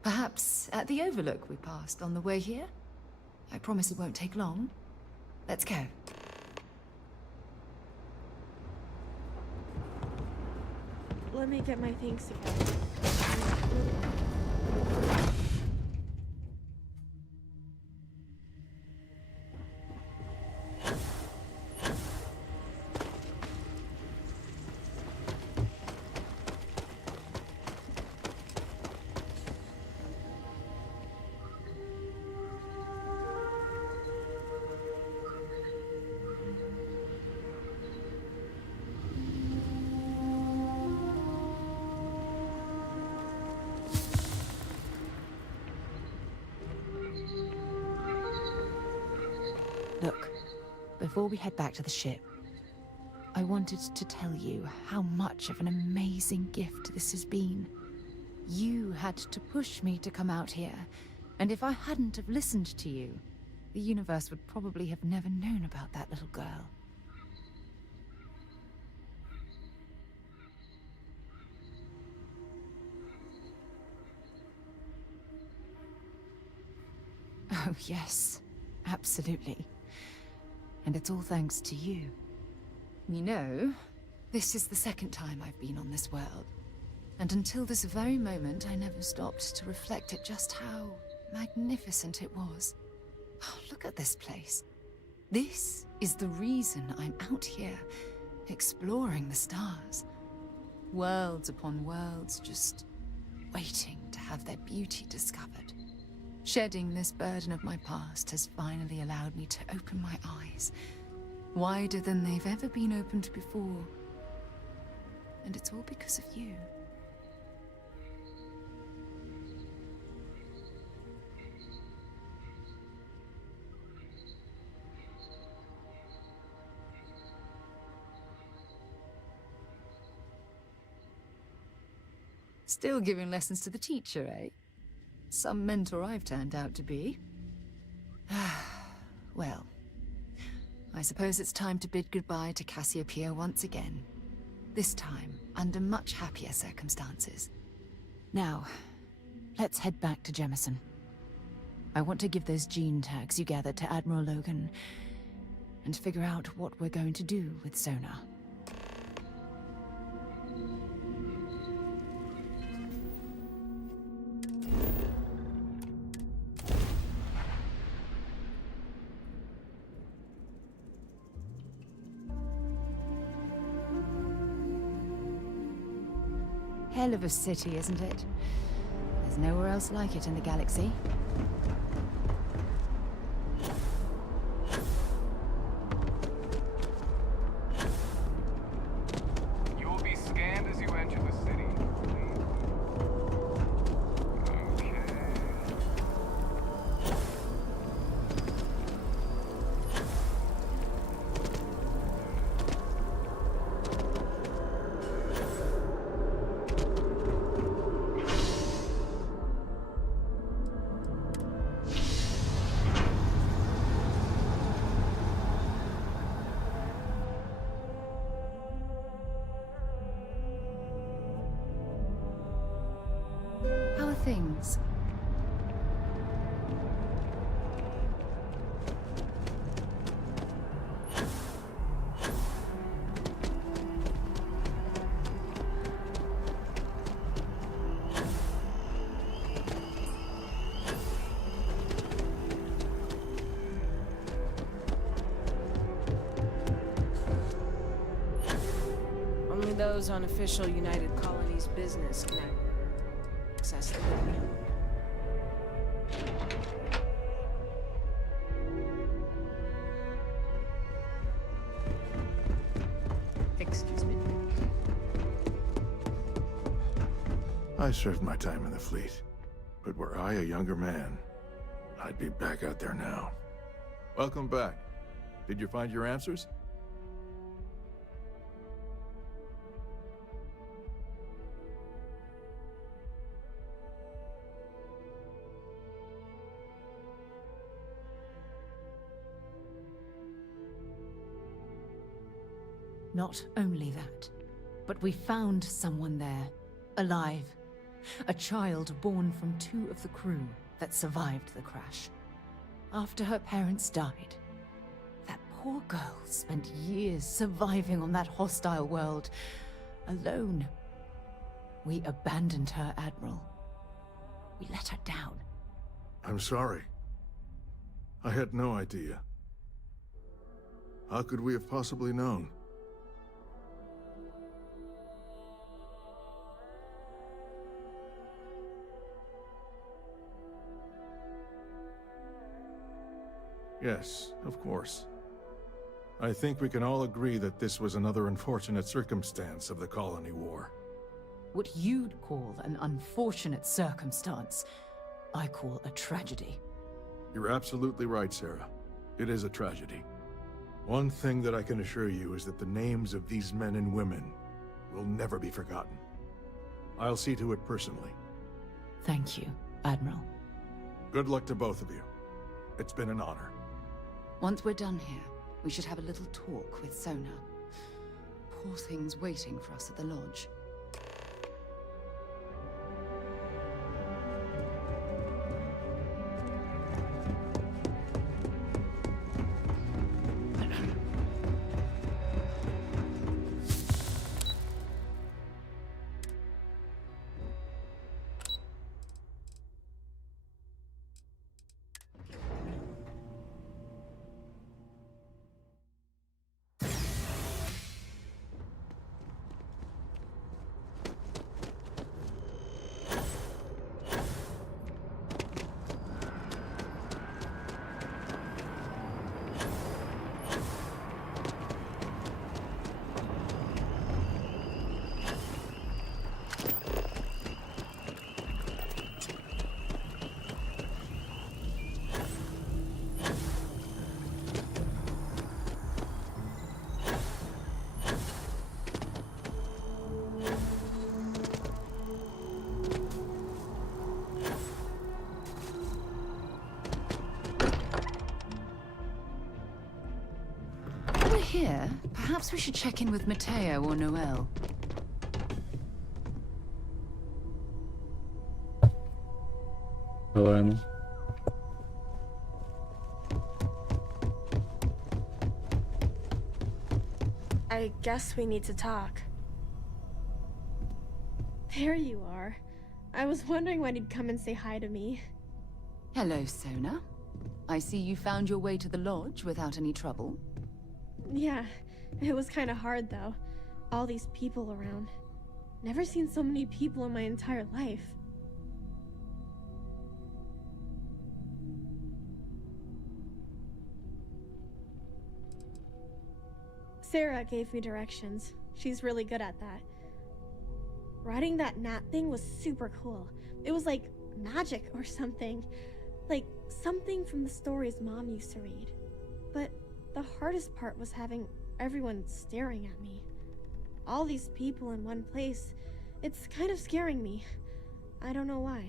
Perhaps at the overlook we passed on the way here? I promise it won't take long. Let's go. Let me get my things together. Look, before we head back to the ship, I wanted to tell you how much of an amazing gift this has been. You had to push me to come out here, and if I hadn't have listened to you, the universe would probably have never known about that little girl. Oh, yes, absolutely. And it's all thanks to you. You know, this is the second time I've been on this world. And until this very moment, I never stopped to reflect at just how magnificent it was. Oh, look at this place. This is the reason I'm out here, exploring the stars. Worlds upon worlds, just waiting to have their beauty discovered. Shedding this burden of my past has finally allowed me to open my eyes, wider than they've ever been opened before. And it's all because of you. Still giving lessons to the teacher, eh? Some mentor I've turned out to be. Well, I suppose it's time to bid goodbye to Cassiopeia once again. This time, under much happier circumstances. Now, let's head back to Jemison. I want to give those gene tags you gathered to Admiral Logan, and figure out what we're going to do with Sona. Hell of a city, isn't it? There's nowhere else like it in the galaxy. You will be scanned as you enter the city. Okay. How are things? Only those on official United Colonies business can access the building. Excuse me. I served my time in the fleet, but were I a younger man, I'd be back out there now. Welcome back. Did you find your answers? Not only that, but we found someone there, alive. A child born from 2 of the crew that survived the crash. After her parents died, that poor girl spent years surviving on that hostile world, alone. We abandoned her, Admiral. We let her down. I'm sorry. I had no idea. How could we have possibly known? Yes, of course. I think we can all agree that this was another unfortunate circumstance of the colony war. What you'd call an unfortunate circumstance, I call a tragedy. You're absolutely right, Sarah. It is a tragedy. One thing that I can assure you is that the names of these men and women will never be forgotten. I'll see to it personally. Thank you, Admiral. Good luck to both of you. It's been an honor. Once we're done here, we should have a little talk with Sona. Poor thing's waiting for us at the lodge. Here, perhaps we should check in with Mateo or Noel. Helena. I guess we need to talk. There you are. I was wondering when you'd come and say hi to me. Hello, Sona. I see you found your way to the lodge without any trouble. Yeah, it was kind of hard though. All these people around. Never seen so many people in my entire life. Sarah gave me directions. She's really good at that. Riding that gnat thing was super cool. It was like magic or something. Like something from the stories Mom used to read. But the hardest part was having everyone staring at me. All these people in one place. It's kind of scaring me. I don't know why.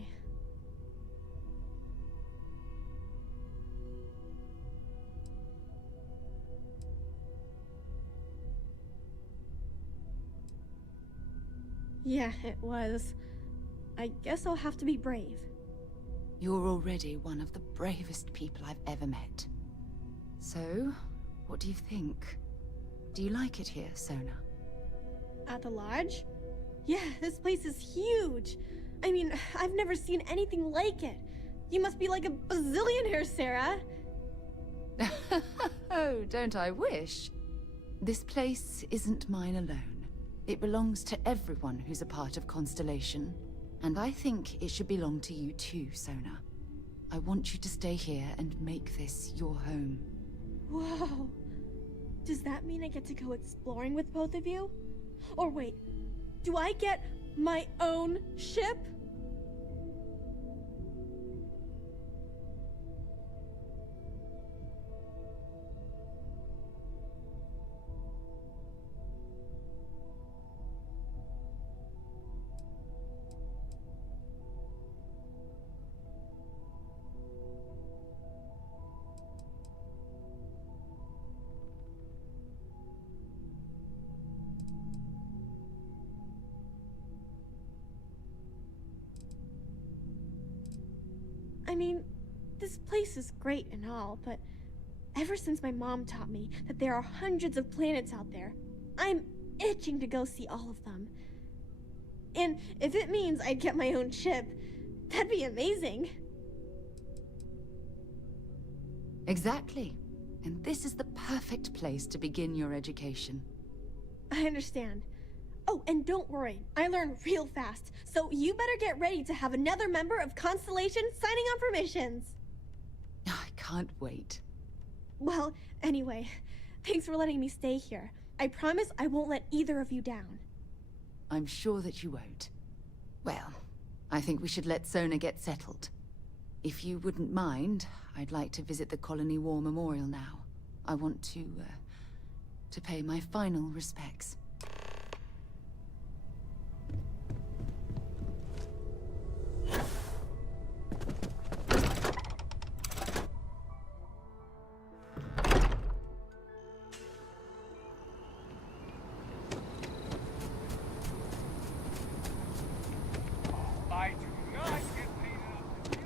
Yeah, it was. I guess I'll have to be brave. You're already one of the bravest people I've ever met. So, what do you think? Do you like it here, Sona? At the lodge? Yeah, this place is huge. I mean, I've never seen anything like it. You must be like a bazillionaire, Sarah. Oh, don't I wish? This place isn't mine alone. It belongs to everyone who's a part of Constellation. And I think it should belong to you too, Sona. I want you to stay here and make this your home. Whoa. Does that mean I get to go exploring with both of you? Or wait, do I get my own ship? I mean, this place is great and all, but ever since my mom taught me that there are hundreds of planets out there, I'm itching to go see all of them. And if it means I get my own ship, that'd be amazing. Exactly. And this is the perfect place to begin your education. I understand. Oh, and don't worry, I learn real fast, so you better get ready to have another member of Constellation signing on for missions. I can't wait. Well, anyway, thanks for letting me stay here. I promise I won't let either of you down. I'm sure that you won't. Well, I think we should let Sona get settled. If you wouldn't mind, I'd like to visit the Colony War Memorial now. I want to pay my final respects. I do not get paid enough to do.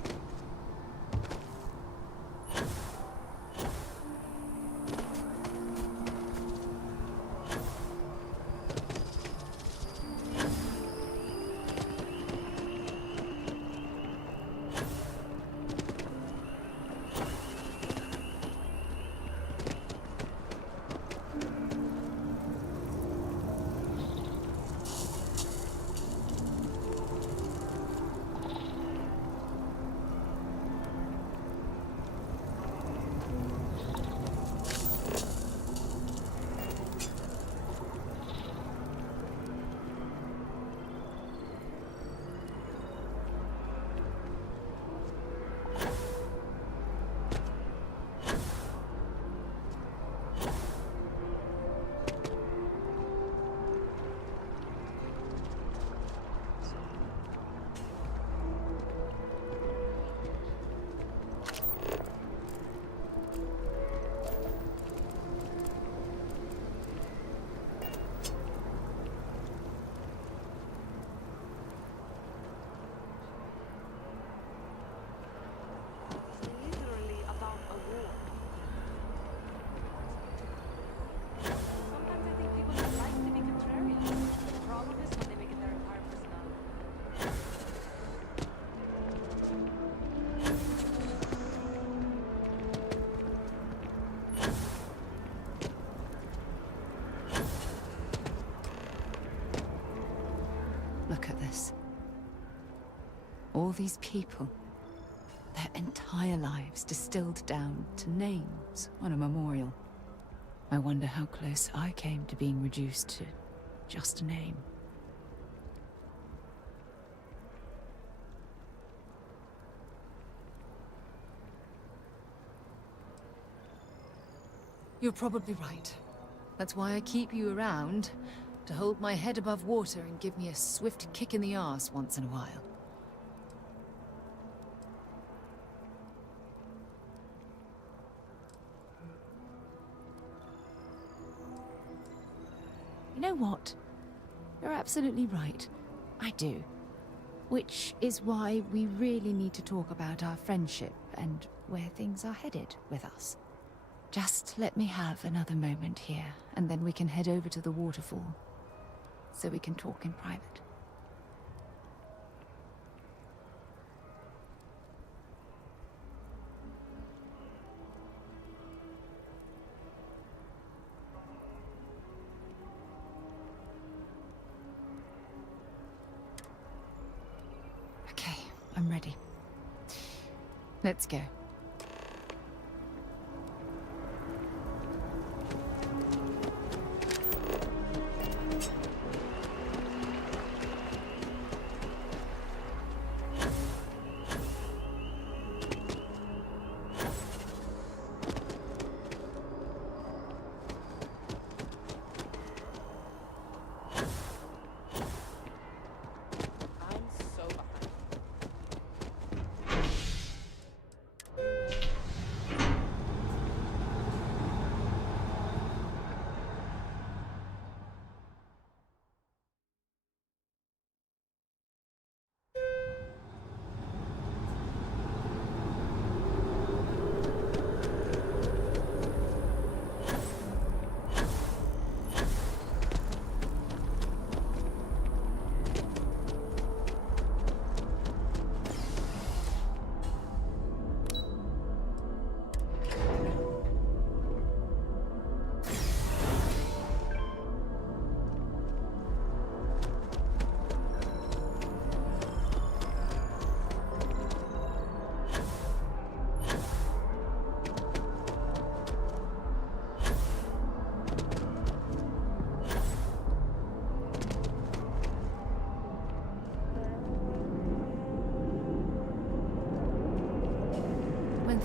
Look at this. All these people, their entire lives distilled down to names on a memorial. I wonder how close I came to being reduced to just a name. You're probably right. That's why I keep you around, to hold my head above water and give me a swift kick in the arse once in a while. You know what? You're absolutely right. I do. Which is why we really need to talk about our friendship and where things are headed with us. Just let me have another moment here, and then we can head over to the waterfall, so we can talk in private. Okay, I'm ready. Let's go.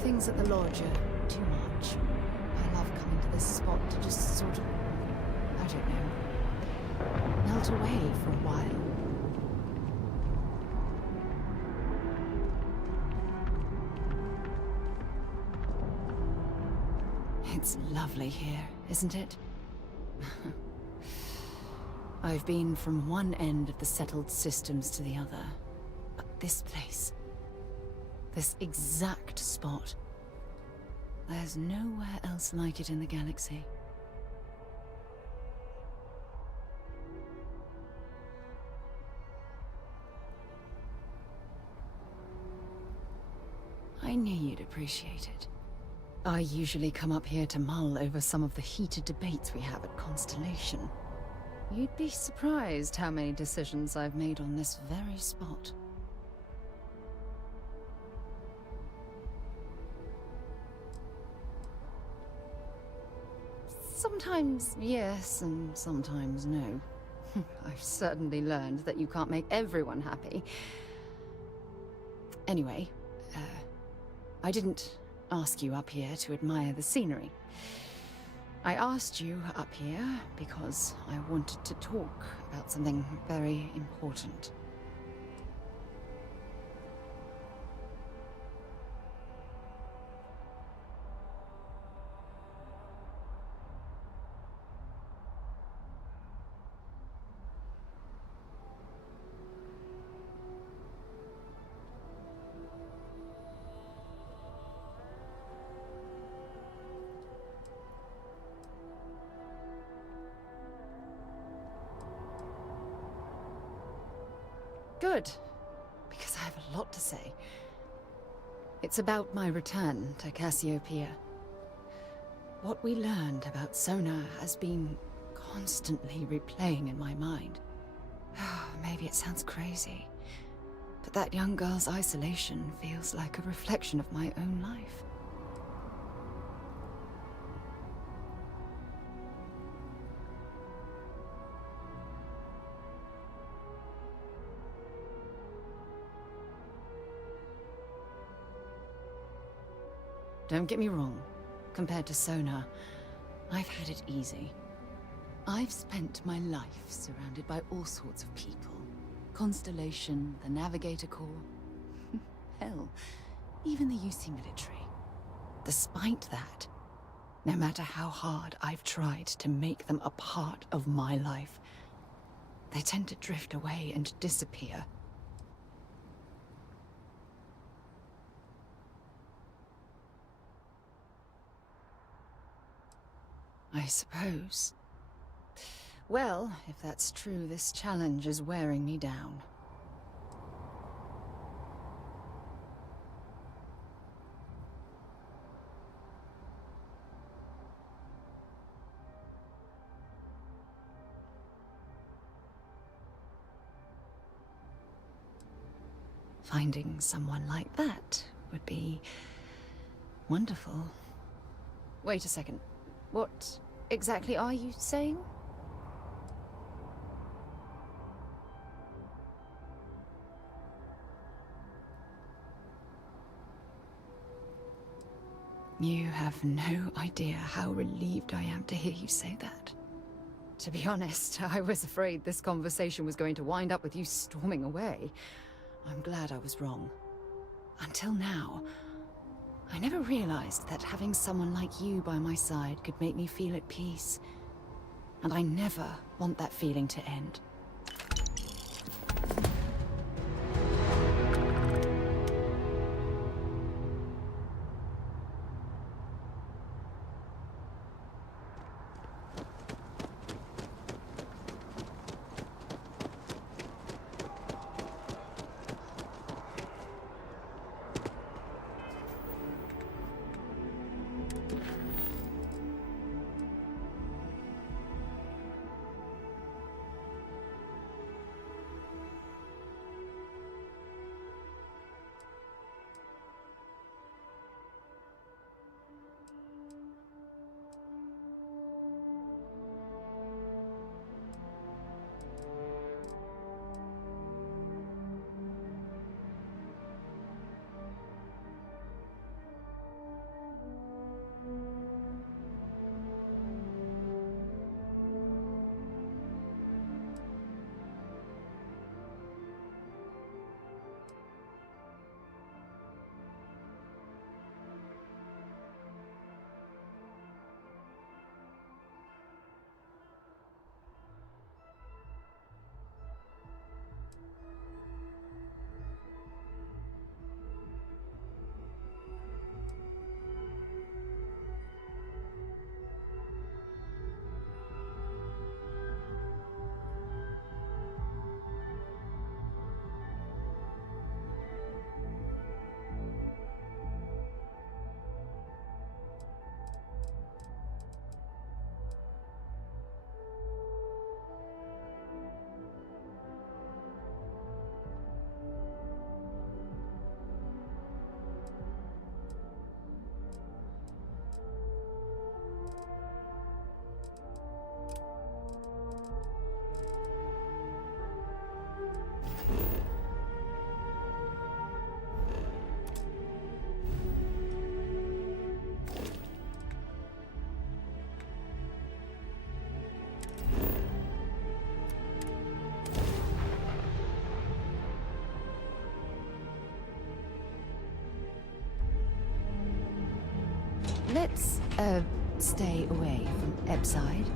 things at the lodge are too much. I love coming to this spot to just sort of, I don't know, melt away for a while. It's lovely here, isn't it? I've been from one end of the settled systems to the other. But this place, this exact spot, there's nowhere else like it in the galaxy. I knew you'd appreciate it. I usually come up here to mull over some of the heated debates we have at Constellation. You'd be surprised how many decisions I've made on this very spot. Sometimes yes, and sometimes no. I've certainly learned that you can't make everyone happy. Anyway, I didn't ask you up here to admire the scenery. I asked you up here because I wanted to talk about something very important. Good, because I have a lot to say. It's about my return to Cassiopeia. What we learned about Sona has been constantly replaying in my mind. Maybe it sounds crazy, but that young girl's isolation feels like a reflection of my own life. Don't get me wrong, compared to Sona, I've had it easy. I've spent my life surrounded by all sorts of people. Constellation, the Navigator Corps, hell, even the UC military. Despite that, no matter how hard I've tried to make them a part of my life, they tend to drift away and disappear. I suppose. Well, if that's true, this challenge is wearing me down. Finding someone like that would be wonderful. Wait a second. What exactly are you saying? You have no idea how relieved I am to hear you say that. To be honest, I was afraid this conversation was going to wind up with you storming away. I'm glad I was wrong. Until now, I never realized that having someone like you by my side could make me feel at peace. And I never want that feeling to end. Let's, stay away from Ebbside.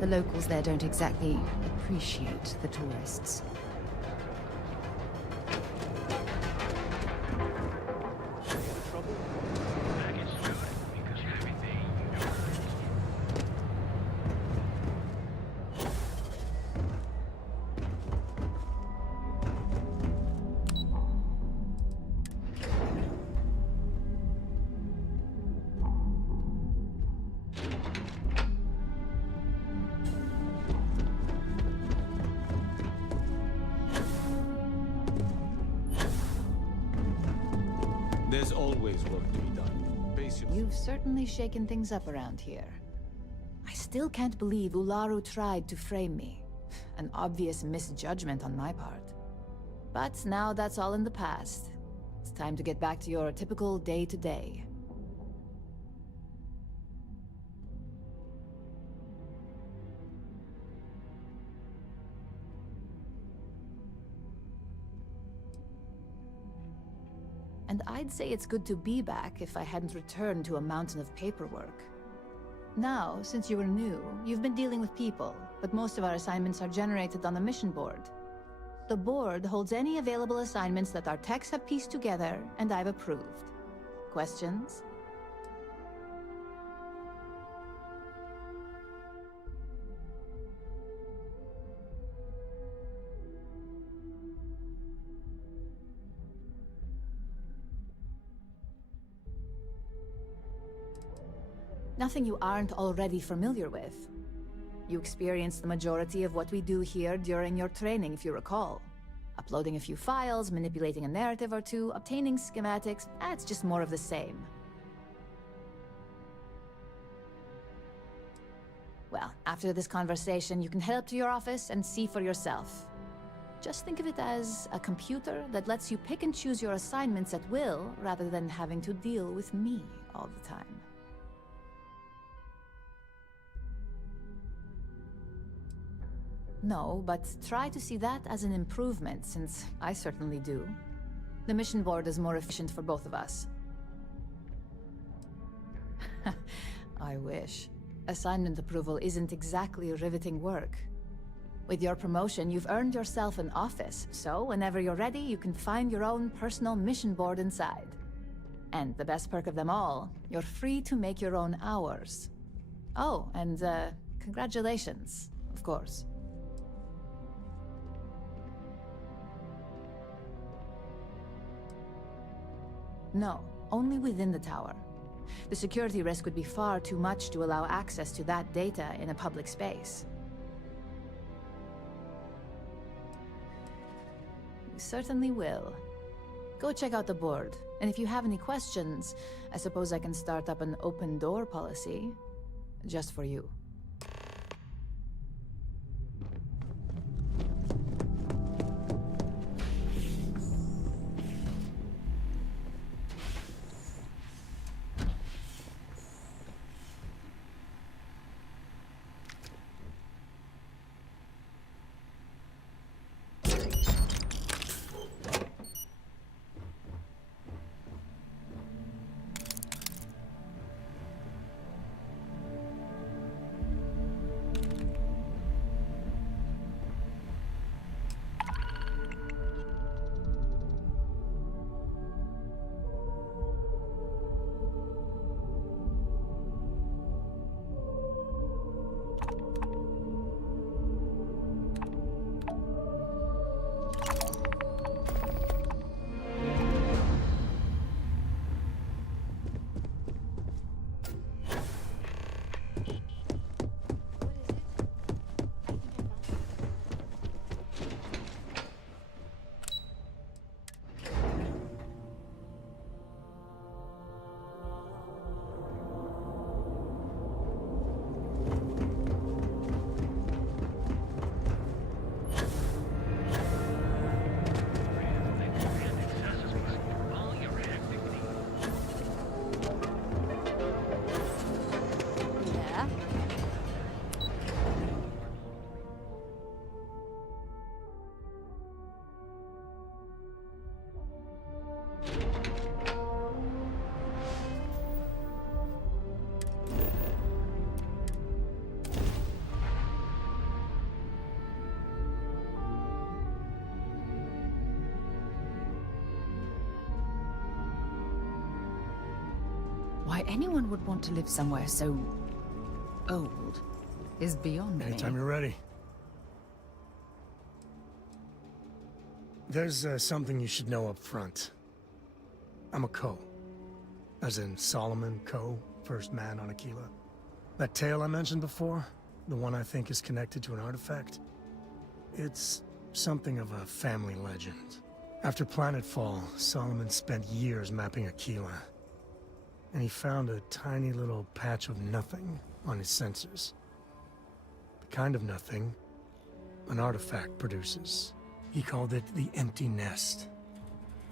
The locals there don't exactly appreciate the tourists. There's always work to be done. Patience. You've certainly shaken things up around here. I still can't believe Ularu tried to frame me. An obvious misjudgment on my part. But now that's all in the past. It's time to get back to your typical day-to-day. And I'd say it's good to be back if I hadn't returned to a mountain of paperwork. Now, since you were new, you've been dealing with people, but most of our assignments are generated on the mission board. The board holds any available assignments that our techs have pieced together, and I've approved. Questions? Nothing you aren't already familiar with. You experienced the majority of what we do here during your training, if you recall. Uploading a few files, manipulating a narrative or two, obtaining schematics, it's just more of the same. Well, after this conversation, you can head up to your office and see for yourself. Just think of it as a computer that lets you pick and choose your assignments at will, rather than having to deal with me all the time. No, but try to see that as an improvement, since I certainly do. The mission board is more efficient for both of us. I wish. Assignment approval isn't exactly riveting work. With your promotion, you've earned yourself an office, so whenever you're ready, you can find your own personal mission board inside. And the best perk of them all, you're free to make your own hours. Oh, and congratulations, of course. No, only within the tower. The security risk would be far too much to allow access to that data in a public space. You certainly will. Go check out the board, and if you have any questions, I suppose I can start up an open door policy. Just for you. Why anyone would want to live somewhere so old is beyond me. Anytime you're ready. There's something you should know up front. I'm a Ko. As in Solomon Ko, first man on Aquila. That tale I mentioned before, the one I think is connected to an artifact, it's something of a family legend. After Planetfall, Solomon spent years mapping Aquila. And he found a tiny little patch of nothing on his sensors. The kind of nothing an artifact produces. He called it the Empty Nest.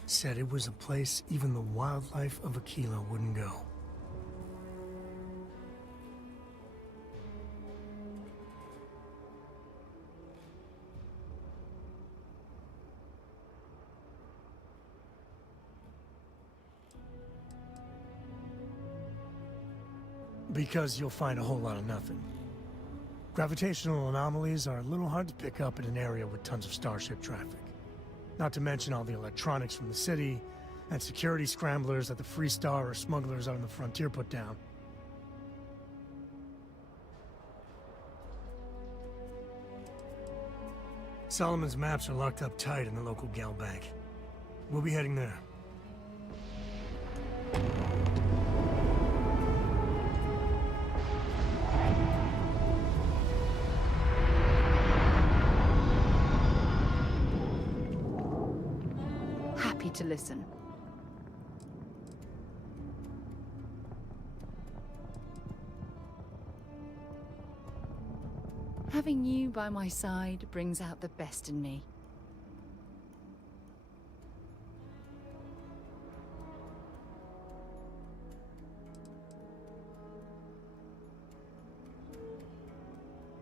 Said it was a place even the wildlife of Aquila wouldn't go. Because you'll find a whole lot of nothing. Gravitational anomalies are a little hard to pick up in an area with tons of starship traffic. Not to mention all the electronics from the city, and security scramblers that the Free Star or smugglers out on the frontier put down. Solomon's maps are locked up tight in the local gal bank. We'll be heading there. Happy to listen. Having you by my side brings out the best in me.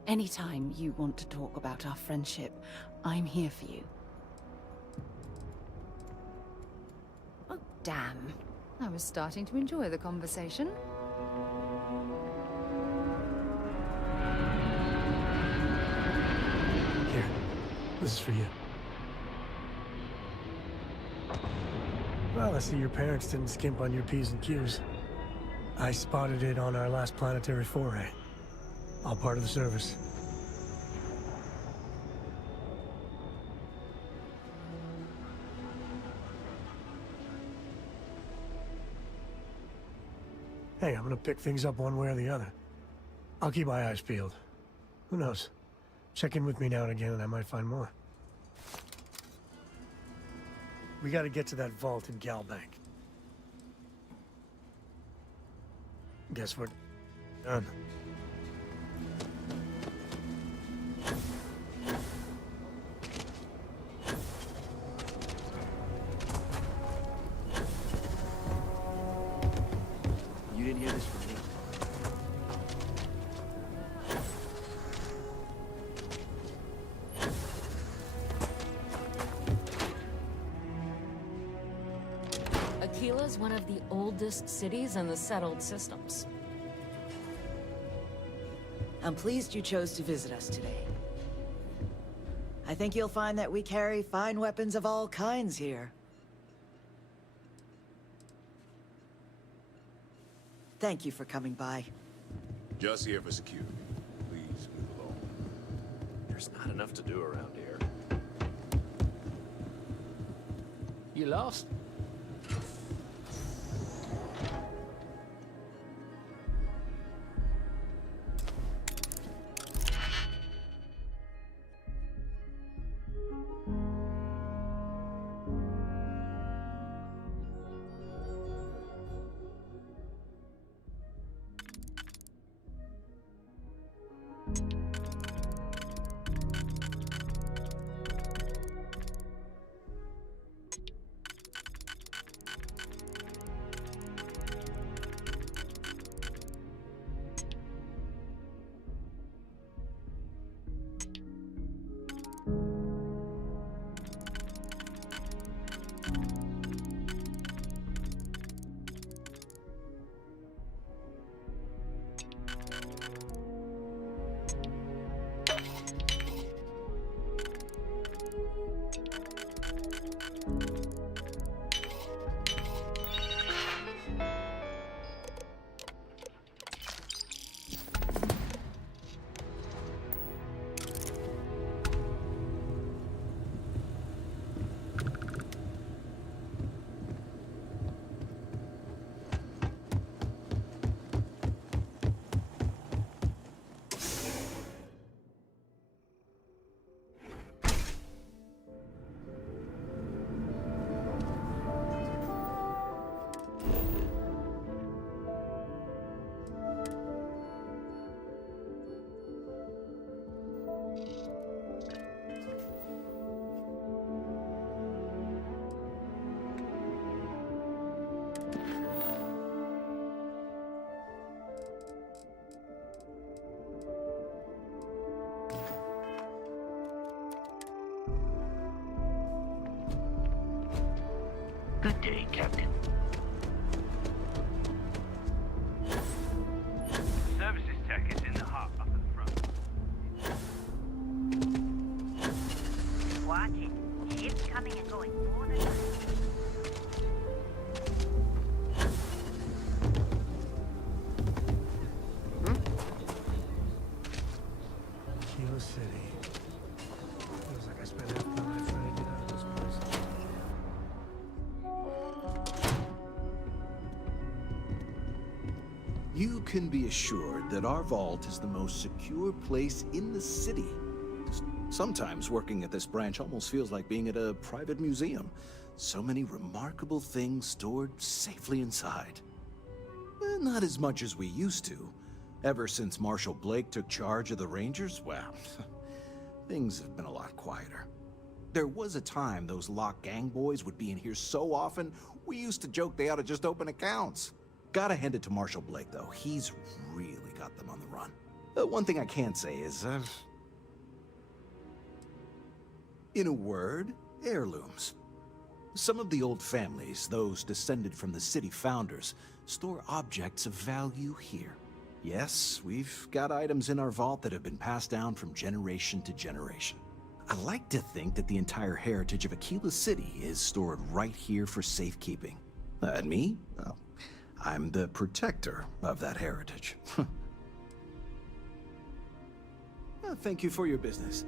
Anytime you want to talk about our friendship, I'm here for you. Oh, damn. I was starting to enjoy the conversation. Here, this is for you. Well, I see your parents didn't skimp on your P's and Q's. I spotted it on our last planetary foray. All part of the service. Hey, I'm gonna pick things up one way or the other. I'll keep my eyes peeled. Who knows? Check in with me now and again and I might find more. We gotta get to that vault in Galbank. Guess we're done. You didn't hear this from me. Aquila's one of the oldest cities in the settled systems. I'm pleased you chose to visit us today. I think you'll find that we carry fine weapons of all kinds here. Thank you for coming by. Just here for security. Please move along. There's not enough to do around here. You lost? Good day, Captain. Services tech is in the hut up at the front. Watch it. Ships coming and going all the time. Kilo City. Feels like I spent half my life trying to get out of this place. You can be assured that our vault is the most secure place in the city. Sometimes working at this branch almost feels like being at a private museum. So many remarkable things stored safely inside. Not as much as we used to. Ever since Marshal Blake took charge of the Rangers, well, things have been a lot quieter. There was a time those lock gang boys would be in here so often, we used to joke they ought to just open accounts. Gotta hand it to Marshal Blake, though. He's really got them on the run. One thing I can say is, in a word, heirlooms. Some of the old families, those descended from the city founders, store objects of value here. Yes, we've got items in our vault that have been passed down from generation to generation. I like to think that the entire heritage of Aquila City is stored right here for safekeeping. And me? Well, I'm the protector of that heritage. Thank you for your business.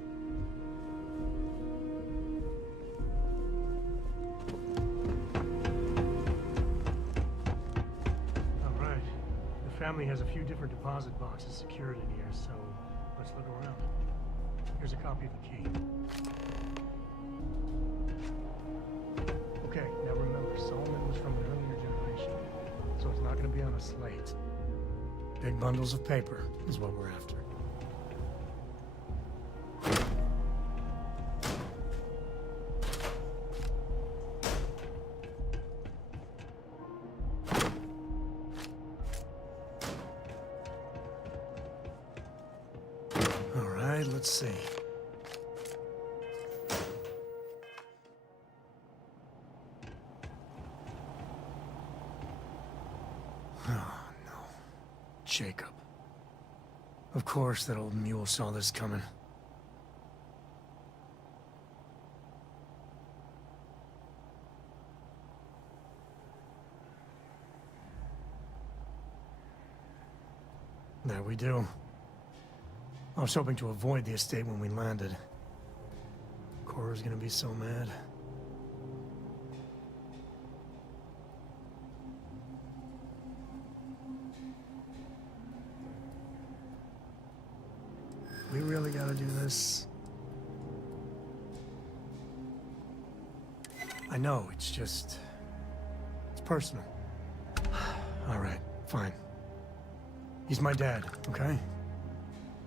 Family has a few different deposit boxes secured in here, so let's look around. Here's a copy of the key. Okay, now remember, Solomon was from an earlier generation, so it's not going to be on a slate. Big bundles of paper is what we're after. Let's see. Oh, no. Jacob. Of course that old mule saw this coming. There we do. I was hoping to avoid the estate when we landed. Cora's gonna be so mad. We really gotta do this. I know, it's just... it's personal. Alright, fine. He's my dad, okay?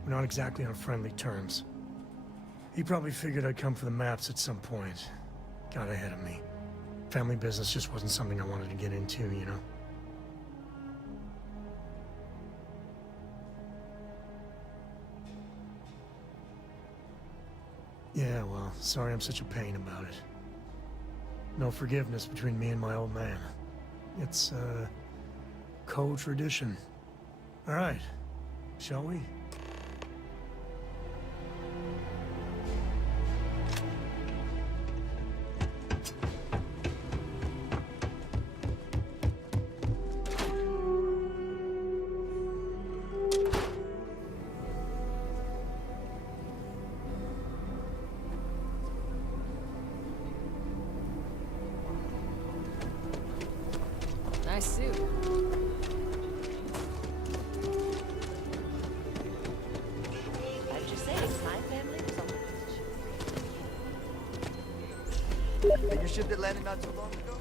We're not exactly on friendly terms. He probably figured I'd come for the maps at some point. Got ahead of me. Family business just wasn't something I wanted to get into, you know? Yeah, well, sorry I'm such a pain about it. No forgiveness between me and my old man. It's, co-tradition. All right, shall we? Nice suit. I'd just say my family was on the And your ship that landed not too long ago?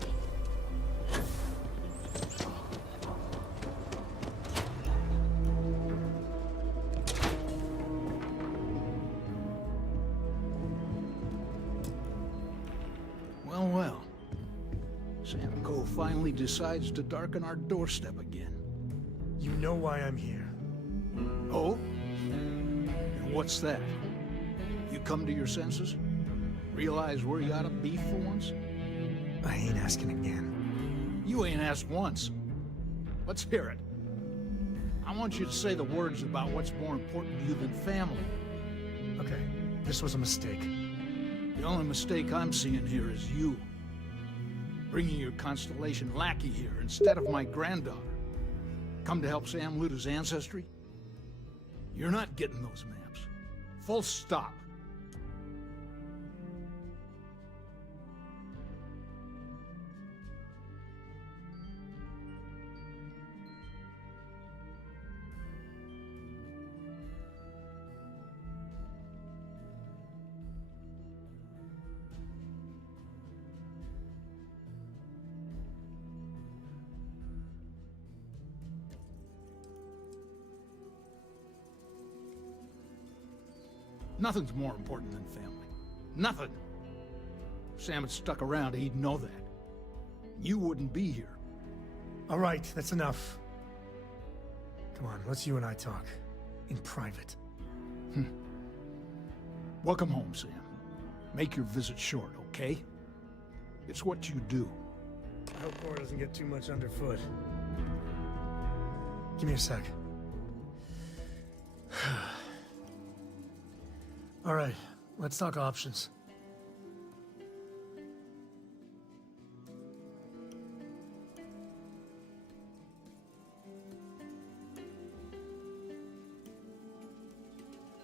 Well, well. Samco finally decides to darken our doorstep again. You know why I'm here. Oh? And what's that? You come to your senses? Realize where you ought to be for once? I ain't asking again. You ain't asked once. Let's hear it. I want you to say the words about what's more important to you than family. Okay, this was a mistake. The only mistake I'm seeing here is you. Bringing your Constellation lackey here instead of my granddaughter. Come to help Sam loot his ancestry? You're not getting those maps. Full stop. Nothing's more important than family. Nothing. If Sam had stuck around, he'd know that. You wouldn't be here. All right, that's enough. Come on, let's you and I talk. In private. Welcome home, Sam. Make your visit short, okay? It's what you do. I hope Cora doesn't get too much underfoot. Give me a sec. All right, let's talk options.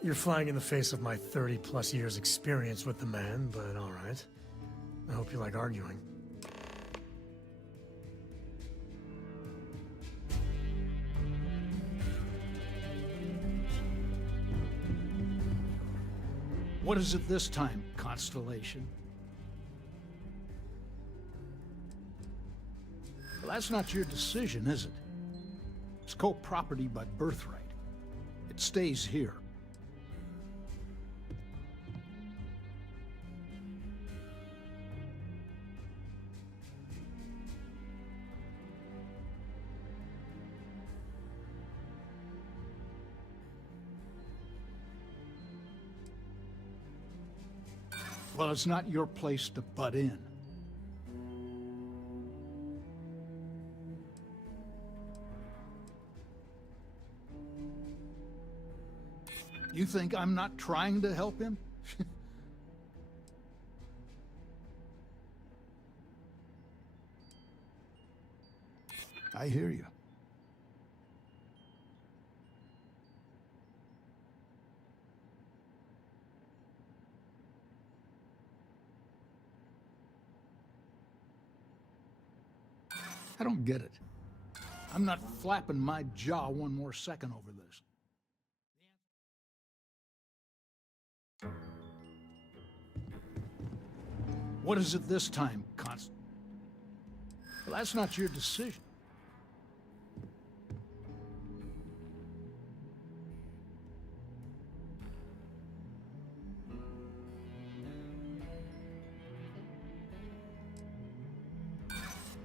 You're flying in the face of my 30-plus years experience with the man, but all right. I hope you like arguing. What is it this time, Constellation? Well, that's not your decision, is it? It's co-property by birthright. It stays here. Well, it's not your place to butt in. You think I'm not trying to help him? I hear you. I don't get it. I'm not flapping my jaw one more second over this. What is it this time, Const? Well, that's not your decision.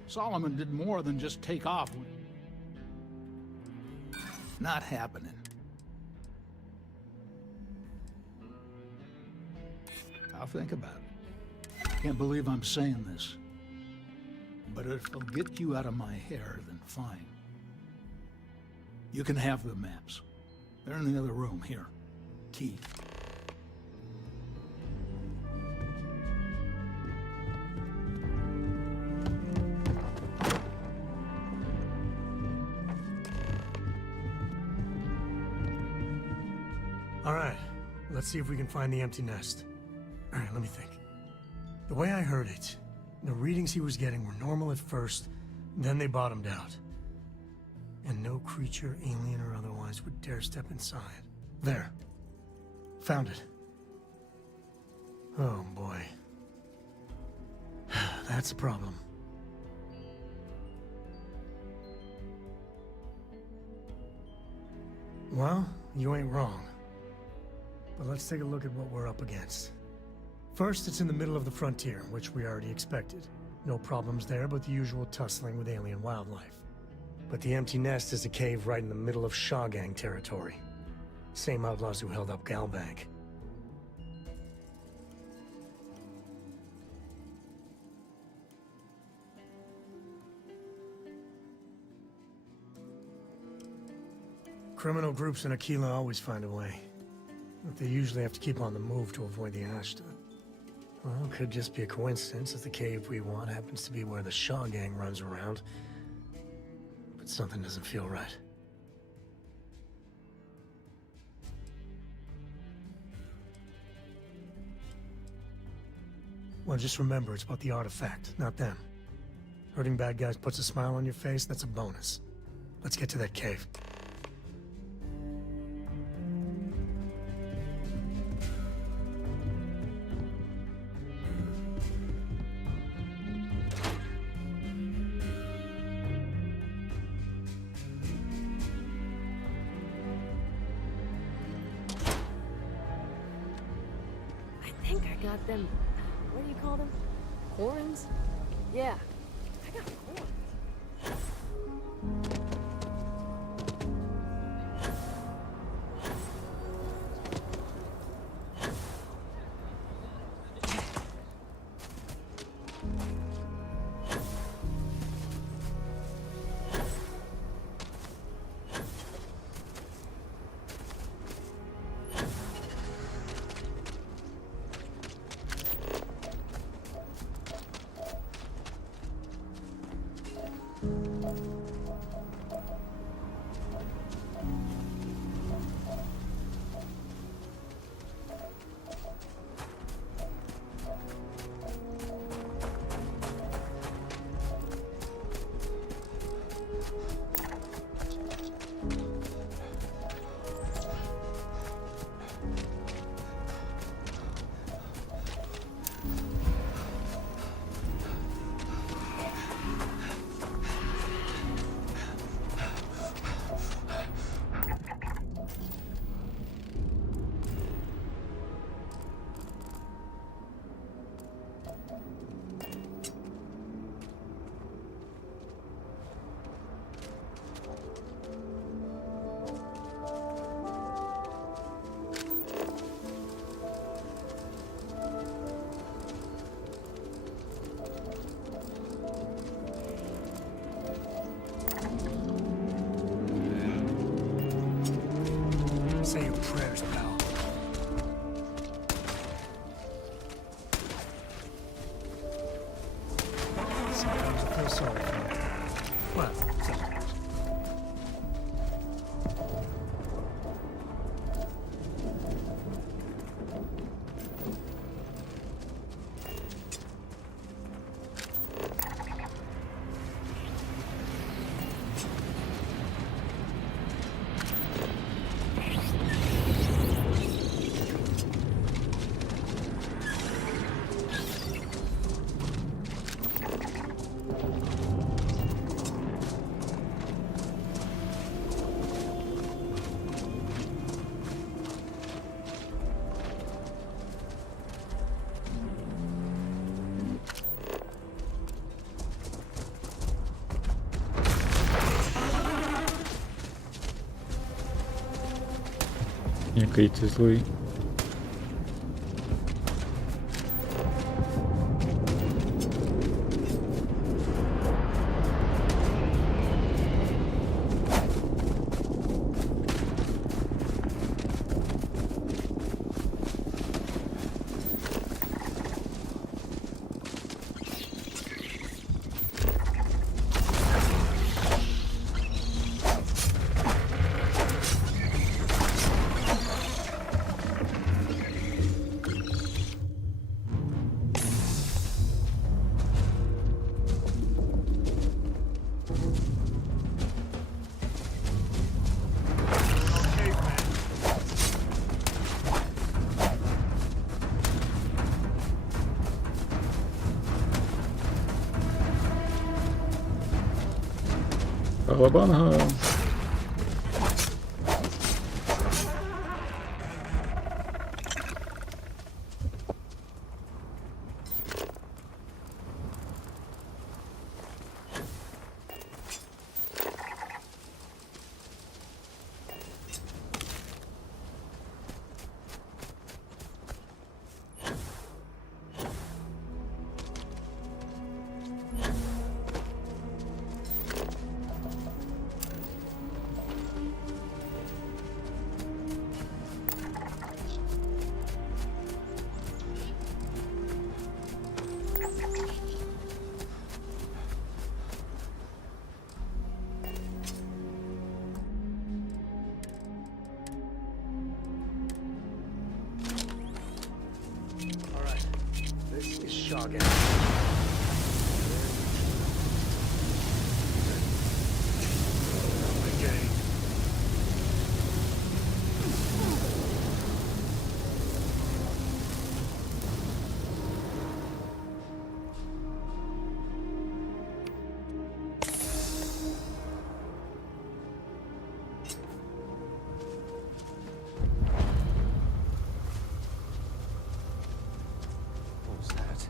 Solomon did more than just take off. Not happening. I'll think about it. Can't believe I'm saying this. But if it'll get you out of my hair, then fine. You can have the maps. They're in the other room, here. Key. All right, let's see if we can find the empty nest. All right, let me think. The way I heard it, the readings he was getting were normal at first, then they bottomed out. And no creature, alien or otherwise, would dare step inside. There. Found it. Oh boy. That's a problem. Well, you ain't wrong. But let's take a look at what we're up against. First, it's in the middle of the frontier, which we already expected. No problems there, but the usual tussling with alien wildlife. But the empty nest is a cave right in the middle of Shawgang territory. Same outlaws who held up Galbank. Criminal groups in Aquila always find a way. But they usually have to keep on the move to avoid the Ashta. Well, it could just be a coincidence that the cave we want happens to be where the Shaw gang runs around. But something doesn't feel right. Well, just remember, it's about the artifact, not them. Hurting bad guys puts a smile on your face, that's a bonus. Let's get to that cave. I think I got them. What do you call them? Horns? Yeah, I got horns. Say your prayers, pal. Sometimes I feel sorry for you. Well, sometimes. Який ти злий. Алабанга. Shoggoth. Okay. What was that?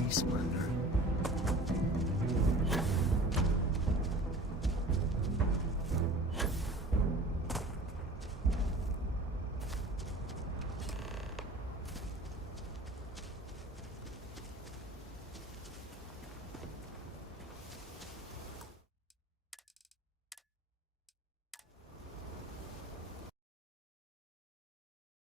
any splendor.